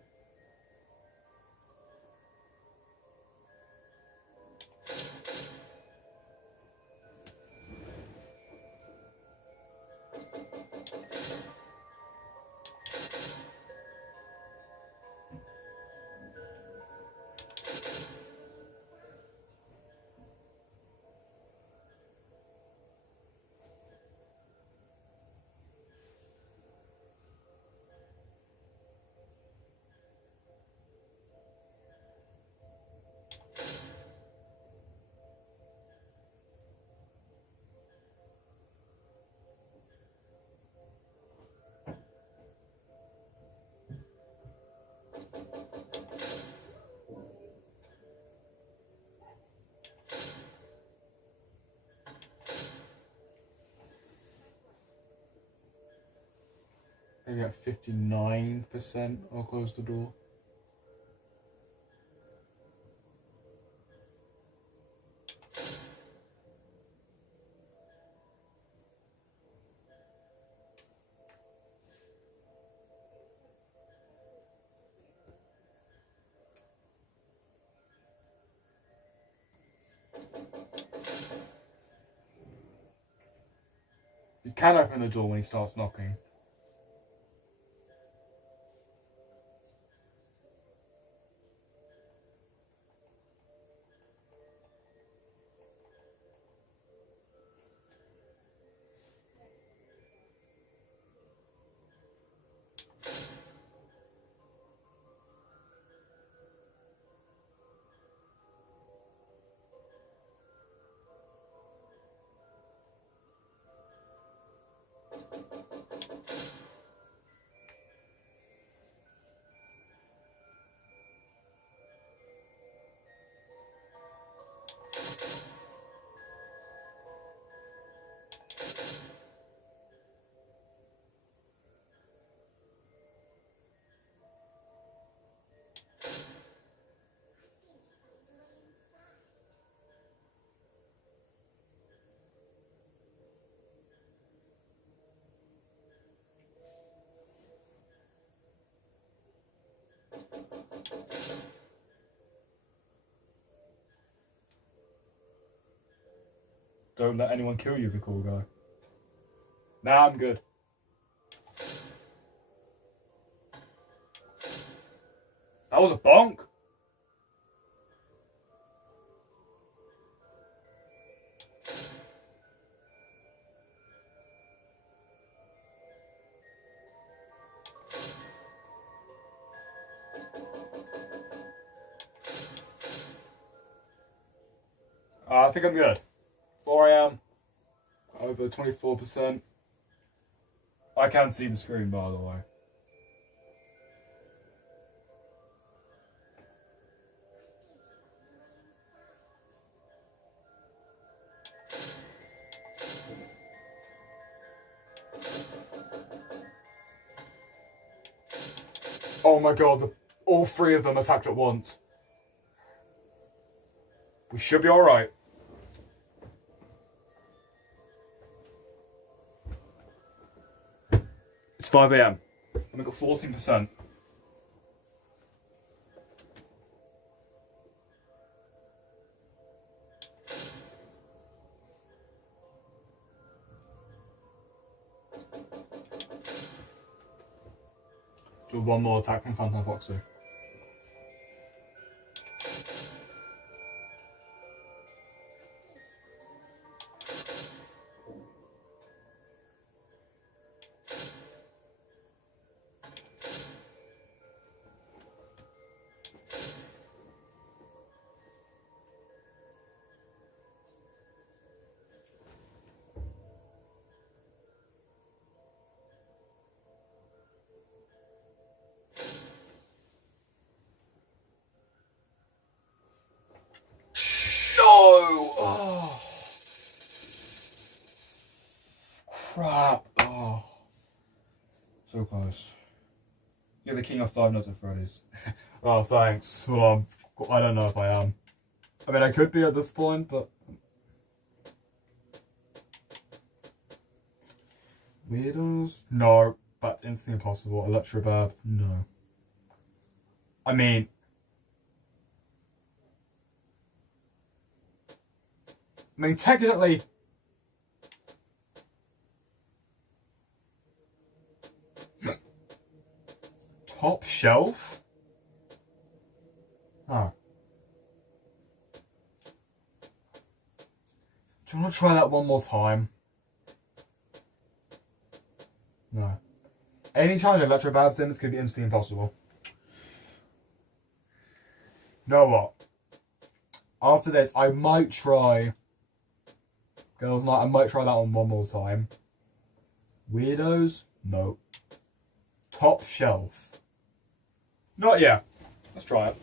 Maybe at 59%, I'll close the door. You can open the door when he starts knocking. don't let anyone kill you, the cool guy. Nah, I'm good. That was a bonk. I think I'm good. 4 a.m. Over 24%. I can't see the screen, by the way. Oh my god, all three of them attacked at once. We should be alright. It's 5 a.m. and we've got 14%. Do one more attack from Fnaf Foxy. Oh, crap. Oh, so close. You're the king of Five Nights at Freddy's. Oh, thanks. Well, I don't know if I am. I mean, I could be at this point, but... Weirdos? No. That's instantly impossible. Electrobab? No. I mean... technically... Top shelf? Oh. Do you want to try that one more time? No. Any challenge Electrobab's in, it's going to be instantly impossible. You know what? After this, I might try... Girls' Night, I might try that one more time. Weirdos? No. Top shelf? Not yet. Let's try it.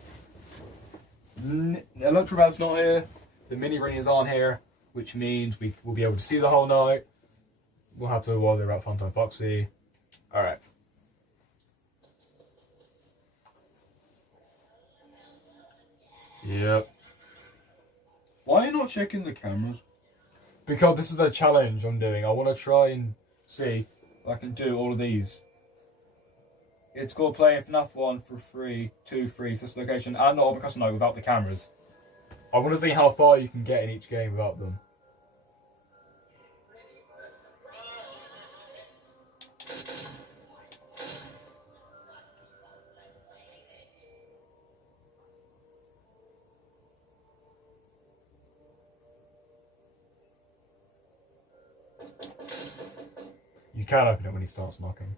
Electrobab's not here. The mini ringers aren't here, which means we will be able to see the whole night. We'll have to worry about Funtime Foxy. Alright. Yep. Why are you not checking the cameras? Because this is the challenge I'm doing. I want to try and see if I can do all of these. It's called playing FNAF 1 for free, 2 free, this location, and not because no, without the cameras. I want to see how far you can get in each game without them. You can open it when he starts knocking.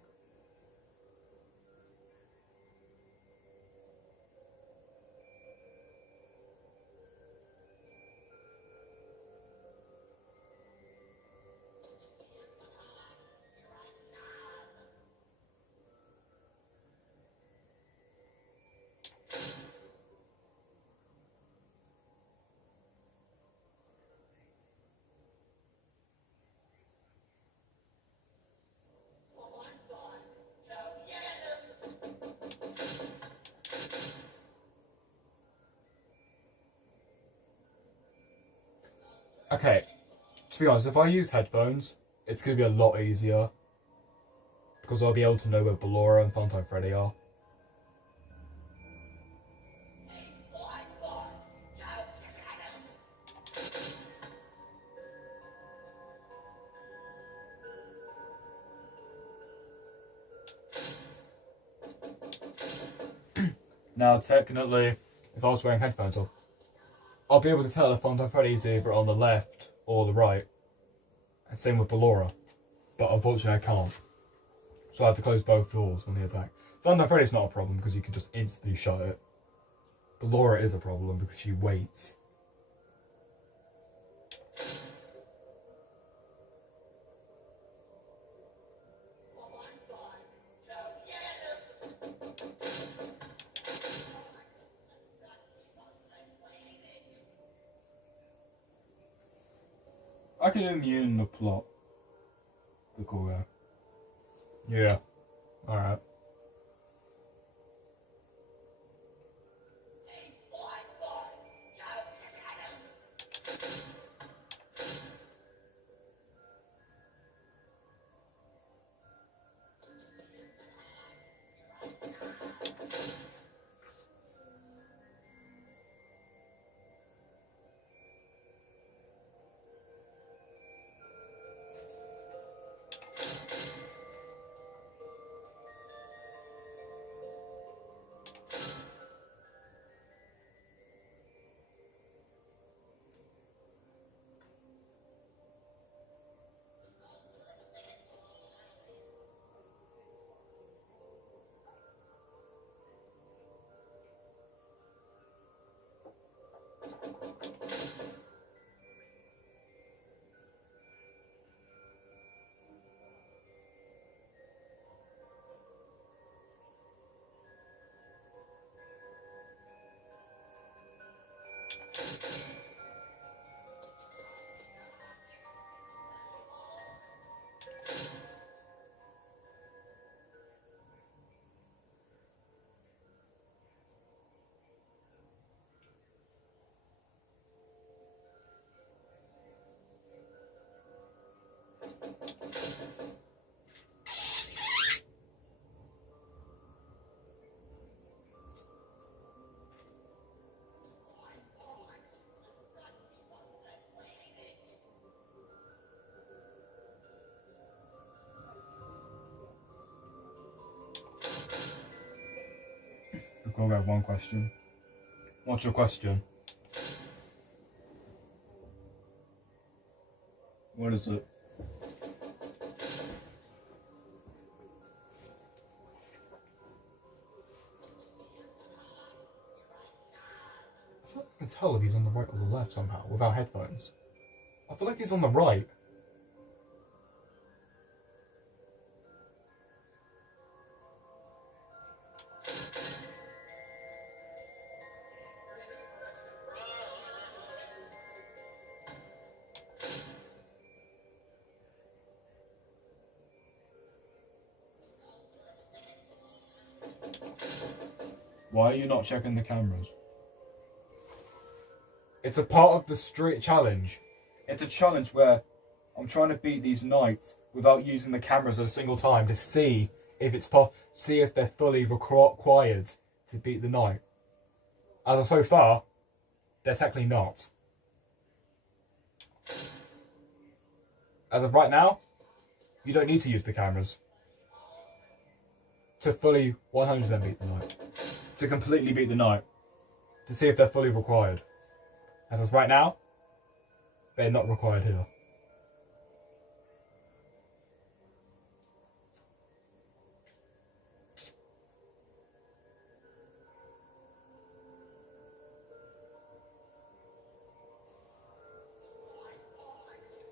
Okay, to be honest, if I use headphones, it's going to be a lot easier. Because I'll be able to know where Ballora and Funtime Freddy are. Now, technically, if I was wearing headphones on, I'll be able to tell if Fnaf Freddy's either on the left or the right. And same with Ballora. But unfortunately, I can't. So I have to close both doors when they attack. Fnaf Freddy's not a problem because you can just instantly shut it. Ballora is a problem because she waits. I can immune the plot. The cool guy. Yeah. Alright. The cool guy, one question. What's your question? What is it? I feel like I can tell if he's on the right or the left somehow without headphones. I feel like he's on the right. Why are you not checking the cameras? It's a part of the street challenge. It's a challenge where I'm trying to beat these knights without using the cameras at a single time to see if it's see if they're fully required to beat the knight. As of so far, they're technically not. As of right now, you don't need to use the cameras to fully 100% beat the knight. To completely beat the knight. To see if they're fully required. As of right now, they're not required here.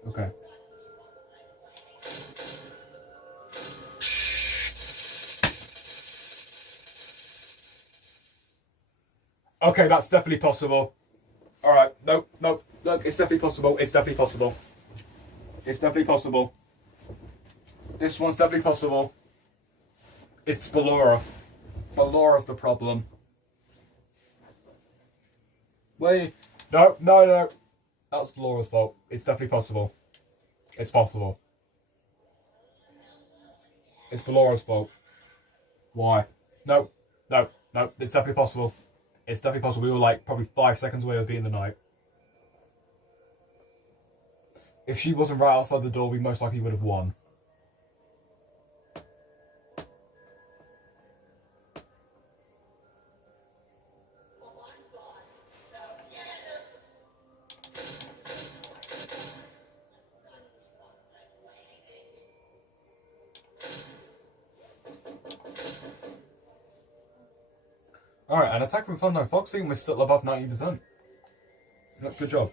Okay. Okay, that's definitely possible. Alright, nope. Look, it's definitely possible. It's definitely possible. It's definitely possible. This one's definitely possible. It's Ballora. Ballora's the problem. Wait. No. That was Ballora's fault. It's definitely possible. It's possible. It's Ballora's fault. Why? No. It's definitely possible. It's definitely possible. We were like probably 5 seconds away of beating the knight. If she wasn't right outside the door, we most likely would have won. Alright, and attack with Thunder Foxy, and we're still above 90%. Yep, good job.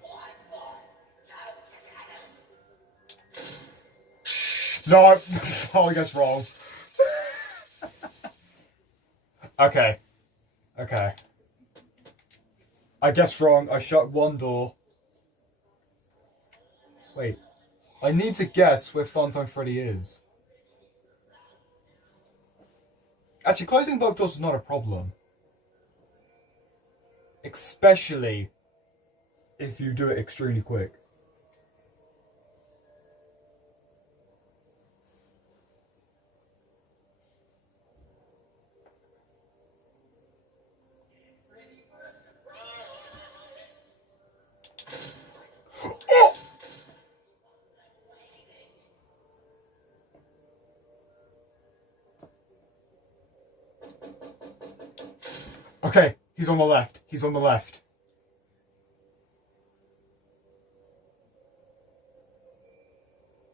No! Oh, I guess wrong. Okay. Okay. I guess wrong. I shut one door. Wait. I need to guess where Funtime Freddy is. Actually, closing both doors is not a problem. Especially if you do it extremely quick. Oh! Okay, he's on the left. He's on the left.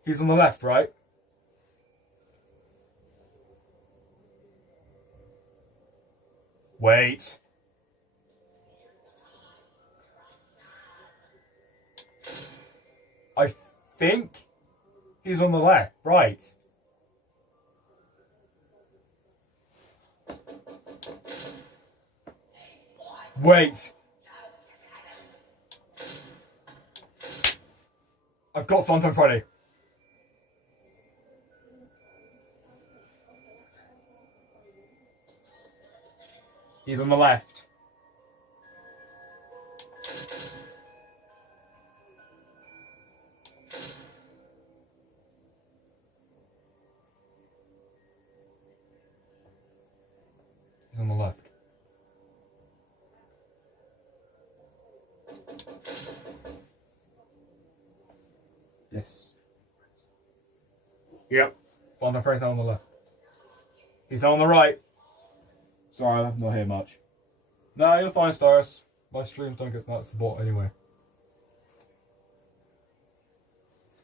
He's on the left, right? Wait. I think he's on the left, right? Wait. I've got Funtime Freddy. He's on the left. He's on the left. Yes. Yep. Funtime Freddy's on the left. He's on the right. Sorry, I'm not here much. No, you're fine, Stars. My streams don't get that support anyway.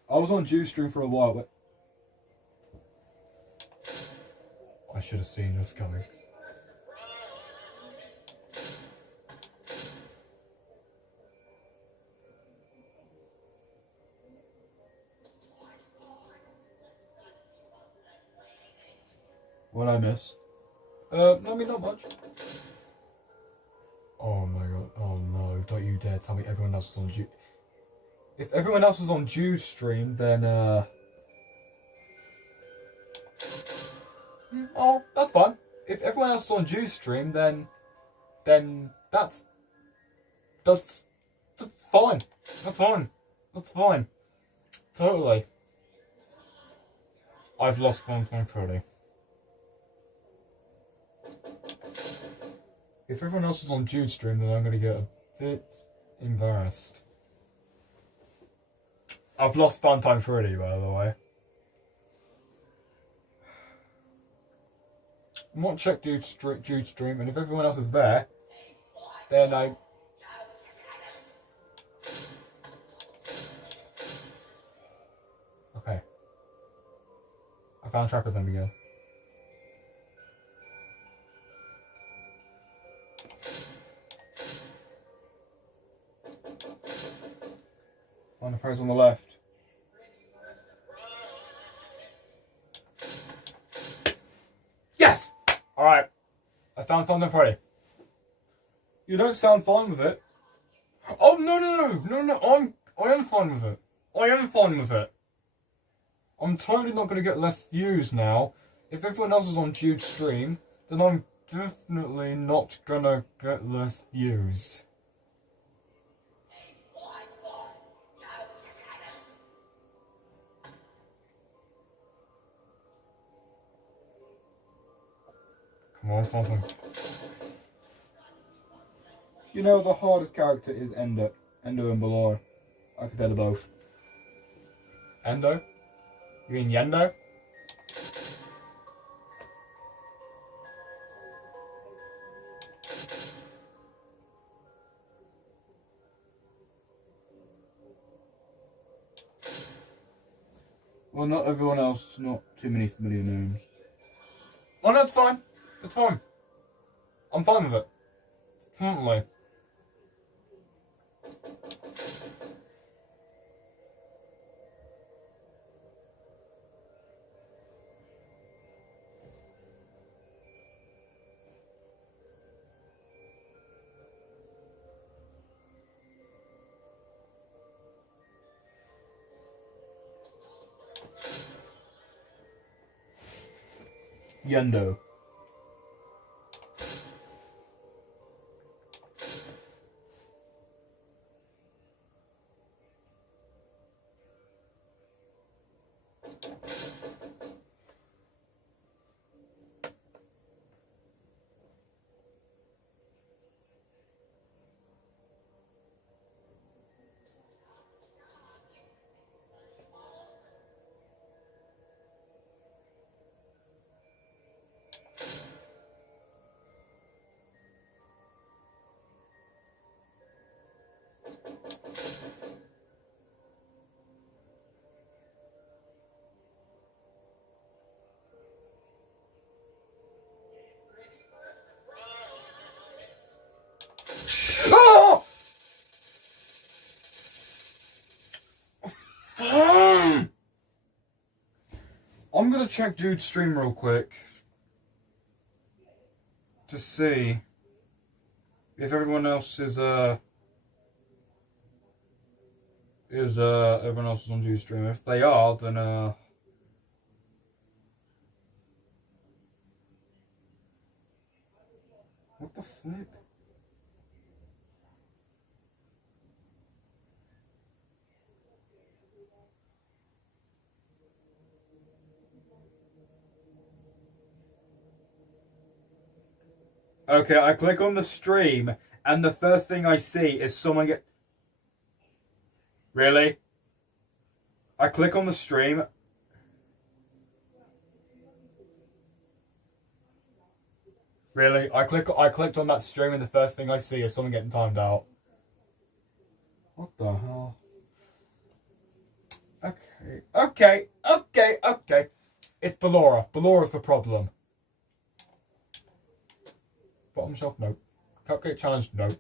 I was on Juice stream for a while, but I should have seen this coming. What did I miss? I mean, not much. Oh my god. Oh no, don't you dare tell me everyone else is on Juice. If everyone else is on Juice stream, then oh, that's fine. If everyone else is on Juice stream, then that's fine. That's fine. That's fine. Totally. I've lost Funtime Freddy. If everyone else is on Jude stream, then I'm going to get a bit embarrassed. I've lost Funtime Freddy, by the way. I might check Jude stream, and if everyone else is there, then I... Okay. I found track of them again. Funtime Freddy's on the left. Yes! Alright. I found Funtime Freddy. You don't sound fine with it. Oh, no. I am fine with it. I am fine with it. I'm totally not going to get less views now. If everyone else is on Jude's stream, then I'm definitely not going to get less views. Come on, Funtime. You know, the hardest character is Endo. Endo and Balor. I compare them both. Endo? You mean Yendo? Well, not everyone else, not too many familiar names. Oh, no, it's fine. It's fine. I'm fine with it. Definitely. Yendo. Oh! I'm gonna check Jude's stream real quick to see if everyone else is everyone else is on Jude's stream. If they are, then what the flip? Okay, I click on the stream, and the first thing I see is someone get... Really? I click on the stream. Really? I clicked on that stream, and the first thing I see is someone getting timed out. What the hell? Okay. It's Ballora. Ballora's the problem. Bottom shelf, no. Cupcake challenge, no.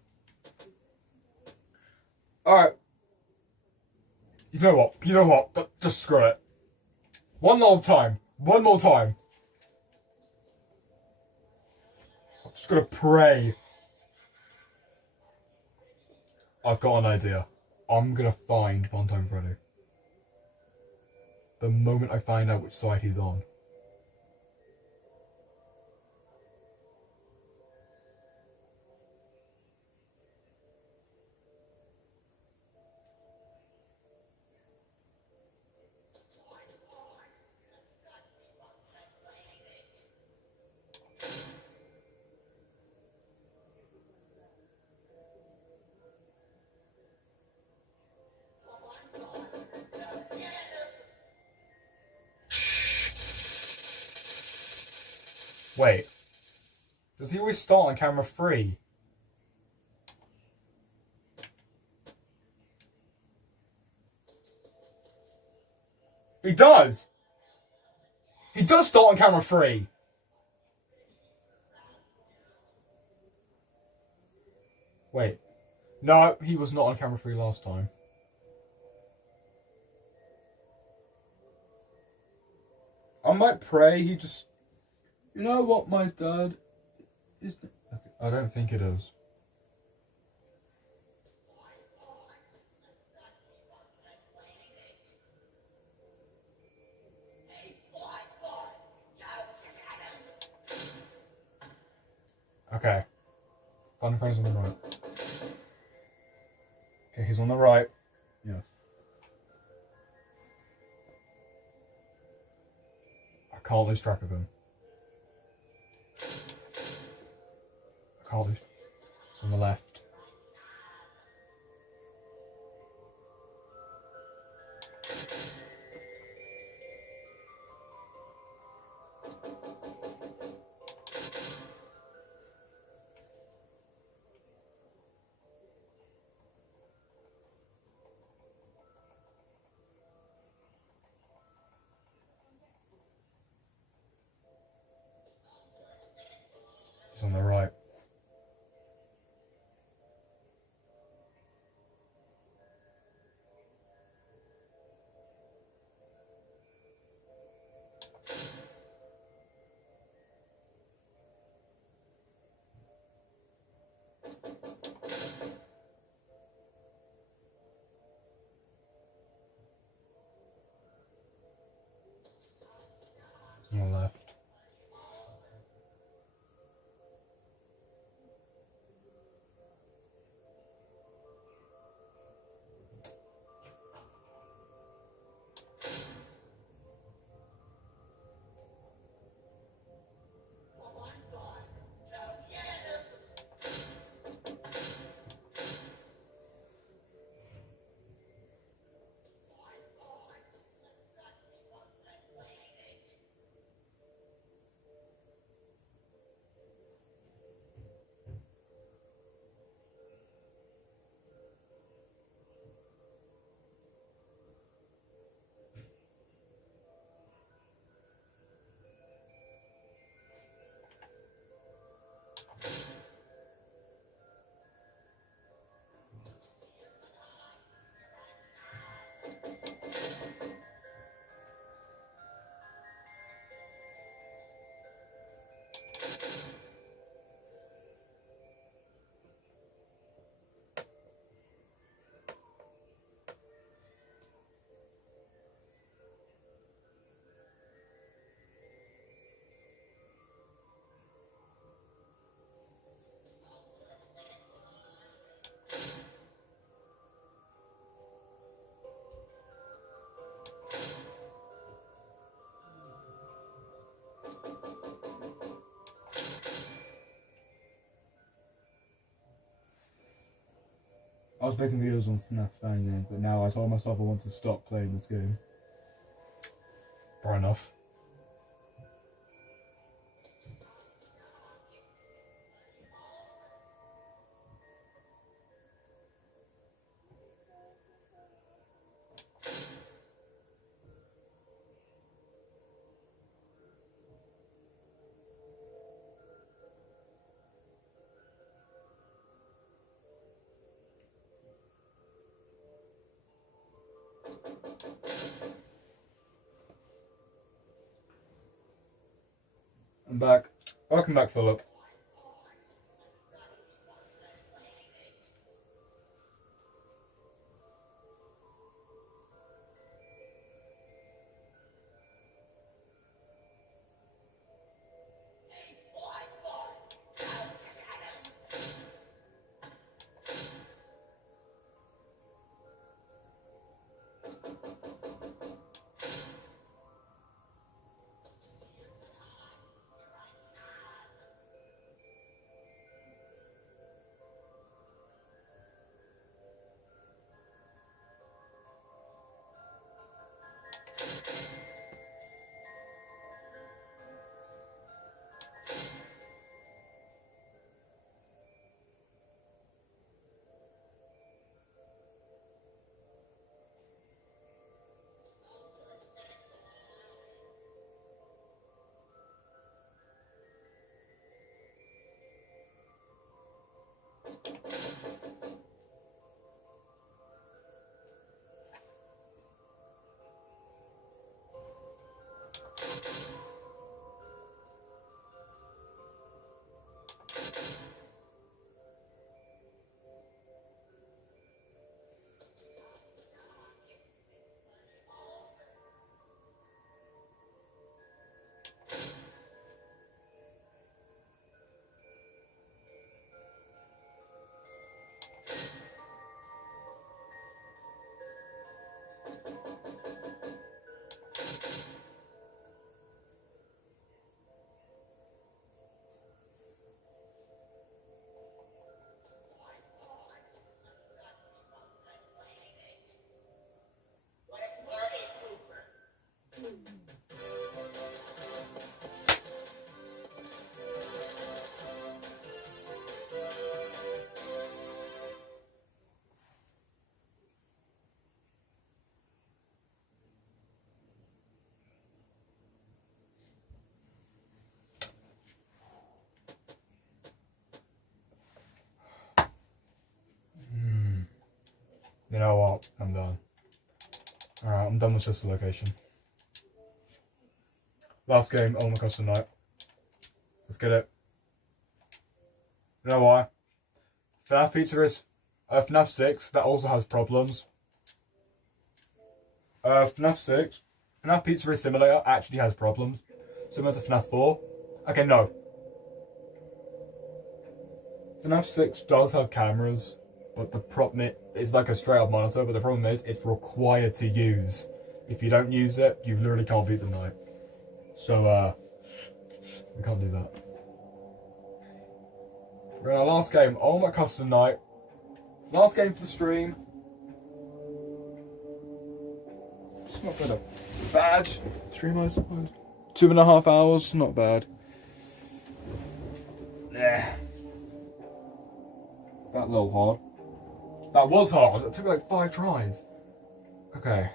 Alright. You know what? Just screw it. One more time. I'm just gonna pray. I've got an idea. I'm gonna find Funtime Freddy. The moment I find out which side he's on. Wait. Does he always start on camera 3? He does! He does start on camera 3! Wait. No, he was not on camera 3 last time. I might pray he just... You know what, my dad is... Okay, I don't think it is. Okay. Fun friends on the right. Okay, he's on the right. Yes. I can't lose track of him. I can't lose. He's on the left. He's on the right. I was making videos on Fnaf fan game, but now I told myself I want to stop playing this game. Fair enough. I'm back. Welcome back, Philip. You know what? I'm done. Alright, I'm done with Sister Location. Last game, oh my gosh, tonight. Let's get it. You know why? FNAF Pizza is FNAF 6, that also has problems. FNAF 6, FNAF Pizzeria Simulator actually has problems. Similar to FNAF 4. Okay, no. FNAF 6 does have cameras, but the problem is like a straight up monitor, but the problem is it's required to use. If you don't use it, you literally can't beat the night. So, we can't do that. We're in our last game, oh my custom night. Last game for the stream. It's not been a bad stream, I suppose. 2.5 hours, not bad. Nah. That little hard. That was hard. It took like 5 tries. Okay.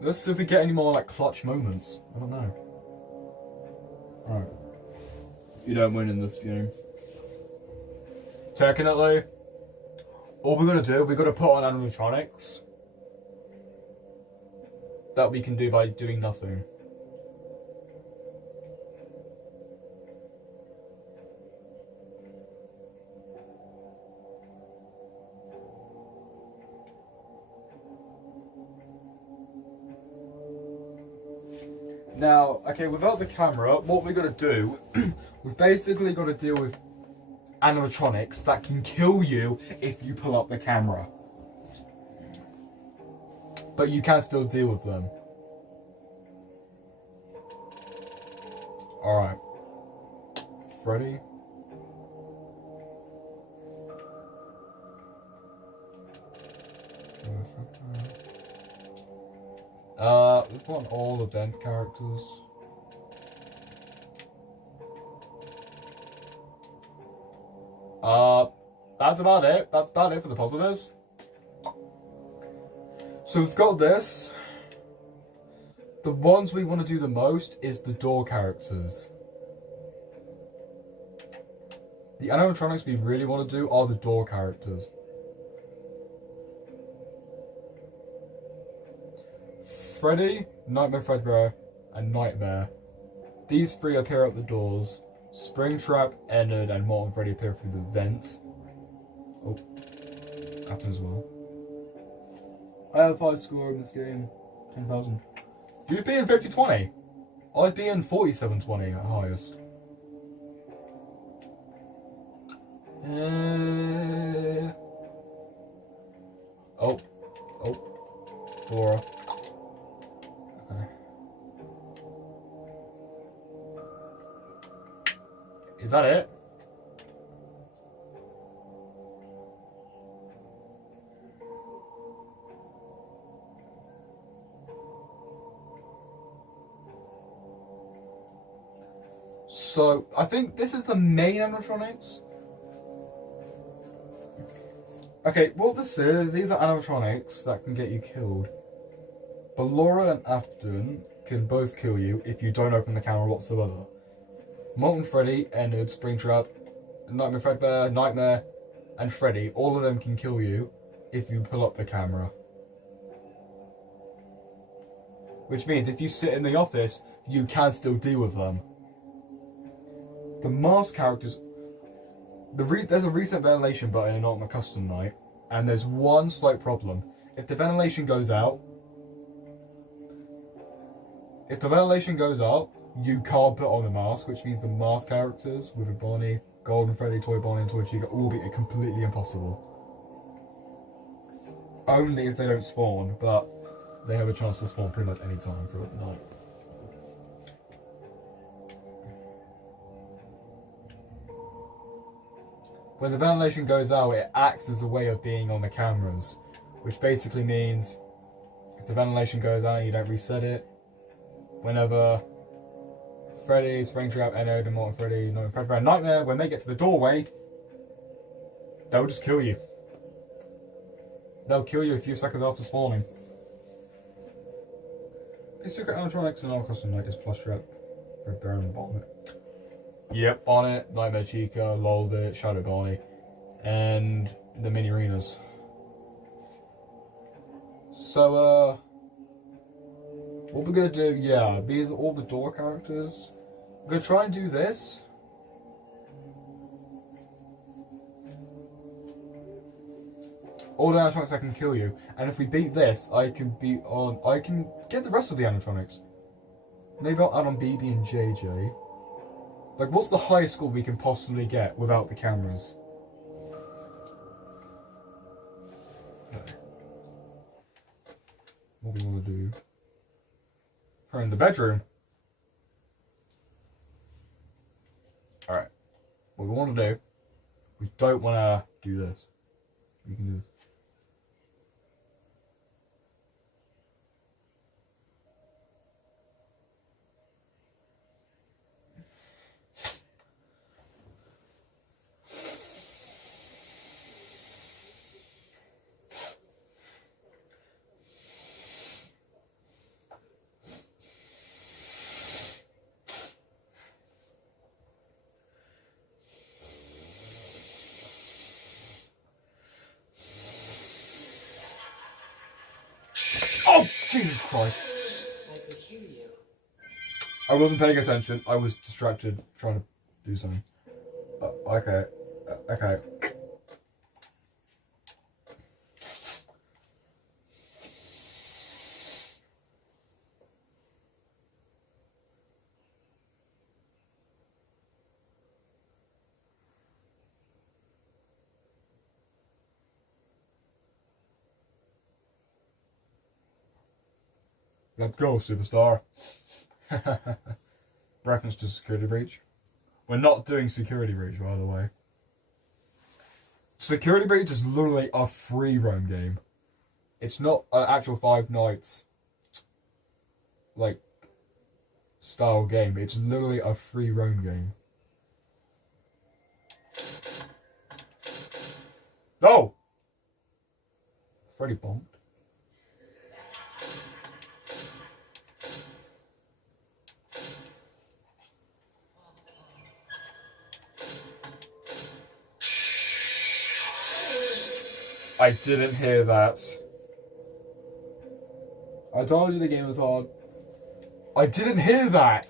Let's see if we get any more like clutch moments. I don't know. Alright. You don't win in this game. Technically, all we're gonna do, we're gonna put on animatronics. That we can do by doing nothing. Now, okay, without the camera, what we're gonna do, we've basically got to deal with animatronics that can kill you if you pull up the camera. But you can still deal with them. Alright. Freddy. We want all event characters. That's about it. That's about it for the positives. So we've got this. The ones we want to do the most is the door characters. The animatronics we really want to do are the door characters. Freddy, Nightmare Fredbear, and Nightmare. These three appear at the doors. Springtrap, Ennard, and Morton Freddy appear through the vent. Oh, happen as well. I have a high score in this game, 10,000. You've been 50-20. I've been 47-20 at highest. Oh, Laura. Okay. Is that it? So, I think this is the main animatronics. Okay, what this is, these are animatronics that can get you killed. But Laura and Afton can both kill you if you don't open the camera whatsoever. Molten Freddy, Ennard, Springtrap, Nightmare Fredbear, Nightmare, and Freddy, all of them can kill you if you pull up the camera. Which means if you sit in the office, you can still deal with them. The mask characters... There's a reset ventilation button in Ultimate Custom Night, and there's one slight problem. If the ventilation goes out, you can't put on a mask, which means the mask characters with a Bonnie, Golden Freddy, Toy Bonnie, and Toy Chica will be completely impossible. Only if they don't spawn, but they have a chance to spawn pretty much any time throughout the night. When the ventilation goes out, it acts as a way of being on the cameras, which basically means if the ventilation goes out and you don't reset it, whenever Freddy, Springtrap, Ennard, and Morton Freddy, Fredbear, and Nightmare, when they get to the doorway, they'll just kill you. They'll kill you a few seconds after spawning. The secret animatronics in our custom night is Plushtrap, Fredbear, and Bonnet. Yep, Bonnet, Nightmare Chica, Lolbit, Shadow Bonnie, and the mini arenas. So, what we're gonna do, yeah, these are all the door characters. I'm gonna try and do this. All the animatronics that can kill you, and if we beat this, I can get the rest of the animatronics. Maybe I'll add on BB and JJ. Like, what's the highest score we can possibly get without the cameras? Okay. What we want to do? We're in the bedroom. Alright. What we want to do, we don't want to do this. We can do this. Oh, Jesus Christ. I can hear you. I wasn't paying attention. I was distracted trying to do something. Okay. Okay. Let's go, superstar. Reference to security breach. We're not doing security breach, by the way. Security breach is literally a free roam game. It's not an actual Five Nights like style game. It's literally a free roam game. No! Freddy bombed. I didn't hear that. I told you the game was hard. I didn't hear that!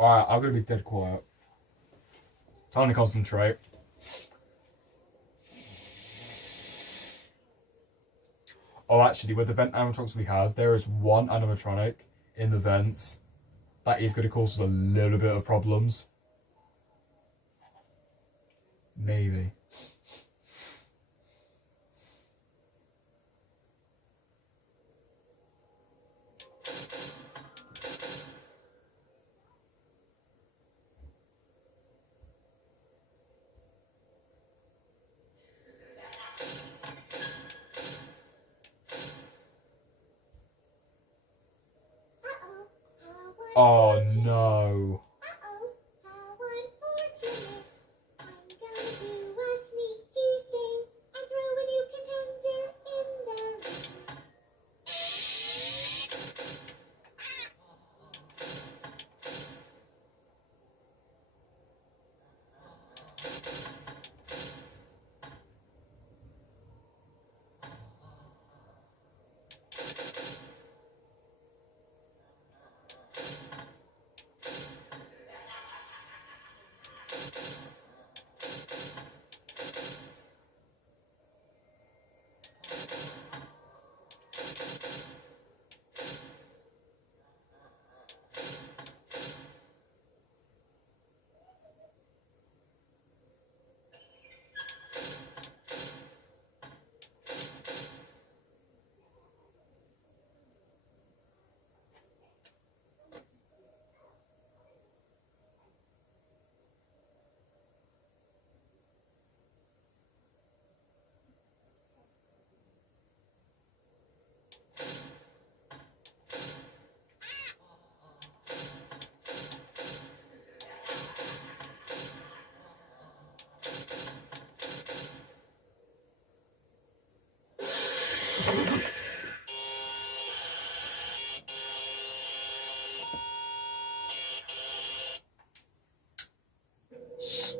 Alright, I'm gonna be dead quiet. Time to concentrate. Oh, actually, with the vent animatronics we have, there is one animatronic in the vents that is going to cause us a little bit of problems. Maybe. Oh no.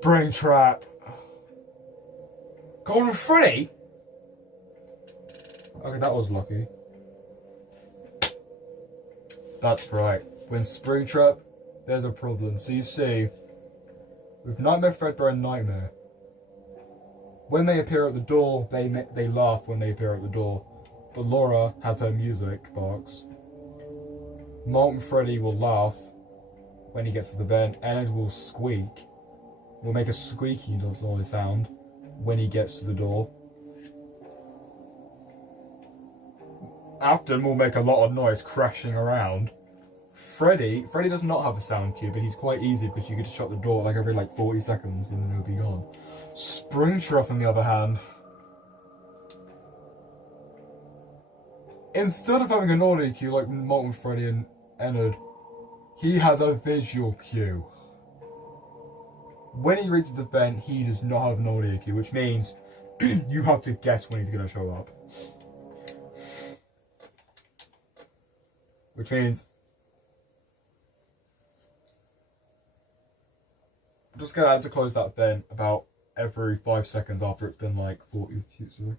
Springtrap. Golden Freddy? Okay, that was lucky. That's right. When Springtrap, there's a problem. So you see, with Nightmare, Fredbear, and Nightmare, when they appear at the door, they laugh when they appear at the door. But Laura has her music box. Molten Freddy will laugh when he gets to the vent, and it will squeak. Will make a squeaky noise sound when he gets to the door. Afton will make a lot of noise crashing around. Freddy does not have a sound cue, but he's quite easy because you can just shut the door like every 40 seconds and then he'll be gone. Springtrap, on the other hand, instead of having an audio cue like Molten Freddy and Ennard, he has a visual cue. When he reaches the vent, he does not have an audio cue, which means you have to guess when he's going to show up. Which means I'm just going to have to close that vent about every 5 seconds after it's been 40 seconds.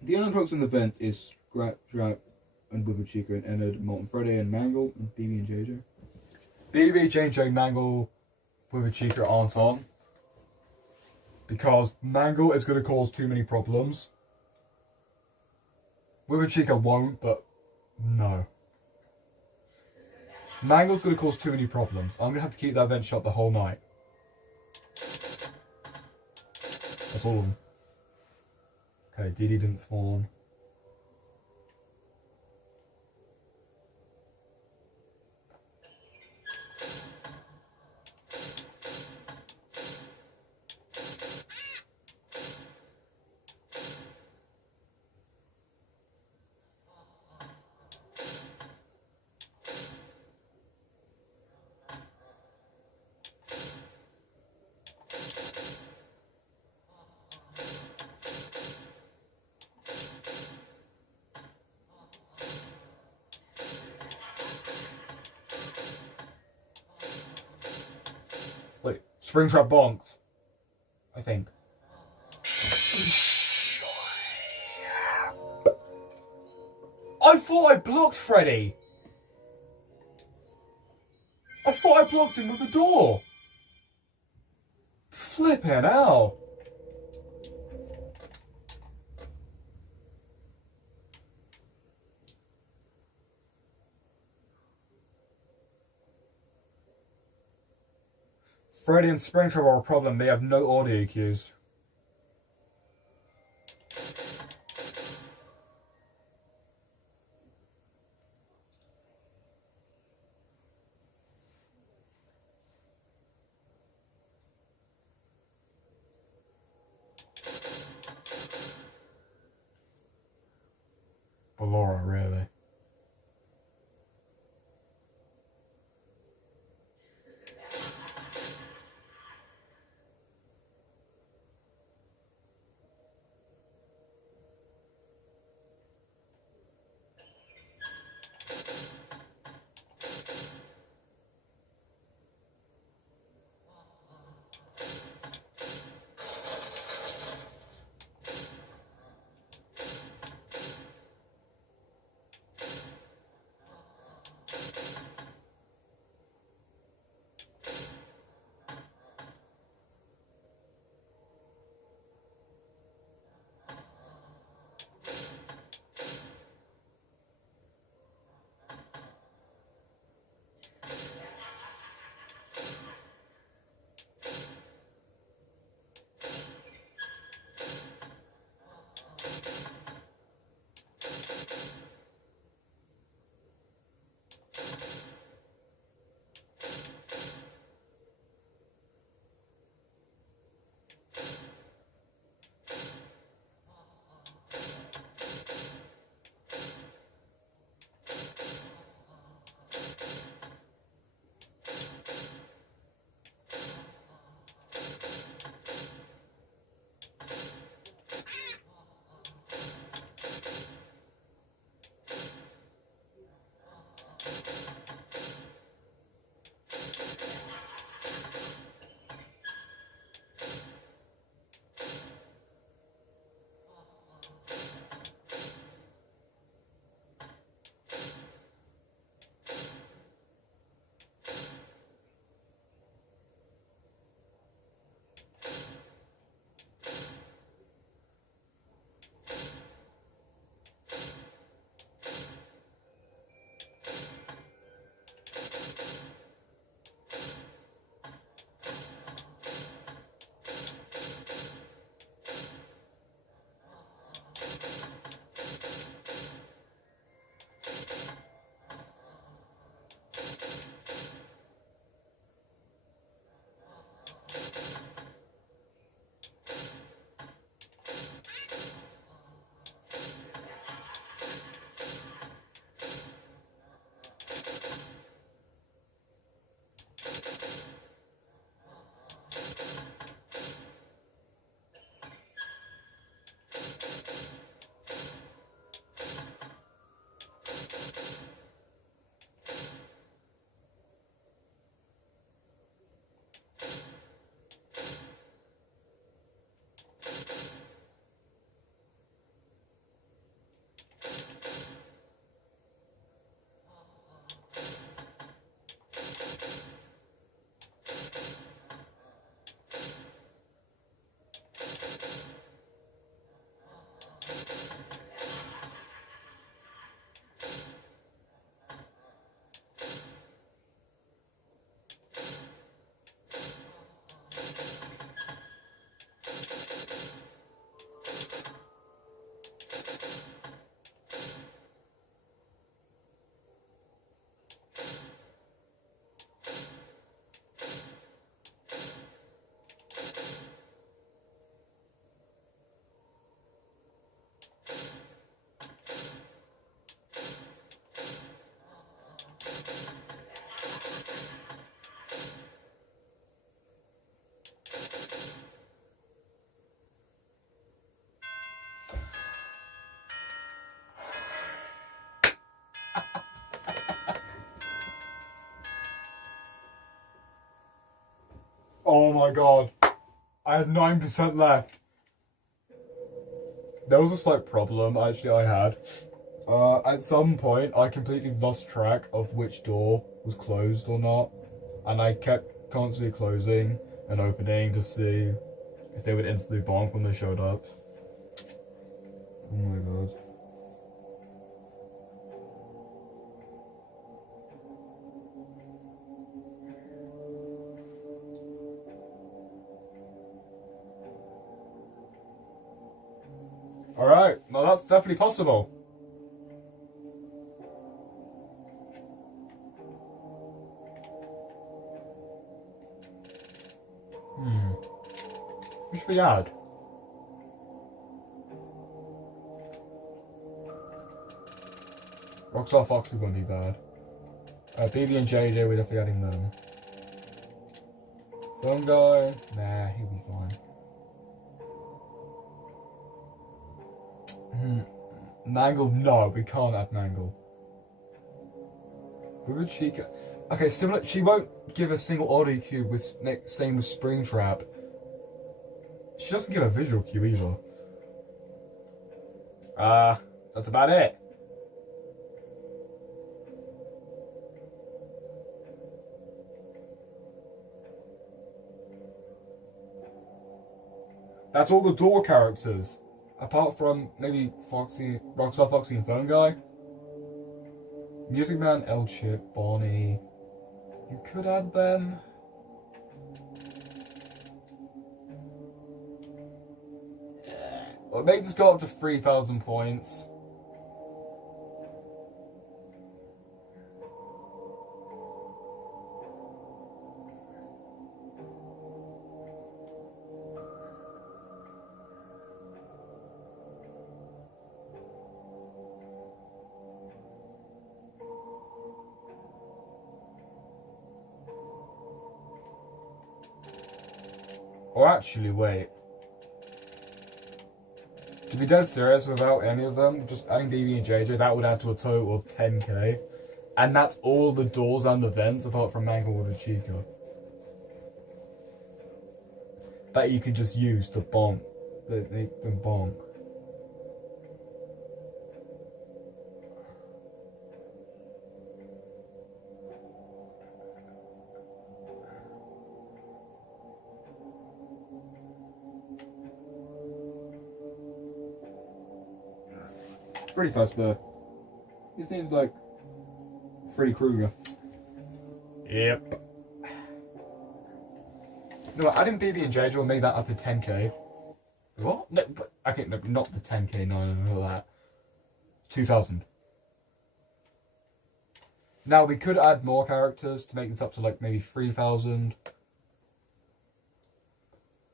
The animatronics in the vent is Scrap, Drap, and Bubba Chica and Ennard, Molten Freddy and Mangle, and BB and JJ. BB, JJ, Mangle, Bubba Chica aren't on. Because Mangle is going to cause too many problems. Bubba Chica won't, but no. Mangle's going to cause too many problems. I'm going to have to keep that vent shut the whole night. That's all of them. Okay, Diddy didn't spawn. Wait, Springtrap bonked. I think. I thought I blocked Freddy. I thought I blocked him with the door. Flipping out. Freddy and Springtrap are a problem. They have no audio cues. But Laura, really. Oh my god. I had 9% left. There was a slight problem actually I had. At some point, I completely lost track of which door was closed or not. And I kept constantly closing and opening to see if they would instantly bonk when they showed up. Oh my god. Alright, well that's definitely possible. Who should we add? Rockstar Foxy wouldn't be bad. BB and JJ, we're definitely adding them. Film guy, nah, he'll be fine. Mangle, no, we can't add Mangle. Who would she? Okay, similar. She won't give a single audio cue with same with Springtrap. She doesn't give a visual cue either. That's about it. That's all the door characters. Apart from maybe Foxy, Rockstar Foxy and Phone Guy. Music Man, L-Chip, Bonnie. You could add them. Well, make this go up to 3,000 points. Or actually, wait. To be dead serious, without any of them, just adding DB and JJ, that would add to a total of 10k. And that's all the doors and the vents, apart from Manglewood and Chica. That you can just use to bonk. The bonk. Pretty fast bear. His name's like Freddy Krueger. Yep. No, adding BB and JJ will make that up to 10k. What? No, but okay, no, not the 10k. No, that 2,000. Now we could add more characters to make this up to like maybe 3,000.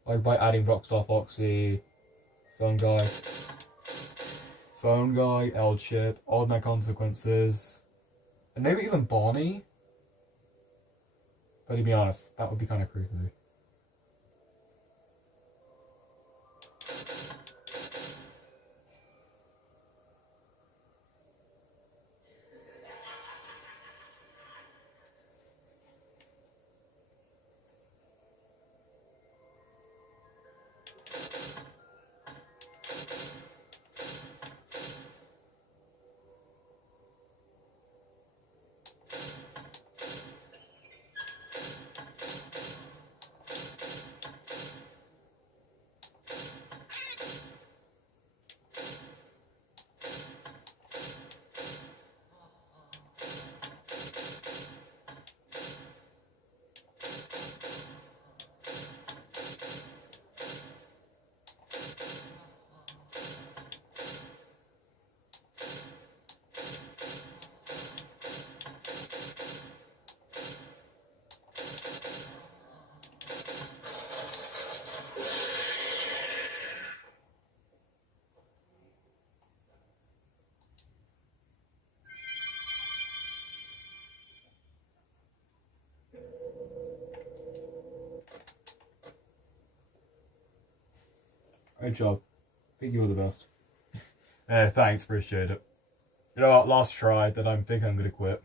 Like by adding Rockstar Foxy, Phone Guy, L-Chip, Odd Man Consequences, and maybe even Bonnie. But to be honest, that would be kind of creepy. Great job. I think you were the best. Yeah, thanks, appreciate it. You know what, last try, then I think I'm gonna quit.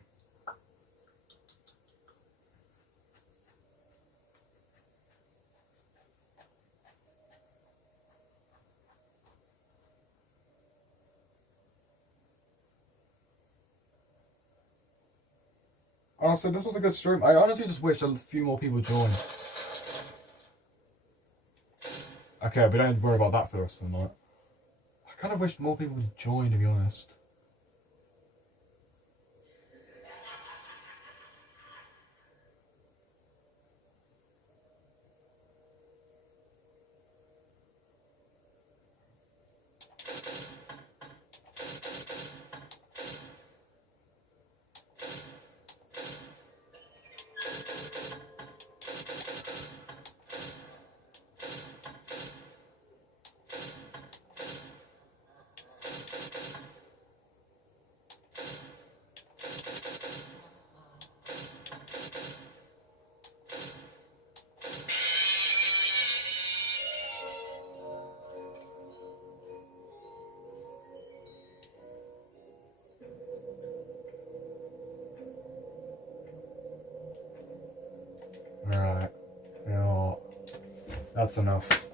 Honestly, this was a good stream. I honestly just wish a few more people joined. Okay, we don't need to worry about that for the rest of the night. I kind of wish more people would join, to be honest. Alright. You know what? That's enough.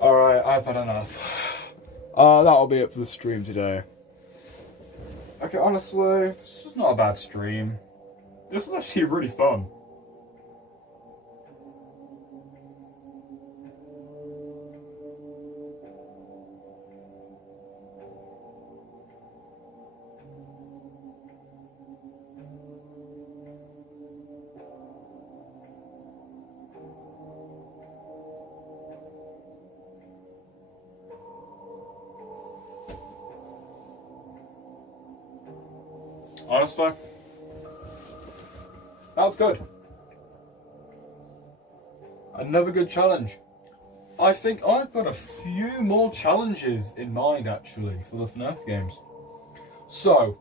Alright, I've had enough. That'll be it for the stream today. Okay, honestly, this is not a bad stream. This is actually really fun. Honestly, that was good. Another good challenge. I think I've got a few more challenges in mind actually for the FNAF games. So,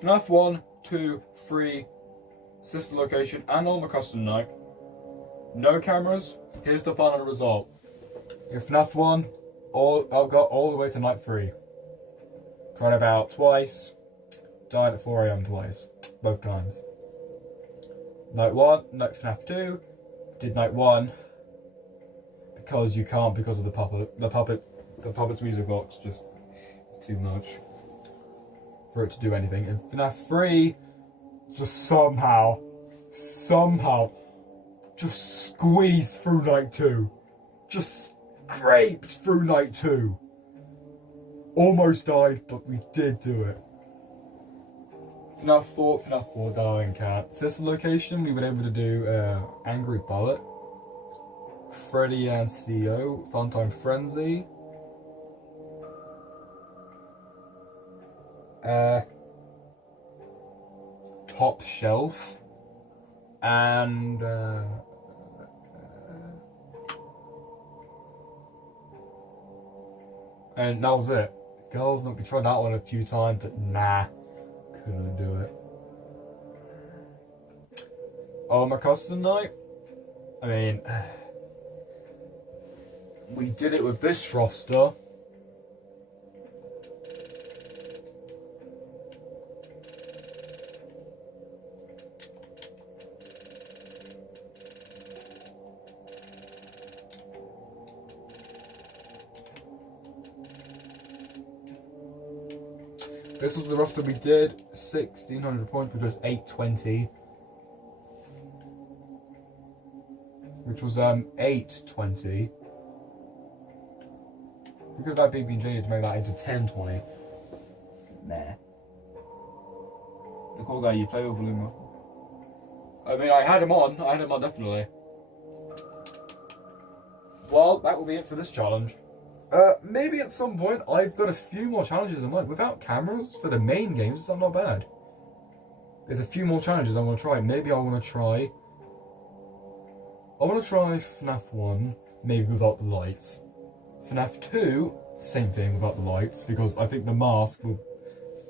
FNAF 1, 2, 3, sister location, and Normal Custom Night. No cameras. Here's the final result. In FNAF 1, I've got all the way to night 3. Tried about twice. Died at 4 AM twice, both times. Night 1, FNAF 2, did night 1 because you can't because of the puppet's music box. Just it's too much for it to do anything. And FNAF 3 just somehow, just squeezed through night 2, just scraped through night 2. Almost died, but we did do it. FNAF 4, Darling Cat. Sister location, we were able to do Angry Bullet, Freddy and CEO, Funtime Frenzy, Top Shelf, and that was it. Girls, we tried that one a few times, but nah. Couldn't do it. Oh, my custom night? I mean, we did it with this roster. This was the roster we did, 1600 points, which was 820. Which was 820. We could have had BB&J to make that into 1020. Nah. The cool guy you play with, Luma. I mean, I had him on definitely. Well, that will be it for this challenge. Maybe at some point I've got a few more challenges in mind. Without cameras for the main games, it's not bad. There's a few more challenges I want to try. Maybe I want to try FNAF 1, maybe without the lights. FNAF 2, same thing without the lights, because I think the mask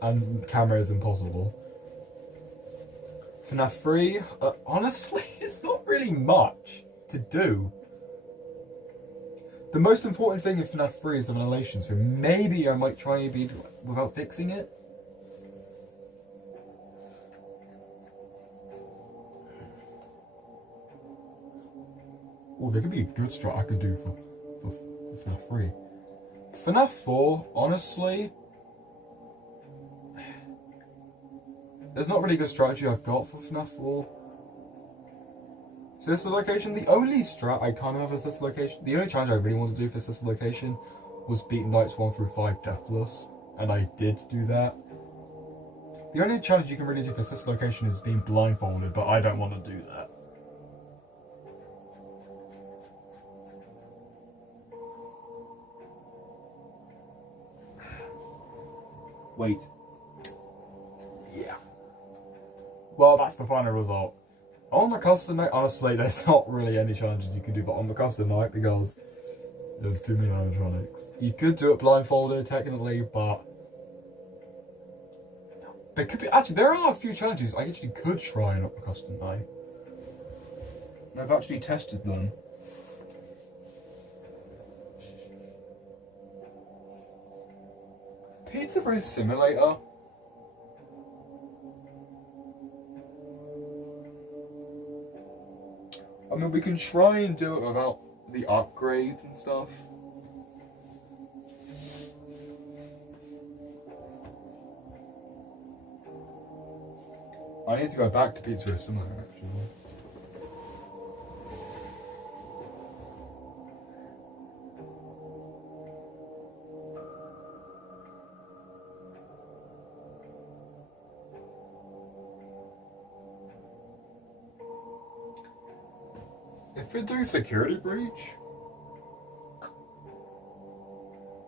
and the camera is impossible. FNAF 3, honestly, it's not really much to do. The most important thing in FNAF 3 is the ventilation, so maybe I might try and beat without fixing it. Oh, there could be a good strat I could do for FNAF 3. FNAF 4, honestly, there's not really a good strategy I've got for FNAF 4. Sister location, the only strat I kind of have for sister location, the only challenge I really want to do for sister location was beat nights 1 through 5 deathless, and I did do that. The only challenge you can really do for sister location is being blindfolded, but I don't want to do that. Wait. Yeah. Well, that's the final result. On the custom night, honestly, there's not really any challenges you can do, but on the custom night, because there's too many animatronics. You could do it blindfolded, technically, but there could be, actually, there are a few challenges I actually could try on the custom night. And I've actually tested them. Pizza Bread Simulator. I mean, we can try and do it without the upgrades and stuff. I need to go back to Pizza Bread Simulator, actually. If we do security breach,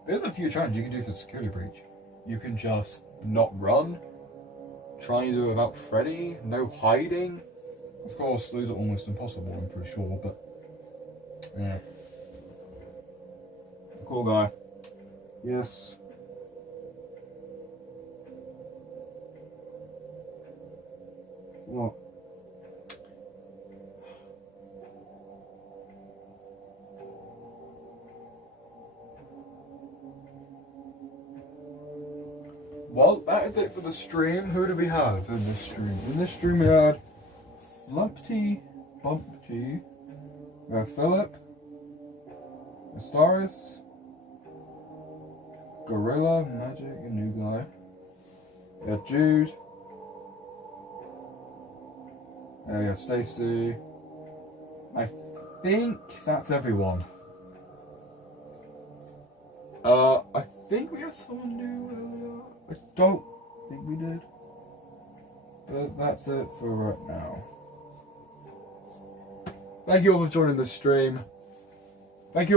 there's a few challenges you can do for security breach. You can just not run, try and do it without Freddy, no hiding. Of course, those are almost impossible, I'm pretty sure, but yeah. Cool guy. Yes. What? Well, that is it for the stream. Who do we have in this stream? In this stream we had Flumpty, Bumpty, we have Philip, Astaris, Gorilla, Magic, a new guy. We have Jude. We have Stacy. I think that's everyone. I think we had someone new earlier. I don't think we did. But that's it for right now. Thank you all for joining the stream. Make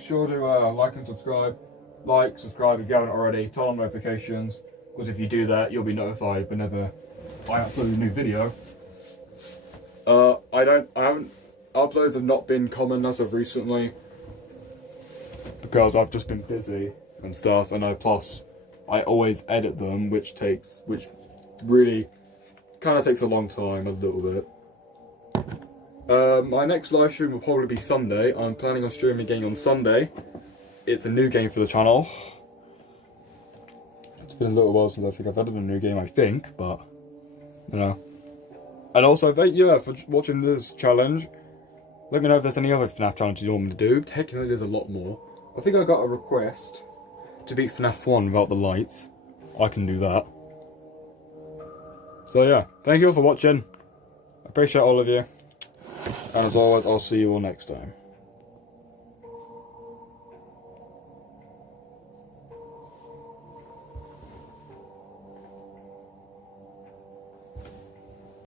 sure to like and subscribe. Like, subscribe if you haven't already. Turn on notifications, because if you do that, you'll be notified whenever I upload a new video. Uploads have not been common as of recently, because I've just been busy and stuff, and I always edit them, which really kind of takes a long time, a little bit. My next live stream will probably be Sunday. I'm planning on streaming again on Sunday. It's a new game for the channel. It's been a little while since I think I've added a new game, I think, but you know. And also, thank you for watching this challenge. Let me know if there's any other FNAF challenges you want me to do. Technically, there's a lot more. I think I got a request to beat FNAF 1 without the lights. I can do that. So yeah, thank you all for watching. I appreciate all of you. And as always, I'll see you all next time.